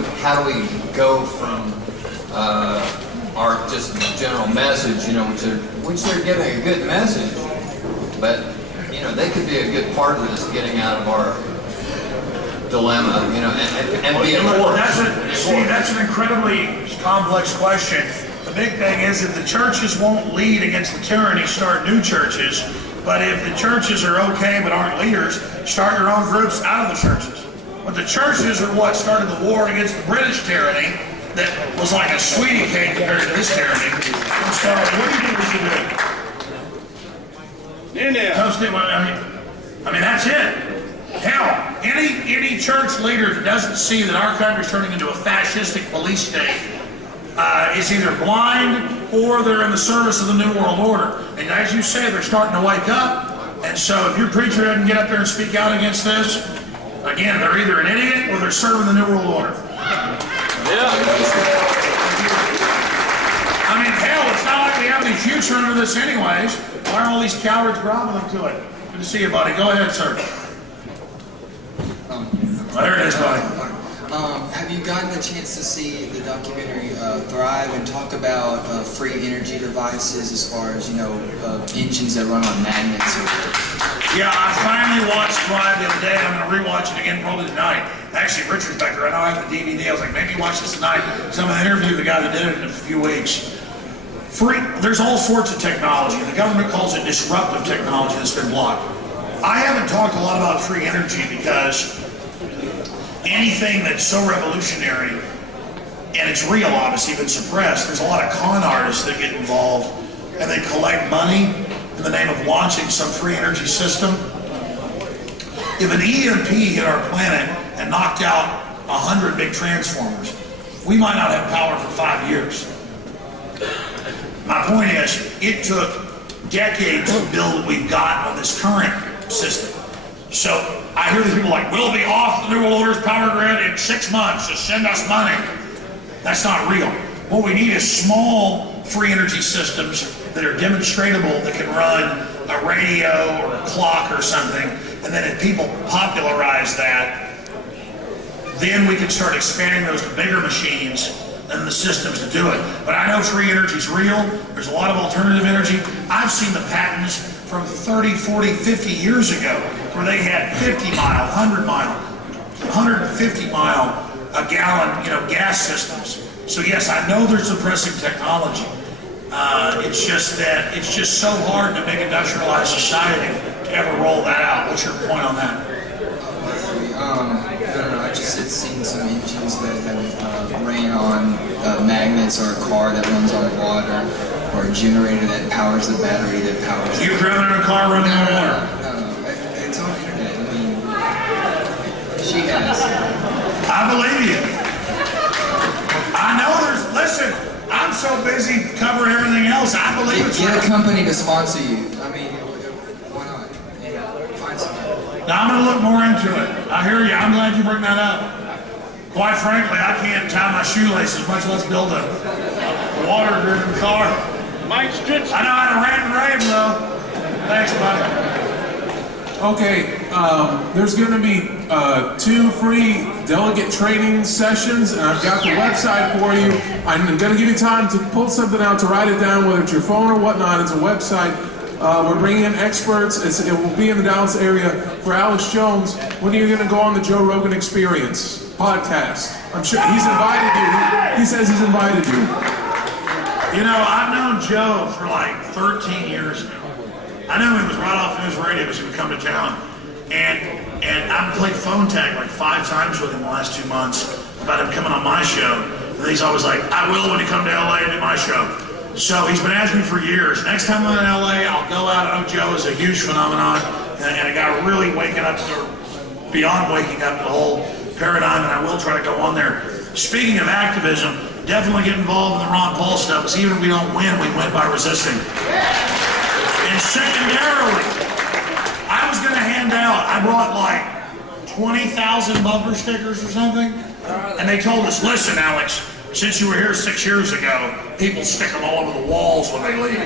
we go from our just general message, you know, which they're giving a good message, but you know, they could be a good part of this getting out of our dilemma, you know, and be a force. That's an incredibly complex question. The big thing is that the churches won't lead against the tyranny, start new churches. But if the churches are okay but aren't leaders, start your own groups out of the churches. But the churches are what started the war against the British tyranny that was like a sweetie cake compared to this tyranny. So what do you think we should do? I mean, that's it. Hell, any church leader that doesn't see that our country's turning into a fascistic police state is either blind or they're in the service of the New World Order. And as you say, they're starting to wake up. And so if your preacher doesn't get up there and speak out against this, again, they're either an idiot or they're serving the New World Order. Yeah. I mean, hell, it's not like we have any future under this anyways. Why are all these cowards groveling to it? Good to see you, buddy. Go ahead, sir. Well, there it is, buddy. Have you gotten a chance to see the documentary Thrive and talk about free energy devices as far as, engines that run on magnets? Yeah, I finally watched Thrive the other day. I'm going to rewatch it again probably tonight. Actually, Richard's back there. I know I have the DVD. I was like, maybe watch this tonight. So I'm going to interview the guy that did it in a few weeks. There's all sorts of technology. The government calls it disruptive technology that's been blocked. I haven't talked a lot about free energy because anything that's so revolutionary, and it's real, obviously, but suppressed, there's a lot of con artists that get involved, and they collect money in the name of launching some free energy system. If an EMP hit our planet and knocked out 100 big transformers, we might not have power for 5 years. My point is, it took decades to build what we've got on this current system. So I hear these people like, we'll be off the New World Order's power grid in 6 months, just send us money. That's not real. What we need is small free energy systems that are demonstratable, that can run a radio or a clock or something, and then if people popularize that, then we can start expanding those to bigger machines and the systems to do it. But I know free energy is real. There's a lot of alternative energy. I've seen the patents from 30, 40, 50 years ago where they had 50 mile, 100 mile, 150 mile a gallon, gas systems. So yes, I know there's suppressing technology. It's just that it's just so hard in a big industrialized society to ever roll that out. What's your point on that? I don't know. I just had seen some engines that have ran on magnets, or a car that runs on water, or a generator that powers the battery that powers. You've driven in a car running on water? No. It's on the internet. I mean, she has. I believe you. I know listen, I'm so busy covering everything else, I believe it's Get real. a company to sponsor you. I mean, why not? Find something. Now I'm going to look more into it. I hear you. I'm glad you bring that up. Quite frankly, I can't tie my shoelaces, much less build a water-driven car. Mike Stritch. I know how to rant and rave, though. Thanks, buddy. Okay, there's going to be 2 free delegate training sessions, and I've got the website for you. I'm going to give you time to pull something out, to write it down, whether it's your phone or whatnot. It's a website. We're bringing in experts. It will be in the Dallas area. For Alex Jones, when are you going to go on the Joe Rogan Experience podcast? I'm sure he's invited you. He says he's invited you. I've known Joe for like 13 years now. I knew he was right off news radio as he would come to town. And I've played phone tag like 5 times with him the last 2 months about him coming on my show. And he's always like, I will when you come to LA and do my show. So he's been asking me for years. Next time I'm in LA, I'll go out. I know Joe is a huge phenomenon and a guy really waking up to, beyond waking up, the whole paradigm, and I will try to go on there. Speaking of activism, definitely get involved in the Ron Paul stuff, because even if we don't win, we win by resisting. And secondarily, I was going to hand out, I brought like 20,000 bumper stickers or something, and they told us, listen, Alex, since you were here 6 years ago, people stick them all over the walls when they leave.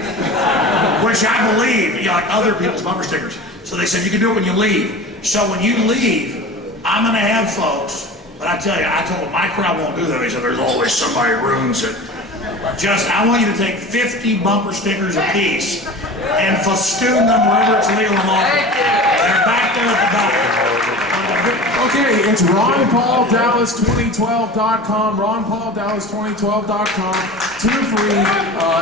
Which I believe, like other people's bumper stickers. So they said, you can do it when you leave. So when you leave, I'm going to have folks, but I tell you, I told them, my crowd won't do that. They said, there's always somebody who ruins it. I want you to take 50 bumper stickers a piece and festoon them wherever it's legal and lawful. They're back there at the back. Okay, it's RonPaulDallas2012.com, RonPaulDallas2012.com. 2 free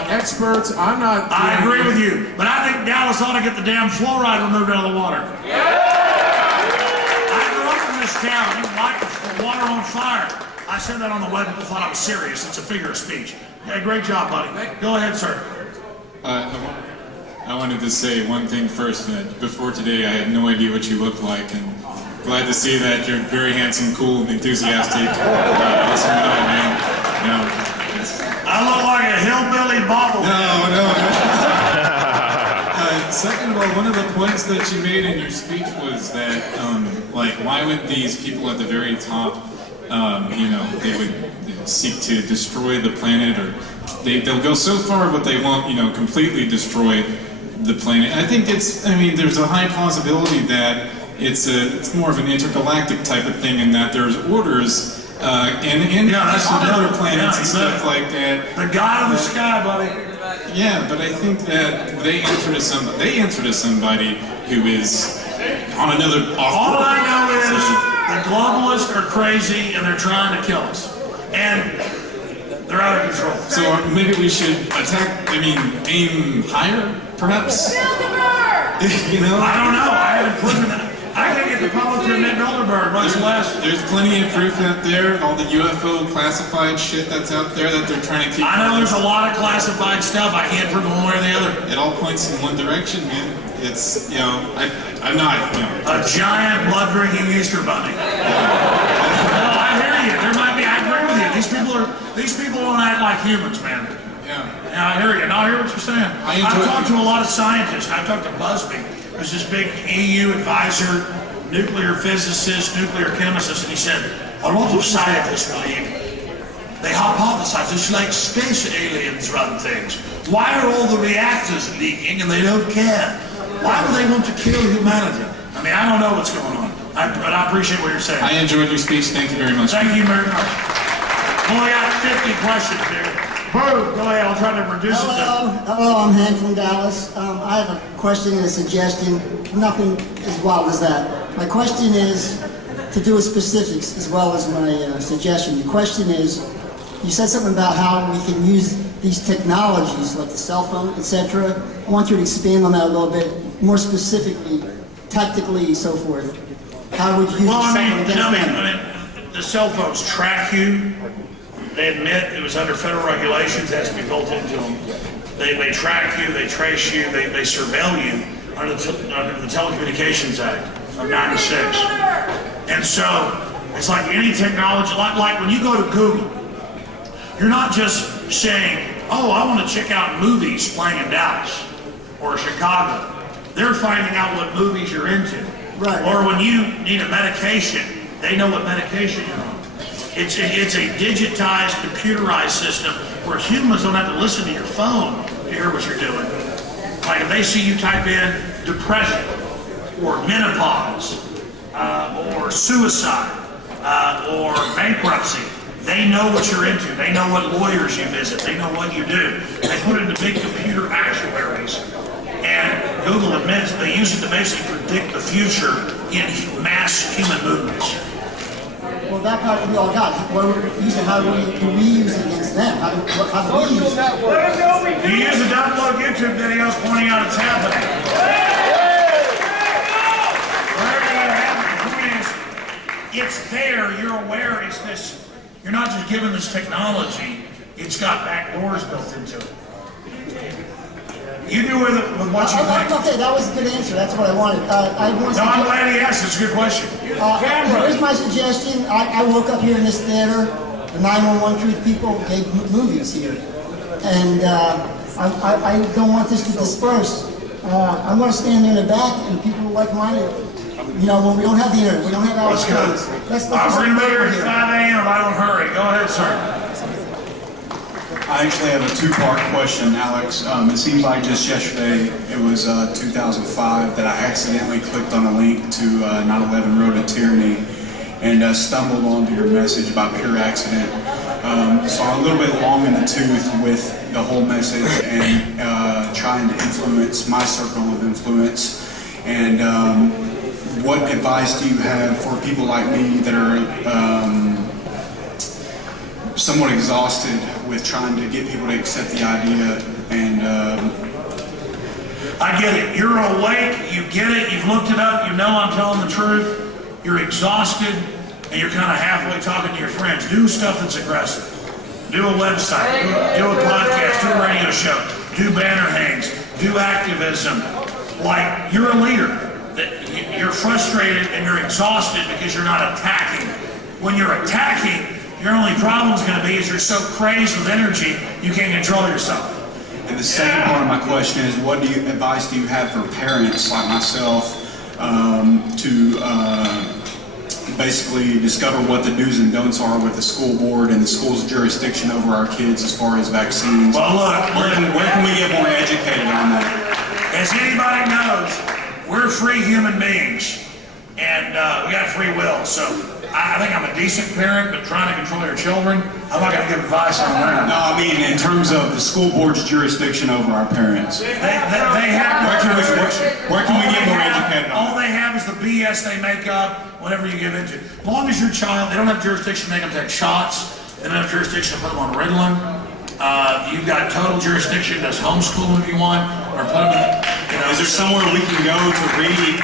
experts. I agree with you, but I think Dallas ought to get the damn fluoride removed out of the water. I grew up in this town. I didn't like the water on fire. I said that on the web. People thought I was serious. It's a figure of speech. Hey, great job, buddy. Go ahead, sir. I wanted to say one thing first. Before today, I had no idea what you looked like, and glad to see that you're very handsome, cool, enthusiastic, awesome guy, man. I look like a hillbilly bobble. No. Second of all, one of the points that you made in your speech was that, why would these people at the very top, they would seek to destroy the planet, or they'll go so far what they want, completely destroy the planet. I think there's a high possibility that it's more of an intergalactic type of thing, in that there's orders and Yeah, that's on the- other planets and yeah, stuff like that. The God of the sky, buddy. Yeah, but I think that they answer to somebody who is on another off. All I know is the globalists are crazy and they're trying to kill us. And they're out of control. So maybe we should aim higher, perhaps? You know? I don't know. I haven't proven that. I can get the public to admit Bilderberg, much less. There's plenty of proof out there, all the UFO classified shit that's out there that they're trying to keep. I know there's a lot of classified stuff. I can't prove one way or the other. It all points in one direction, man. It's, I'm not, A giant blood-drinking Easter bunny. No, I hear you. There might be. I agree with you. These people don't act like humans, man. Yeah. Yeah, I hear you. And I hear what you're saying. I've talked to a lot of scientists. I've talked to Busby, who's this big EU advisor, nuclear physicist, nuclear chemist, and he said, a lot of scientists believe, they hypothesize, it's like space aliens run things. Why are all the reactors leaking and they don't care? Why would they want to kill humanity? I mean, I don't know what's going on, but I appreciate what you're saying. I enjoyed your speech. Thank you very much. Thank you very much. Only got 50 questions here. Boo, go ahead, I'll try to reduce it to... Hello, I'm Han from Dallas. I have a question and a suggestion. Nothing as wild as that. My question is to do with specifics as well as my suggestion. The question is, you said something about how we can use these technologies like the cell phone, etc. I want you to expand on that a little bit, more specifically, tactically, so forth. How would you use Well, the cell phone against them? I mean, the cell phones track you. They admit it was under federal regulations, has to be built into them. They track you, they trace you, they surveil you under the Telecommunications Act of '96. And so, it's like any technology, like when you go to Google, you're not just saying, oh, I want to check out movies playing in Dallas or Chicago. They're finding out what movies you're into. Right. Or when you need a medication, they know what medication you're on. It's a digitized, computerized system where humans don't have to listen to your phone to hear what you're doing. Like if they see you type in depression or menopause or suicide or bankruptcy, they know what you're into. They know what lawyers you visit. They know what you do. They put it into big computer actuaries. And Google admits they use it to basically predict the future in mass human movements. Well, that part we all got. How do we use it against them? How do we use it? You use the download YouTube videos pointing out it's happening. Wherever that happens, the point is, it's there, you're aware it's this, you're not just given this technology, it's got back doors built into it. You do with what you think. Okay, that was a good answer. That's what I wanted. I'm glad he asked. It's a good question. Here's my suggestion. I woke up here in this theater. The 911 Truth people gave movies here. And I don't want this to disperse. I'm going to stand there in the back, and people like mine, when we don't have the internet, we don't have our phones. We're going to be here at 5 a.m. I don't hurry. Go ahead, sir. I actually have a two-part question, Alex. It seems like just yesterday, it was 2005, that I accidentally clicked on a link to 9/11 Road to Tyranny and stumbled onto your message by pure accident. So I'm a little bit long in the tooth with the whole message and trying to influence my circle of influence. And what advice do you have for people like me that are somewhat exhausted with trying to get people to accept the idea? And I get it. You're awake, you get it, you've looked it up, you know I'm telling the truth, you're exhausted, and you're kind of halfway talking to your friends. Do stuff that's aggressive. Do a website, do a podcast, do a radio show, do banner hangs, do activism. Like, you're a leader. You're frustrated and you're exhausted because you're not attacking. When you're attacking, your only problem is going to be is you're so crazed with energy, you can't control yourself. And the second part of my question is, what advice do you have for parents like myself to basically discover what the do's and don'ts are with the school board and the school's jurisdiction over our kids as far as vaccines? Well, look, where can we get more educated on that? As anybody knows, we're free human beings, and we got free will, so I think I'm a decent parent, but trying to control your children, I'm not going to give advice on that. No, I mean in terms of the school board's jurisdiction over our parents. They have. Where can we get more educated on? All they have is the BS they make up whatever you give into. As long as your child, they don't have jurisdiction to make them take shots. They don't have jurisdiction to put them on Ritalin. You've got total jurisdiction to homeschool them if you want, or put them in, Is there somewhere we can go to read?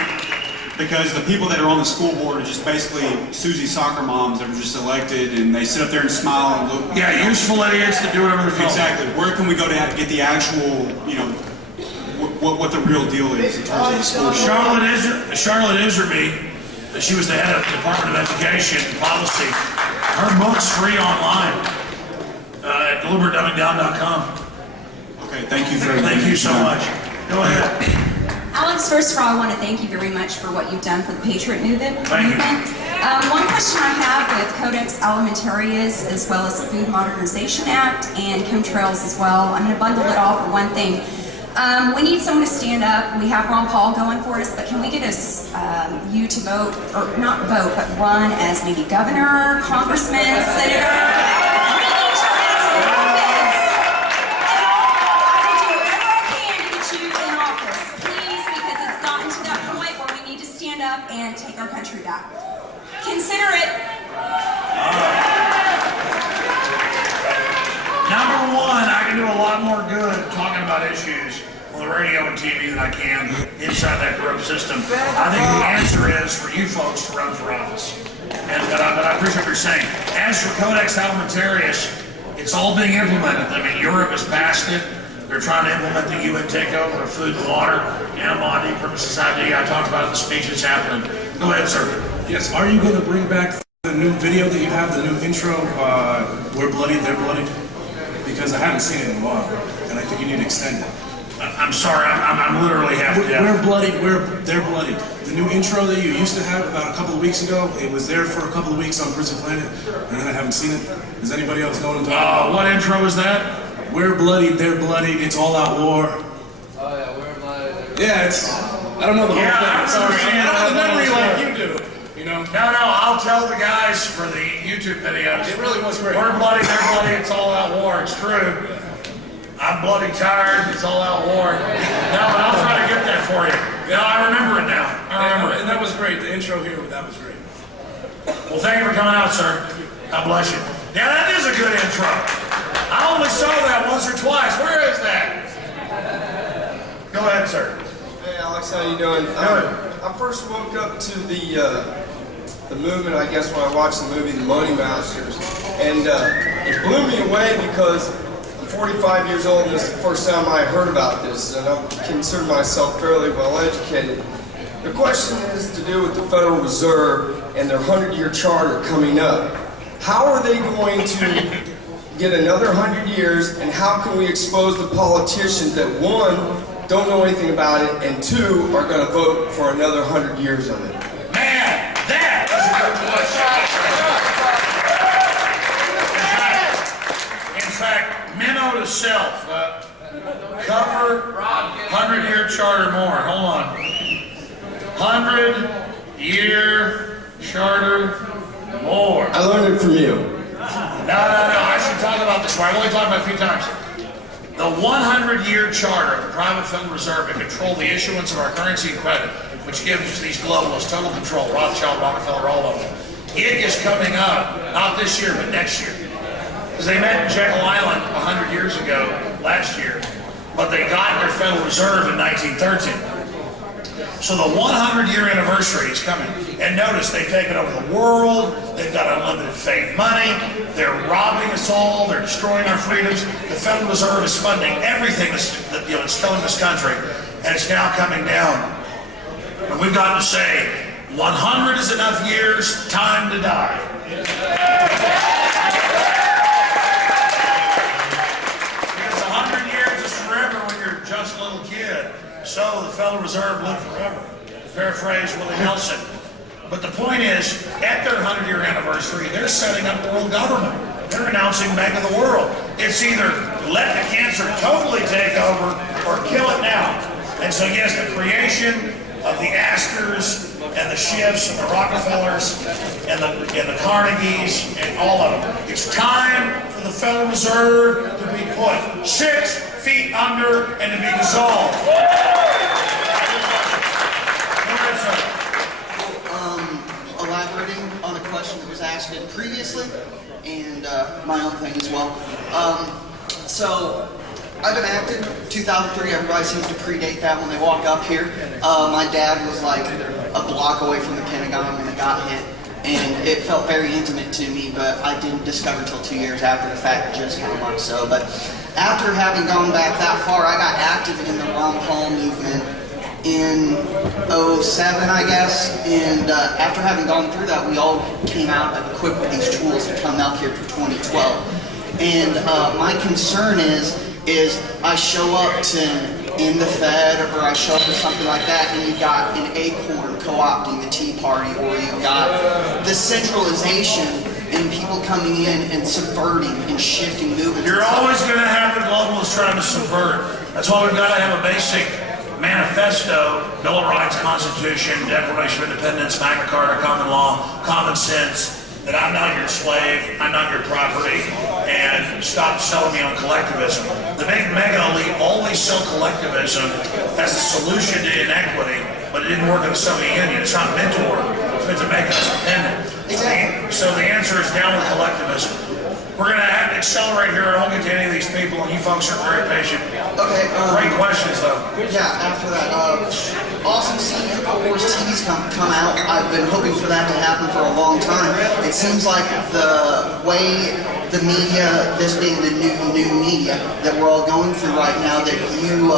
Because the people that are on the school board are just basically Susie soccer moms that were just elected, and they sit up there and smile and look. Yeah, useful idiots to do whatever they're told. Exactly. Where can we go to get the actual, what the real deal is in terms of the school board? Charlotte Iserby, she was the head of the Department of Education Policy. Her book's free online at deliberatdumbingdown.com. Okay, thank you Thank you so much. Go ahead. Alex, first of all, I want to thank you very much for what you've done for the Patriot Movement. Thank you. One question I have with Codex Alimentarius, as well as the Food Modernization Act and chemtrails as well, I'm going to bundle it all for one thing. We need someone to stand up. We have Ron Paul going for us, but can we get you to vote, or not vote, but run as maybe governor, congressman, senator? And take our country back. Consider it. Number one, I can do a lot more good talking about issues on the radio and TV than I can inside that corrupt system. I think the answer is for you folks to run for office. But I appreciate what you're saying. As for Codex Alimentarius, it's all being implemented. I mean, Europe has passed it. They're trying to implement the UN takeover of food and water, animal ID, purposes ID. I talked about it in the speech that's happening. Go ahead, sir. Yes, are you going to bring back the new video that you have, the new intro, We're Bloodied, They're Bloodied? Because I haven't seen it in a while, and I think you need to extend it. I'm sorry, I'm literally half deaf. We're Bloodied, They're Bloodied. The new intro that you used to have about a couple of weeks ago, it was there for a couple of weeks on Prison Planet, and then I haven't seen it. Does anybody else know what I'm talking about? What intro is that? We're bloodied, they're bloodied, it's all out war. Oh yeah, we're bloodied. Yeah, it's, I don't know the whole thing. I'm sorry, I don't have the memory like you do. No, I'll tell the guys for the YouTube videos. It really was great. We're bloody, they're bloody, it's all out war. It's true. I'm bloody tired, it's all out war. No, but I'll try to get that for you. Yeah, I remember it now. I remember it. And that was great. The intro here, that was great. Well, thank you for coming out, sir. God bless you. Yeah, that is a good intro. I only saw that once or twice. Where is that? Go ahead, sir. Hey, Alex, how you doing? I first woke up to the movement, I guess, when I watched the movie The Money Masters, and it blew me away because I'm 45 years old and this is the first time I heard about this, and I consider myself fairly well educated. The question is to do with the Federal Reserve and their 100-year charter coming up. How are they going to get another 100 years, and how can we expose the politicians that, one, don't know anything about it, and two, are going to vote for another 100 years of it? Man, that is a good question. In fact, memo to self, cover 100-year charter more. Hold on. 100-year charter more. I learned it from you. No, I should talk about this more. I've only talked about it a few times. The 100-year charter of the private Federal Reserve to control the issuance of our currency and credit, which gives these globalists total control, Rothschild, Rockefeller, all of them. It is coming up, not this year, but next year. Because they met in Jekyll Island 100 years ago, last year, but they got their Federal Reserve in 1913. So the 100-year anniversary is coming. And notice, they've taken over the world, they've got unlimited fake money, they're robbing us all, they're destroying our freedoms. The Federal Reserve is funding everything that's killing this country, and it's now coming down. And we've got to say, 100 is enough years, time to die. Because 100 years is forever when you're just a little kid. So the Federal Reserve lived forever. Paraphrase Willie Nelson. But the point is, at their 100-year anniversary, they're setting up world government. They're announcing Bank of the World. It's either let the cancer totally take over or kill it now. And so yes, the creation of the Astors and the Schiffs and the Rockefellers and the Carnegies and all of them. It's time for the Federal Reserve to be put 6 feet under and to be dissolved. Elaborating on a question that was asked previously, and my own thing as well. So, I've been active 2003. Everybody seems to predate that when they walk up here. My dad was like a block away from the Pentagon when it got hit, and it felt very intimate to me, but I didn't discover until 2 years after the fact just how much so. But after having gone back that far, I got active in the Ron Paul movement in 07, I guess, and after having gone through that, we all came out equipped with these tools to come out here for 2012. And my concern is I show up in the Fed, or I show up to something like that, and you've got an Acorn co-opting the Tea Party, or you've got the centralization and people coming in and subverting and shifting movements. You're always going to have the globalists trying to subvert. That's why we've got to have a basic manifesto, Bill of Rights, Constitution, Declaration of Independence, Magna Carta, common law, common sense, that I'm not your slave, I'm not your property, and stop selling me on collectivism. The big mega elite always sell collectivism as a solution to inequity, but it didn't work in the Soviet Union. It's not meant to work. It's meant to make us dependent. So the answer is down with collectivism. We're going to have to accelerate here. I won't get to any of these people, and you folks are very patient. Okay. Great questions, though. Yeah, after that, awesome seeing InfoWars TV's come out. I've been hoping for that to happen for a long time. It seems like the way the media, this being the new media that we're all going through right now, that you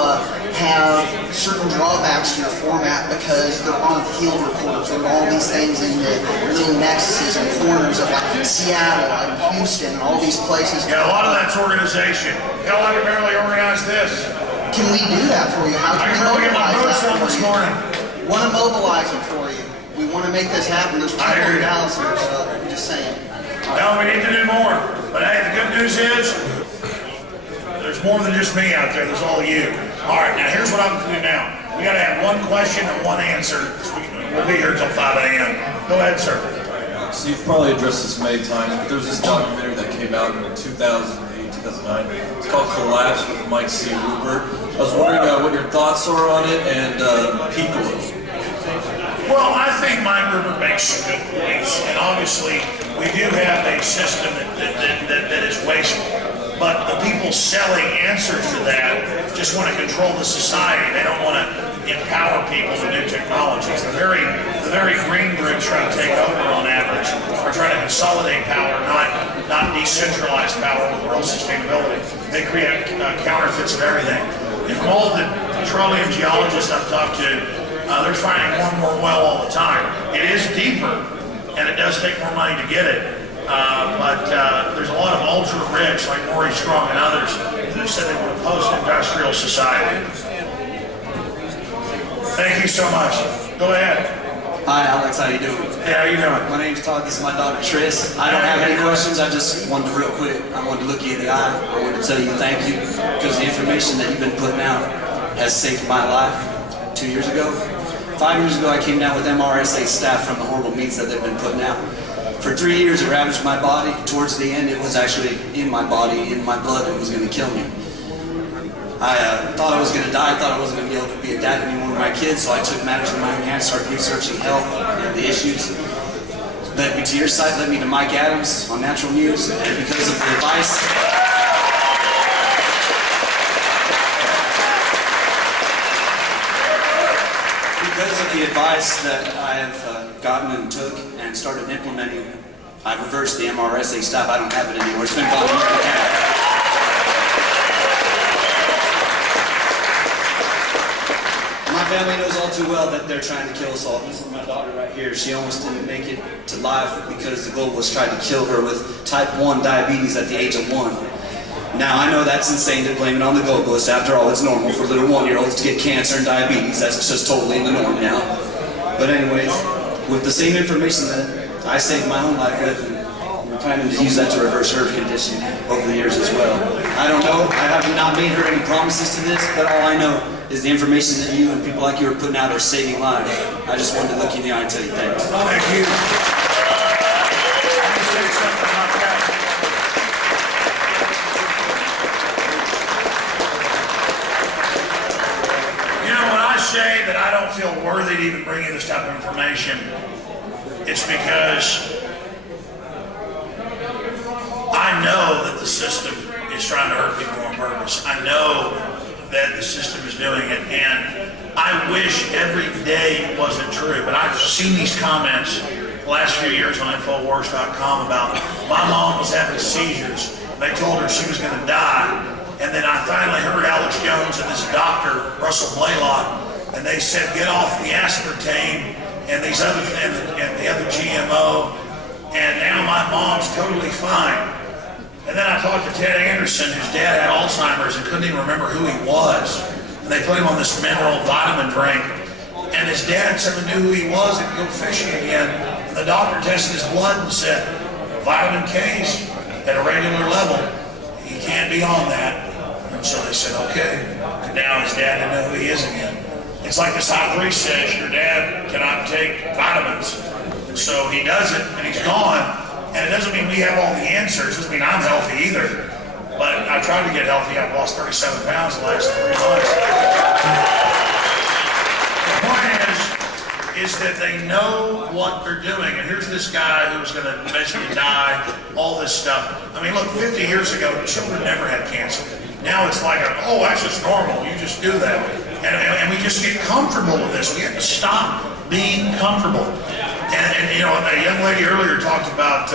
have certain drawbacks to your format because they're on field reporters and all these things in the little nexuses and corners of like Seattle and Houston and all these places. Yeah, a lot of that's organization. Hell, I can barely organize this. Can we do that for you? How can we mobilize that this morning? Want to mobilize it for you. We want to make this happen. There's people in Dallas here, so I'm just saying. No, we need to do more. But hey, the good news is, there's more than just me out there. There's all of you. All right, now here's what I'm going to do now. We got to have one question and one answer. We'll be here till 5 a.m. Go ahead, sir. So you've probably addressed this many times, but there's this documentary that came out in 2008, 2009. It's called Collapse with Mike C. Rupert. I was wondering what your thoughts are on it and peak oil. Well, I think Mike Rupert makes some good points, and obviously we do have a system that is wasteful. But the people selling answers to that just want to control the society. They don't want to empower people with new technologies. The very green groups trying to take over on average are trying to consolidate power, not decentralize power with real sustainability. They create counterfeits of everything. And from all the petroleum geologists I've talked to, they're finding more and more oil all the time. It is deeper, and it does take more money to get it. But there's a lot of ultra-rich, like Maury Strong and others, that have said they want a post-industrial society. Thank you so much. Go ahead. Hi, Alex. How you doing? Hey, how you doing? My name's Todd. This is my daughter, Triss. I don't have any questions. I just wanted to real quick. I wanted to look you in the eye. I wanted to tell you thank you because the information that you've been putting out has saved my life 2 years ago. 5 years ago, I came down with MRSA staff from the horrible meats that they've been putting out. For 3 years, it ravaged my body. Towards the end, it was actually in my body, in my blood, and it was going to kill me. I thought I was going to die. I thought I wasn't going to be able to be a dad to any one of my kids, so I took matters in my own hands, started researching health and the issues. Led me to your site, led me to Mike Adams on Natural News, and because of the advice... Because of the advice that I have gotten and took and started implementing, I've reversed the MRSA stuff. I don't have it anymore. It's been gone years and a half. My family knows all too well that they're trying to kill us all. This is my daughter right here. She almost didn't make it to life because the globalists tried to kill her with type 1 diabetes at the age of 1. Now, I know that's insane to blame it on the globalists. After all, it's normal for little 1-year-olds to get cancer and diabetes. That's just totally in the norm now. But anyways, with the same information that I saved my own life with, and kind of used that to reverse her condition over the years as well. I don't know. I have not made her any promises to this, but all I know is the information that you and people like you are putting out are saving lives. I just wanted to look you in the eye and tell you thanks. Thank you. Let me say something about that. You know, when I say that I don't feel worthy to even bring you this type of information, it's because I know that the system is trying to hurt people on purpose. I know that the system is doing it, and I wish every day it wasn't true, but I've seen these comments the last few years on Infowars.com about my mom was having seizures. They told her she was going to die, and then I finally heard Alex Jones and this doctor, Russell Blaylock, and they said, get off the aspartame and these other and the other GMO, and now my mom's totally fine. And then I talked to Ted Anderson, whose dad had Alzheimer's and couldn't even remember who he was. And they put him on this mineral vitamin drink. And his dad suddenly knew who he was and could go fishing again. And the doctor tested his blood and said, vitamin K's at a regular level. He can't be on that. And so they said, okay. And now his dad didn't know who he is again. It's like this high priest says, your dad cannot take vitamins. And so he does it, and he's gone. And it doesn't mean we have all the answers. It doesn't mean I'm healthy either. But I tried to get healthy. I've lost 37 pounds the last 3 months. The point is that they know what they're doing. And here's this guy who's going to eventually die, all this stuff. I mean, look, 50 years ago, children never had cancer. Now it's like, oh, that's just normal. You just do that. And we just get comfortable with this. We have to stop being comfortable. And you know, a young lady earlier talked about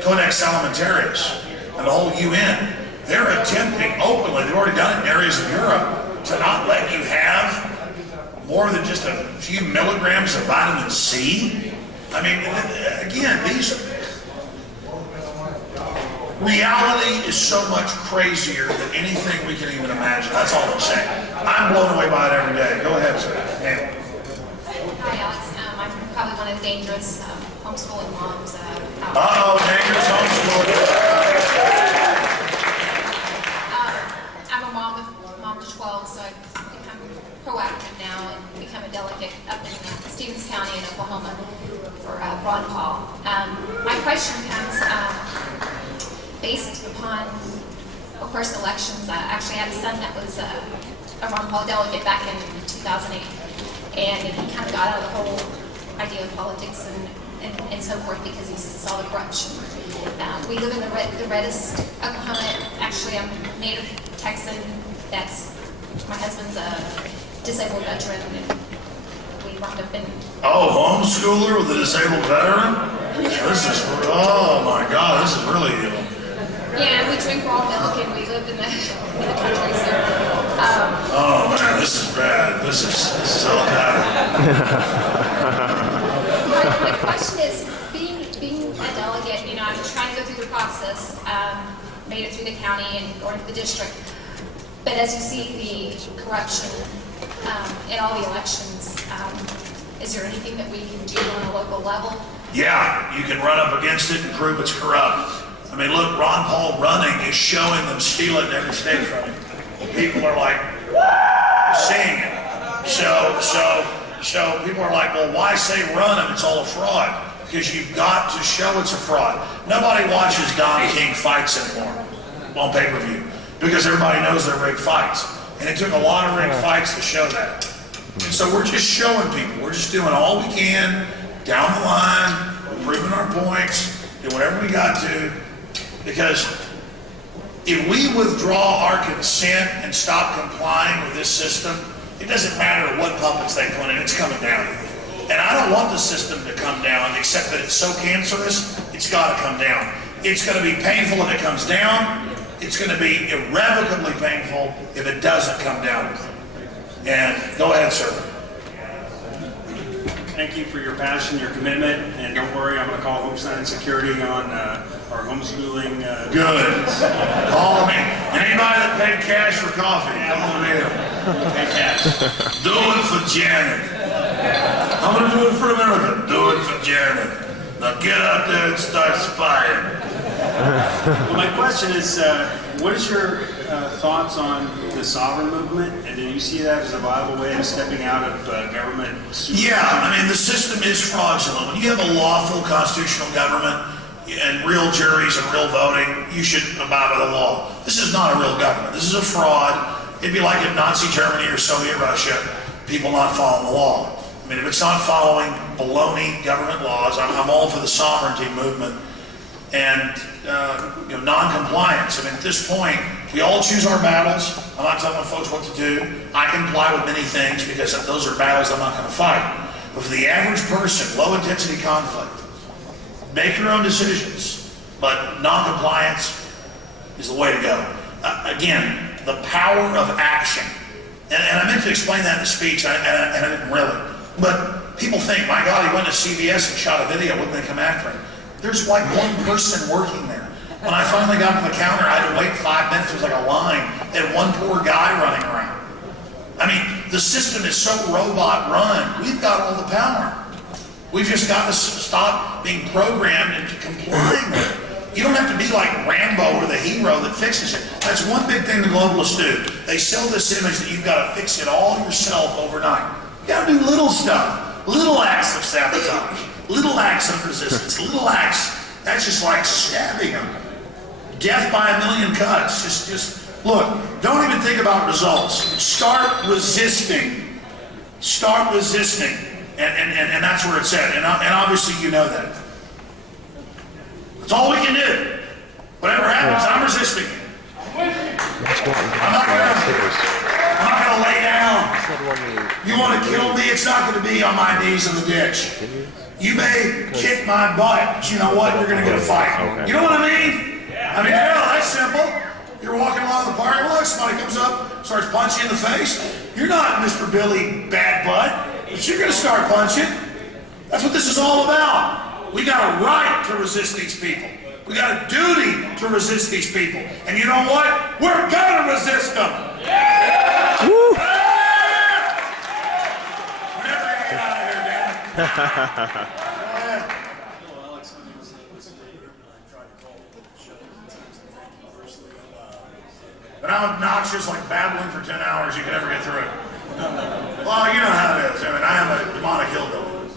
Codex Alimentarius and the whole UN. They're attempting openly, they've already done it in areas of Europe, to not let you have more than just a few milligrams of vitamin C. I mean, again, reality is so much crazier than anything we can even imagine. That's all I'm saying. I'm blown away by it every day. Go ahead, sir. Yeah. Hi, Alex. I'm probably one of the dangerous homeschooling moms. Dangerous homeschooling. I'm a mom to 12, so I've become proactive now and become a delegate up in Stevens County in Oklahoma for Ron Paul. My question comes based upon, well, first elections. I actually had a son that was a Ron Paul delegate back in 2008. And he kind of got out of the whole idea of politics and so forth because he saw the corruption. We live in the reddest Oklahoma. Actually, I'm native Texan. That's my husband's a disabled veteran, and we wound up in. Oh, homeschooler with a disabled veteran? This is, oh my God, this is really evil. Yeah, we drink raw milk and we live in the country, so. Oh man, this is bad. This is all bad. My question is, being a delegate, you know, I'm trying to go through the process, made it through the county and going to the district. But as you see the corruption in all the elections, is there anything that we can do on a local level? Yeah, you can run up against it and prove it's corrupt. I mean, look, Ron Paul running is showing them stealing every state from him. People are like, seeing it. So people are like, well, why say run if it's all a fraud? Because you've got to show it's a fraud. Nobody watches Don King fights anymore on pay-per-view because everybody knows they're rigged fights. And it took a lot of rigged fights to show that. And so we're just showing people. We're just doing all we can down the line. We're proving our points, do whatever we got to. Because if we withdraw our consent and stop complying with this system, it doesn't matter what puppets they put in, it's coming down. And I don't want the system to come down, except that it's so cancerous, it's got to come down. It's going to be painful if it comes down. It's going to be irrevocably painful if it doesn't come down. And go ahead, sir. Thank you for your passion, your commitment, and don't worry, I'm going to call Homestead Security on our homeschooling. Good. Call me. Anybody that paid cash for coffee, call me. Pay cash. Do it for Janet. I'm going to do it for America. Do it for Janet. Now get out there and start spying. Well, my question is, what is your thoughts on the sovereign movement, and do you see that as a viable way of stepping out of government supervision? Yeah, I mean, the system is fraudulent. When you have a lawful constitutional government and real juries and real voting, you should abide by the law. This is not a real government. This is a fraud. It'd be like in Nazi Germany or Soviet Russia, people not following the law. I mean, if it's not following baloney government laws, I'm all for the sovereignty movement and non-compliance. I mean, at this point, we all choose our battles. I'm not telling folks what to do. I comply with many things because those are battles I'm not going to fight. But for the average person, low-intensity conflict, make your own decisions, but non-compliance is the way to go. Again, the power of action. And I meant to explain that in the speech, and I didn't really. But people think, my God, he went to CBS and shot a video, wouldn't they come after him? There's like one person working there. When I finally got to the counter, I had to wait 5 minutes. It was like a line. They had one poor guy running around. I mean, the system is so robot run. We've got all the power. We've just got to stop being programmed into complying with it. You don't have to be like Rambo or the hero that fixes it. That's one big thing the globalists do. They sell this image that you've got to fix it all yourself overnight. You got to do little stuff, little acts of sabotage, little acts of resistance, little acts. That's just like stabbing them. Death by a million cuts. Just look. Don't even think about results. Start resisting. Start resisting, and that's where it's at. And obviously you know that. That's all we can do. Whatever happens, I'm resisting. I'm not gonna lay down. You want to kill me? It's not going to be on my knees in the ditch. You may kick my butt, but you know what? You're going to get a fight. You know what I mean? I mean, hell, that's simple. You're walking along the parking lot, somebody comes up, starts punching you in the face. You're not Mr. Billy Bad Butt, but you're going to start punching. That's what this is all about. We got a right to resist these people. We got a duty to resist these people. And you know what? We're going to resist them. Yeah! Woo! We're never going to get out of here, damn it. But I'm obnoxious, like babbling for 10 hours, you can never get through it. Well, you know how it is. I mean, I am a demonic hillbilly.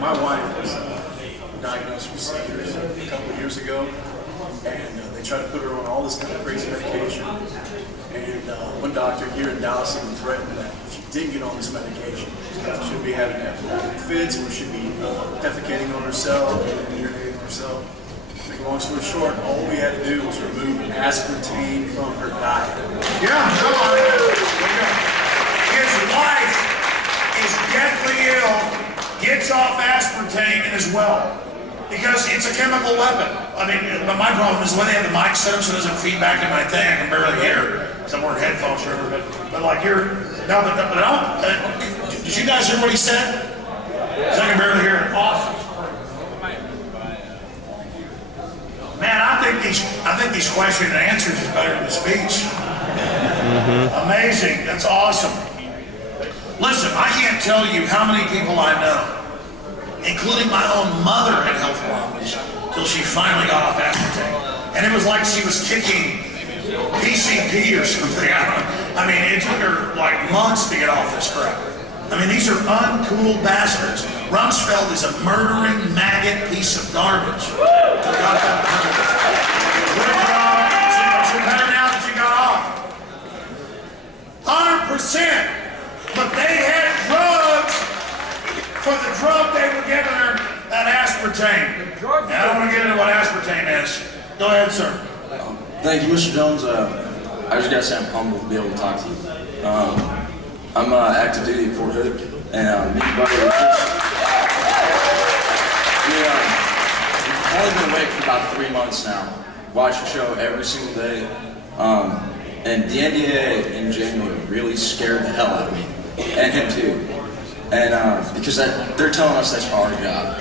My wife was diagnosed with seizures a couple of years ago, and they tried to put her on all this kind of crazy medication. And one doctor here in Dallas even threatened that if she didn't get on this medication, she'd be having epileptic fits, or she'd be defecating on herself, urinating on herself. Make a long story short, all we had to do was remove aspartame from her diet. Yeah, come on. His wife is deathly ill, gets off aspartame and is well. Because it's a chemical weapon. I mean, but my problem is when they have the mic set up so it doesn't feed back in my thing, I can barely hear. Because I'm wearing headphones or whatever. But like you're, no, but I don't, did you guys hear what he said? Because I can barely hear it. Awesome. Man, I think these questions and answers is better than the speech. Amazing. That's awesome. Listen, I can't tell you how many people I know, including my own mother, had health problems till she finally got off aspartame. And it was like she was kicking PCP or something. I mean, it took her like months to get off this crap. I mean, these are uncool bastards. Rumsfeld is a murdering maggot piece of garbage. You're better now that you got off. 100%. But they had drugs for the drug they were giving her, that aspartame. And I don't want to get into what aspartame is. Go ahead, sir. Thank you, Mr. Jones. I just got to say I'm humbled to be able to talk to you. I'm active duty at Fort Hood, and me and Buddy we've only been awake for about 3 months now. Watch the show every single day. And the NDA in January really scared the hell out of me, and him too. And because they're telling us that's our job,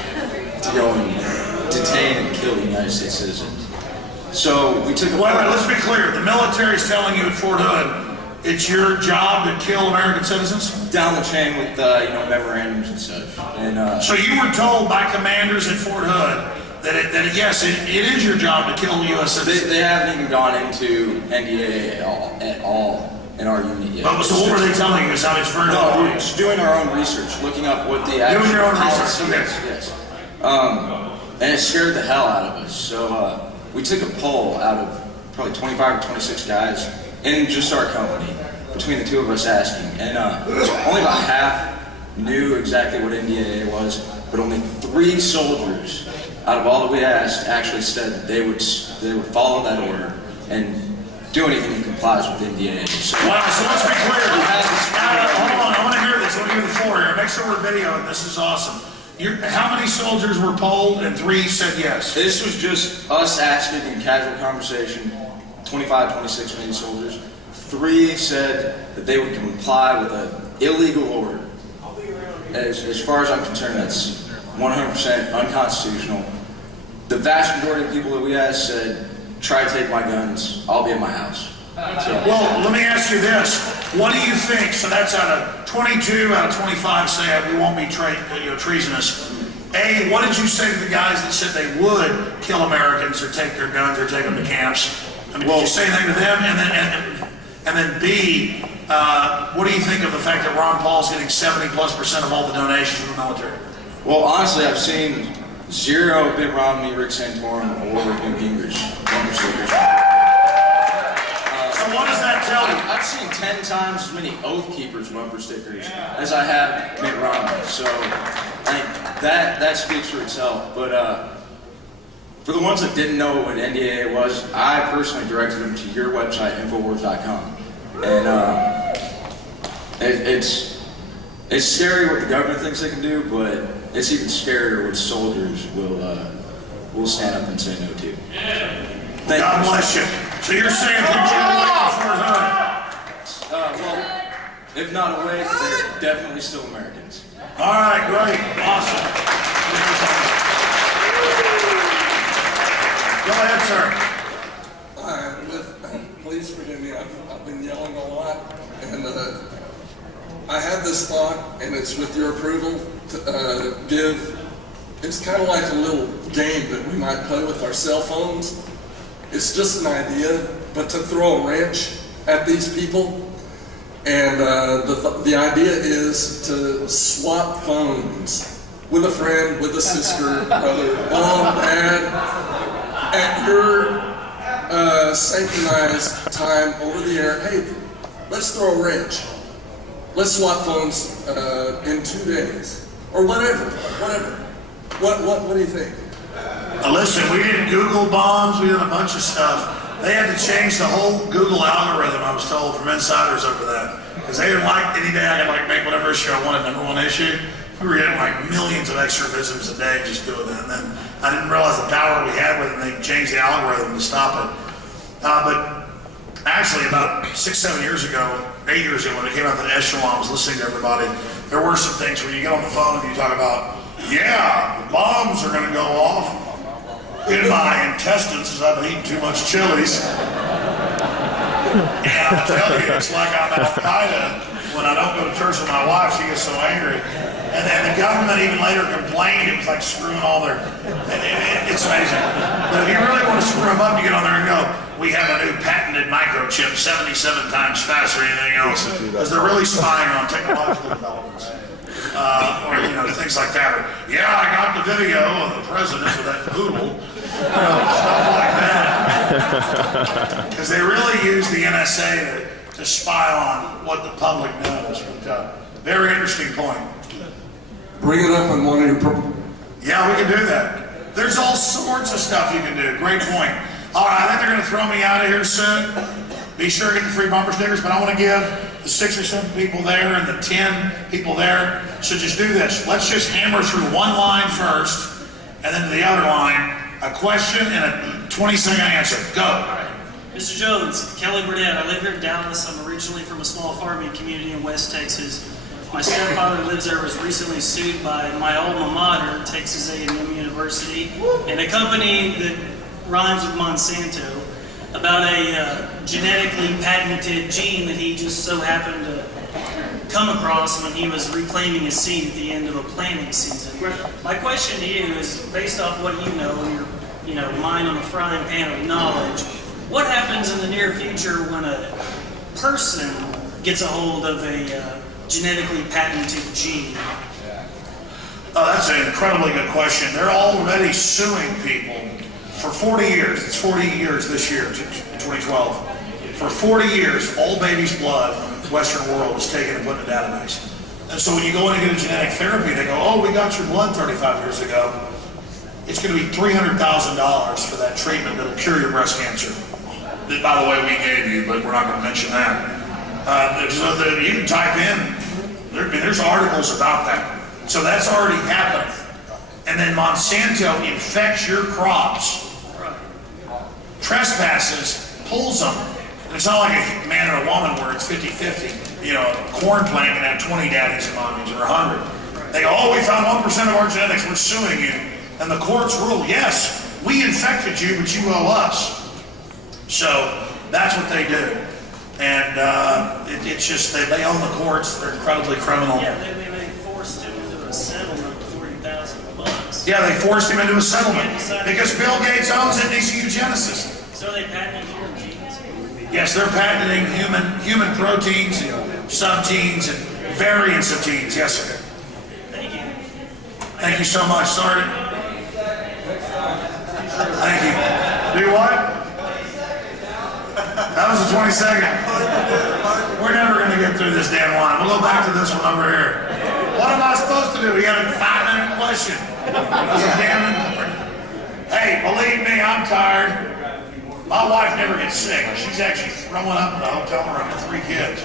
to go and detain and kill United States citizens. So we took a... Wait, let's be clear. The military's telling you at Fort Hood it's your job to kill American citizens? Down the chain with, memorandums and such. And, so you were told by commanders at Fort Hood, yes, it is your job to kill U.S. citizens. They haven't even gone into NDAA at all in our unit yet. But so what were they telling you? Is how it's very we're just doing our own research, looking up what the actual doing your own policy research. is. Yes. And it scared the hell out of us. So we took a poll out of probably 25 or 26 guys in just our company, between the two of us asking, and only about half knew exactly what NDAA was, but only 3 soldiers out of all that we asked actually said that they would follow that order and do anything that complies with NDAA. So, wow, so let's be clear. Hold on, I want to hear this. Let me hear the floor here. Make sure we're videoing. This is awesome. How many soldiers were polled and 3 said yes? This was just us asking in casual conversation, 25, 26 maybe soldiers. 3 said that they would comply with an illegal order. As far as I'm concerned, that's 100% unconstitutional. The vast majority of people that we asked said, try to take my guns, I'll be at my house. So, well, let me ask you this. What do you think? So that's out of 22 out of 25 say we won't be treasonous. A, what did you say to the guys that said they would kill Americans or take their guns or take them to camps? I mean, did you say anything to them? And then B, what do you think of the fact that Ron Paul's getting 70+% of all the donations from the military? Well, honestly, I've seen 0 Mitt Romney, Rick Santorum, or Newt Gingrich bumper stickers. So what does that tell you? I've seen 10 times as many Oath Keepers bumper stickers as I have Mitt Romney. So I think that speaks for itself. But for the ones that didn't know what NDAA was, I personally directed them to your website, Infowars.com. And it's scary what the government thinks they can do, but it's even scarier what soldiers will stand up and say no to. God bless you. So you're saying people are awake before it's well, if not awake, they're definitely still Americans. All right, great, awesome. Go ahead, sir. Please forgive me, I've been yelling a lot, and I had this thought, and it's with your approval, to give, it's kind of like a little game that we might play with our cell phones. It's just an idea, but to throw a wrench at these people, and the idea is to swap phones with a friend, with a sister, brother, mom, dad, at your synchronized time over the air. Hey, let's throw a wrench. Let's swap phones in 2 days, or whatever. What do you think? Listen, we did Google bombs, we did a bunch of stuff. They had to change the whole Google algorithm, I was told, from insiders over that. Because they didn't like any day I could make whatever issue I wanted, #1 issue. We were getting like millions of extra visitors a day just doing that. And then I didn't realize the power we had with it, and they changed the algorithm to stop it. But actually about 6, 7 years ago, 8 years ago, when it came out that Echelon, I was listening to everybody, there were some things where you get on the phone and you talk about, yeah, the bombs are going to go off in my intestines as I've been eating too much chilies. And I'll tell you, it's like I'm Al-Qaeda. When I don't go to church with my wife, she gets so angry. And then the government even later complained. It was like screwing all their... It's amazing. But if you really want to screw them up, you get on there and go, we have a new patented microchip 77 times faster than anything else. Because they're really spying on technological developments. Or things like that. Or, yeah, I got the video of the president with that poodle. Stuff like that. Because they really use the NSA to spy on what the public knows. But, very interesting point. Bring it up in one of your... Yeah, we can do that. There's all sorts of stuff you can do. Great point. All right, I think they're going to throw me out of here soon. Be sure to get the free bumper stickers, but I want to give the 6 or 7 people there and the 10 people there. So just do this. Let's just hammer through one line first, and then the other line, a question and a 20-second answer. Go. Mr. Jones, Kelly Burnett. I live here in Dallas. I'm originally from a small farming community in West Texas. My stepfather who lives there was recently sued by my alma mater, Texas A&M University, and a company that rhymes with Monsanto, about a genetically patented gene that he just so happened to come across when he was reclaiming his seat at the end of a planting season. My question to you is, based off what you know and your mind on a frying pan of knowledge, what happens in the near future when a person gets a hold of a genetically patented gene? Oh, that's an incredibly good question. They're already suing people for 40 years. It's 40 years this year, 2012. For 40 years, all baby's blood from the Western world is taken and put in a database. And so when you go in and get a genetic therapy, they go, oh, we got your blood 35 years ago. It's going to be $300,000 for that treatment that'll cure your breast cancer. That, by the way, we gave you, but we're not going to mention that. You can type in, there's articles about that. So that's already happening. And then Monsanto infects your crops, trespasses, pulls them. And it's not like a man and a woman where it's 50-50. You know, a corn plant can have 20 daddies and mommies or 100. They go, oh, we found 1% of our genetics, we're suing you. And the courts rule, yes, we infected you, but you owe us. So that's what they do. And it's just, they own the courts, they're incredibly criminal. Yeah, they forced him into a settlement of $40,000. Yeah, they forced him into a settlement because Bill Gates owns it and he's a eugenicist. So are they patenting human genes? Yes, they're patenting human proteins and subgenes and variants of genes. Yes, sir. Thank you. Thank you so much. Sorry. Thank you. Do what? That was the 22nd. We're never going to get through this damn line. We'll go back to this one over here. What am I supposed to do? We got a 5-minute question. That's damn important. Hey, believe me, I'm tired. My wife never gets sick. She's actually throwing up in the hotel room with 3 kids.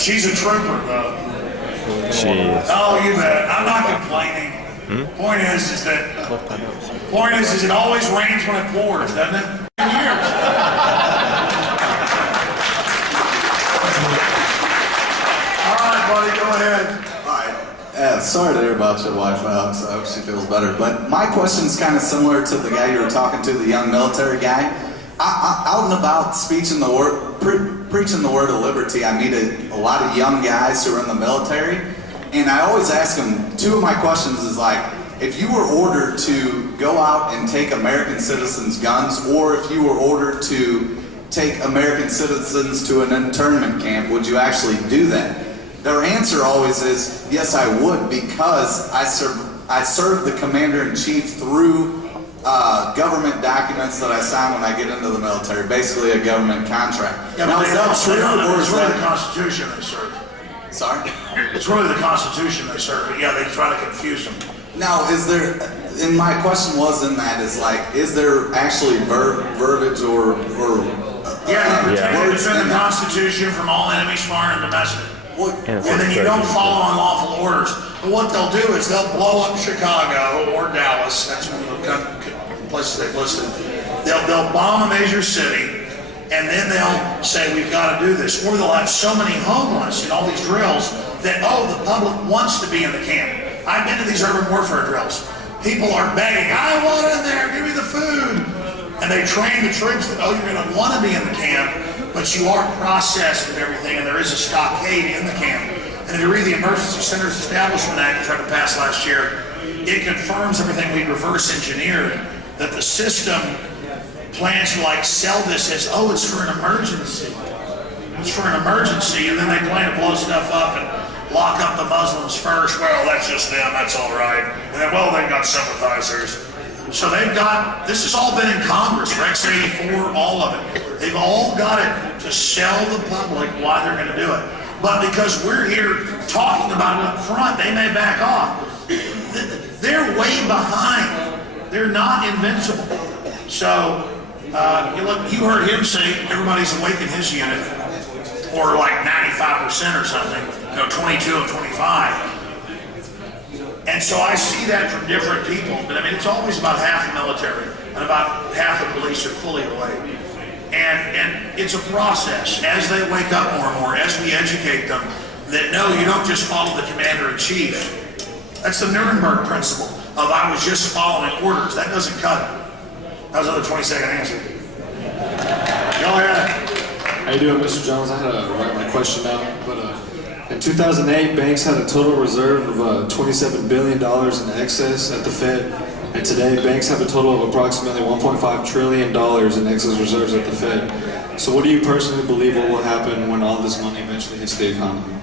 She's a trooper, though. Jeez. Oh, you bet. I'm not complaining. Point is that it always rains when it pours, doesn't it? Years. All right, buddy, go ahead. All right. Sorry to hear about your wife, Alex. I hope she feels better. But my question's kind of similar to the guy you were talking to, the young military guy. Out and about preaching the word of liberty, I meet a lot of young guys who are in the military. And I always ask them, 2 of my questions is like, if you were ordered to go out and take American citizens' guns, or if you were ordered to take American citizens to an internment camp, would you actually do that? Their answer always is, yes, I would, because I serve the commander-in-chief through government documents that I sign when I get into the military, basically a government contract. Yeah, now, is that true, or is it's really that... the Constitution they serve? Sorry? It's really the Constitution they serve. Yeah, they try to confuse them. Now, is there, and my question was in that, is like, is there actually verbiage or you defend the Constitution from all enemies, foreign and domestic. And then you don't follow unlawful orders. But what they'll do is they'll blow up Chicago or Dallas. That's one of the places they've listed. They'll bomb a major city, and then they'll say, we've got to do this. Or they'll have so many homeless in all these drills that, oh, the public wants to be in the camp. I've been to these urban warfare drills. People are begging, I want in there, give me the food. And they train the troops that, oh, you're going to want to be in the camp, but you are processed and everything, and there is a stockade in the camp. And if you read the Emergency Centers Establishment Act we tried to pass last year, it confirms everything we reverse engineered, that the system plans to like sell this as, oh, it's for an emergency. It's for an emergency, and then they plan to blow stuff up and lock up the Muslims first. Well, that's just them, that's all right. And then, well, they've got sympathizers. So they've got, this has all been in Congress, Rex 84, all of it. They've all got it to sell the public why they're going to do it. But because we're here talking about it up front, they may back off. They're way behind. They're not invincible. So, you heard him say everybody's awake in his unit, or like 95% or something, 22 of 25. And so I see that from different people, but I mean, it's always about half the military and about half the police are fully awake. And it's a process. As they wake up more and more, as we educate them, that no, you don't just follow the commander-in-chief. That's the Nuremberg principle of I was just following orders. That doesn't cut it. That was another 20-second answer. Go ahead. How you doing, Mr. Jones? I had to write my question down, but In 2008, banks had a total reserve of $27 billion in excess at the Fed, and today banks have a total of approximately $1.5 trillion in excess reserves at the Fed. So what do you personally believe will happen when all this money eventually hits the economy?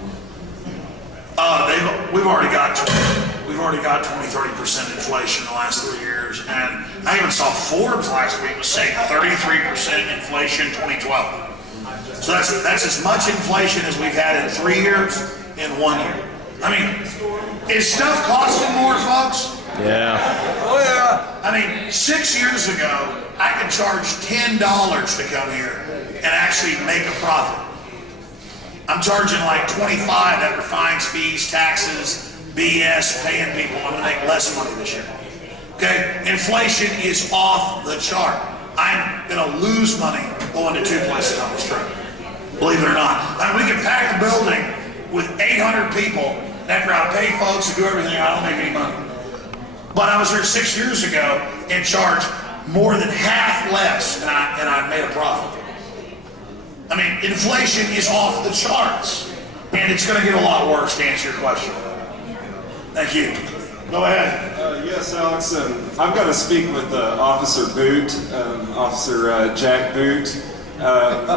We've already got 20-30% inflation in the last 3 years, and I even saw Forbes last week was saying 33% inflation 2012. So that's as much inflation as we've had in 3 years in 1 year. I mean, is stuff costing more, folks? Yeah. Oh yeah. I mean, 6 years ago, I could charge $10 to come here and actually make a profit. I'm charging like 25 after fines, fees, taxes, BS, paying people. I'm gonna make less money this year. Okay, inflation is off the chart. I'm gonna lose money going to 2 places on this trip. Believe it or not. I mean, we can pack the building with 800 people, and after I pay folks to do everything, I don't make any money. But I was here 6 years ago and charged more than half less, and I made a profit. I mean, inflation is off the charts, and it's going to get a lot worse, to answer your question. Thank you. Go ahead. Yes, Alex. I've got to speak with Officer Boot, Officer Jack Boot. I'm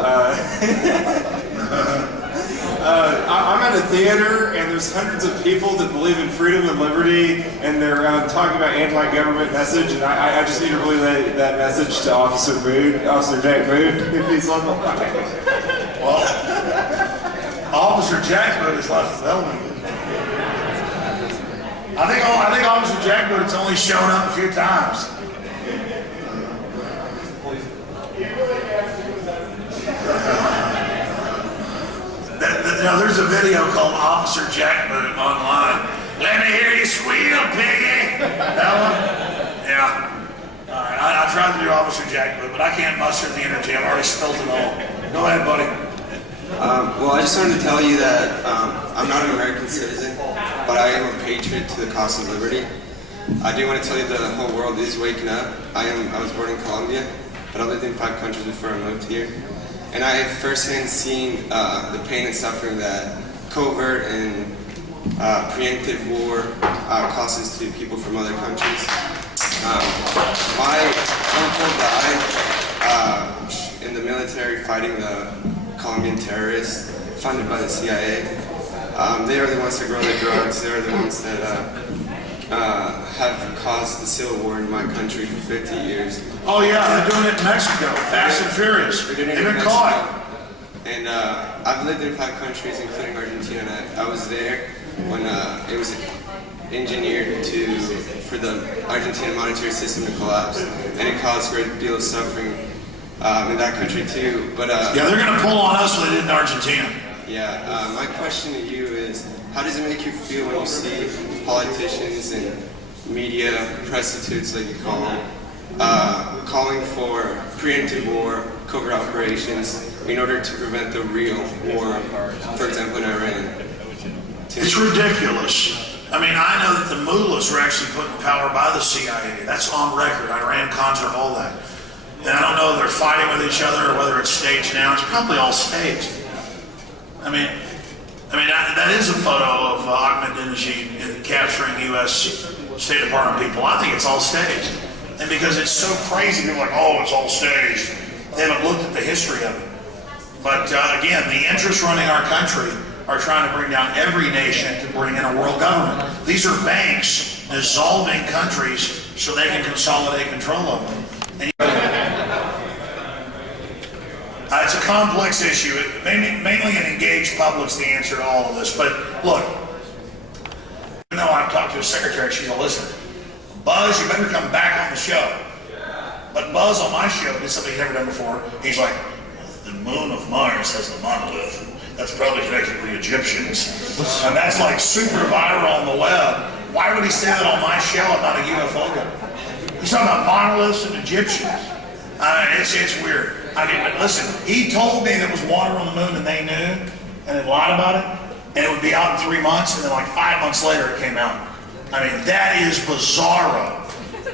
at a theater, and there's hundreds of people that believe in freedom and liberty, and they're talking about anti-government message, and I just need to relay that message to Officer Boot, Officer Jack Boot, if he's on the line. Well, Officer Jack Boot has left the building. I think Officer Jack Boot has only shown up a few times. Now, there's a video called Officer Jack Boot online. Let me hear you squeal, piggy. That one? Yeah. All right. I tried to do Officer Jack Boot, but I can't muster the energy. I've already spilled it all. Go ahead, buddy. Well, I just wanted to tell you that I'm not an American citizen, but I am a patriot to the cause of liberty. I do want to tell you the whole world is waking up. I was born in Colombia, but I lived in 5 countries before I moved here. And I have firsthand seen the pain and suffering that covert and preemptive war causes to people from other countries. My uncle died in the military fighting the Colombian terrorists funded by the CIA. They are the ones that grow the drugs. They are the ones that have caused the civil war in my country for 50 years. Oh yeah, they're doing it in Mexico. Fast and furious. They've been caught. And I've lived in 5 countries, including Argentina. And I was there when it was engineered for the Argentine monetary system to collapse, and it caused a great deal of suffering in that country too. But yeah, they're going to pull on us what they did in Argentina. Yeah. My question to you is, how does it make you feel when you see politicians and media prostitutes, like you call them, calling for preemptive war, covert operations, in order to prevent the real war, for example, in Iran? It's ridiculous. I mean, I know that the mullahs were actually put in power by the CIA. That's on record. Iran, Contra, all that. And I don't know if they're fighting with each other or whether it's staged now. It's probably all staged. I mean, that is a photo of Ahmadinejad capturing U.S. State Department people. I think it's all staged. And because it's so crazy, people are like, oh, it's all staged. They haven't looked at the history of it. But again, the interests running our country are trying to bring down every nation to bring in a world government. These are banks dissolving countries so they can consolidate control of them. And it's a complex issue. Mainly an engaged public's the answer to all of this. But look, even though I've talked to a secretary, she's a listener. Buzz, you better come back on the show. But Buzz on my show did something he's never done before. He's like, the moon of Mars has the monolith. That's probably connected to the Egyptians. And that's like super viral on the web. Why would he say that on my show? I'm not a UFO guy. He's talking about monoliths and Egyptians. I mean, it's weird. I mean, but listen, he told me there was water on the moon and they knew, and they lied about it, and it would be out in 3 months, and then like 5 months later it came out. I mean, that is bizarro.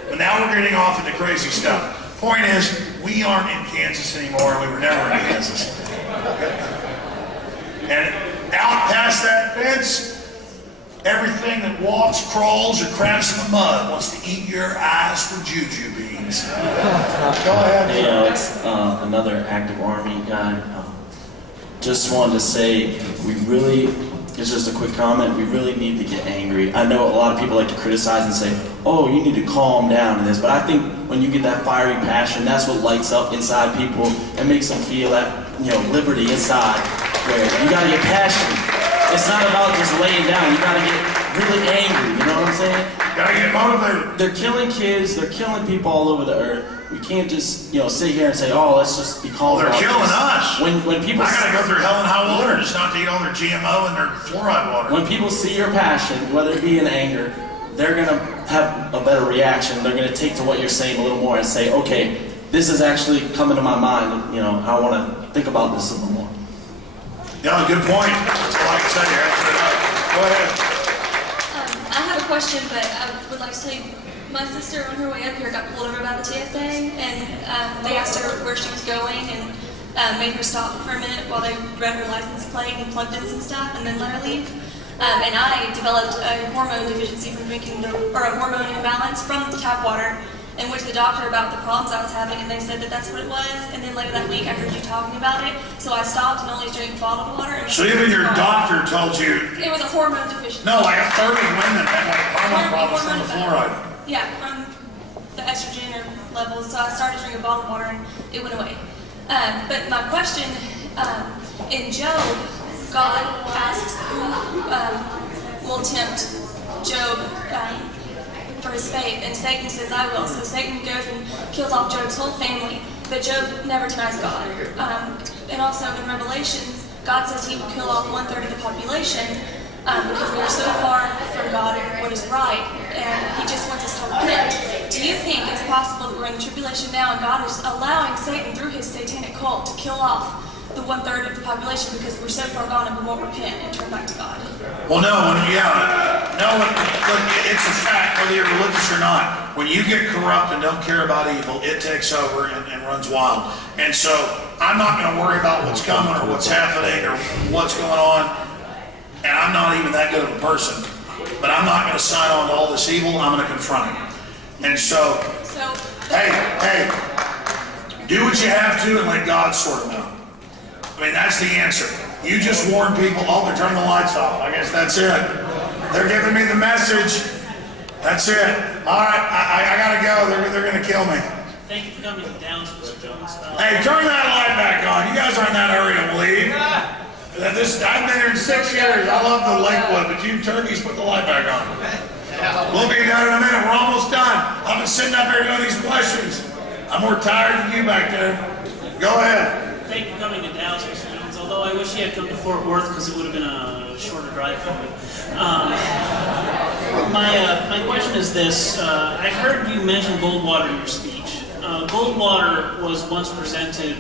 But now we're getting off into crazy stuff. Point is, we aren't in Kansas anymore, and we were never in Kansas. And Out past that fence, everything that walks, crawls, or craps in the mud wants to eat your eyes for juju beans. Go ahead. Hey Alex, another active Army guy. Just wanted to say, it's just a quick comment, we really need to get angry. I know a lot of people like to criticize and say, oh, you need to calm down in this, but I think when you get that fiery passion, that's what lights up inside people and makes them feel that, liberty inside, where you gotta get passionate. It's not about just laying down, you gotta get really angry, you know what I'm saying? Gotta get motivated. They're killing kids, they're killing people all over the earth. We can't just, sit here and say, oh, let's just be calm. Well, they're killing us. When people I gotta go through hell and high water just not to eat all their GMO and their fluoride water. When people see your passion, whether it be in anger, they're gonna have a better reaction. They're gonna take to what you're saying a little more and say, okay, this is actually coming to my mind. I want to think about this a little more. Yeah, good point. That's all I can say. You're absolutely right. Go ahead. I have a question, but I would like to tell you, my sister on her way up here got pulled over by the TSA, and they asked her where she was going and made her stop for a minute while they read her license plate and plugged in some stuff and then let her leave. And I developed a hormone deficiency from or a hormone imbalance from the tap water, and went to the doctor about the problems I was having, and they said that that's what it was. And then later that week, I heard you talking about it, so I stopped and only drank bottled water. And so even your doctor told you? It was a hormone deficiency. No, like a third of women that had hormone problems from the fluoride. Yeah, from the estrogen levels. So I started drinking bottled water, and it went away. But my question, in Job, God asks who will tempt Job for his faith, and Satan says, I will. So Satan goes and kills off Job's whole family, but Job never denies God. And also in Revelations, God says he will kill off 1/3 of the population because we are so far from God and what is right, and he just wants us to repent. Do you think it's possible that we're in the tribulation now and God is allowing Satan through his satanic cult to kill off the 1/3 of the population because we're so far gone and we won't repent and turn back to God? Well, it's a fact, whether you're religious or not. When you get corrupt and don't care about evil, it takes over and runs wild. And so I'm not going to worry about what's coming or what's happening or what's going on. And I'm not even that good of a person. But I'm not going to sign on to all this evil. I'm going to confront it. And so hey, do what you have to and let God sort them out. I mean, that's the answer. You just warn people, oh, they're turning the lights off. I guess that's it. They're giving me the message. That's it. All right, I gotta go. They're gonna kill me. Thank you for coming down, Mr. Jones. Hey, turn that light back on. You guys aren't in that hurry to leave. I've been here in 6 years. I love the Lakewood, but you turkeys put the light back on. We'll be done in a minute. We're almost done. I've been sitting up here doing these questions. I'm more tired than you back there. Go ahead. Thank you for coming to Dallas, Mr. Jones, although I wish you had come to Fort Worth because it would have been a shorter drive for me. My question is this. I heard you mention Goldwater in your speech. Goldwater was once presented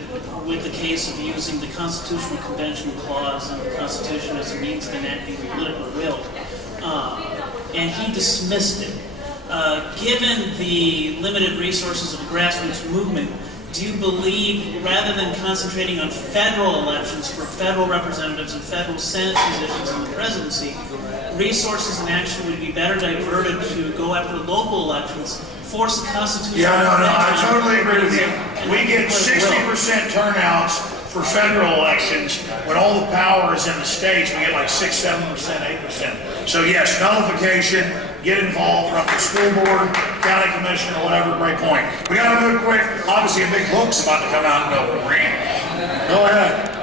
with the case of using the Constitutional Convention Clause in the Constitution as a means of enacting political will, and he dismissed it. Given the limited resources of the grassroots movement, do you believe, rather than concentrating on federal elections for federal representatives and federal Senate positions in the presidency, resources and action would be better diverted to go after local elections, force the Constitution? Yeah, no, I totally agree with you. We get 60% turnouts for federal elections when all the power is in the states. We get like 6, 7%, 8%. So yes, nullification, get involved, run for school board, county commission, or whatever. Great point. We got to move quick. Obviously, a big hook's about to come out and go. Go ahead.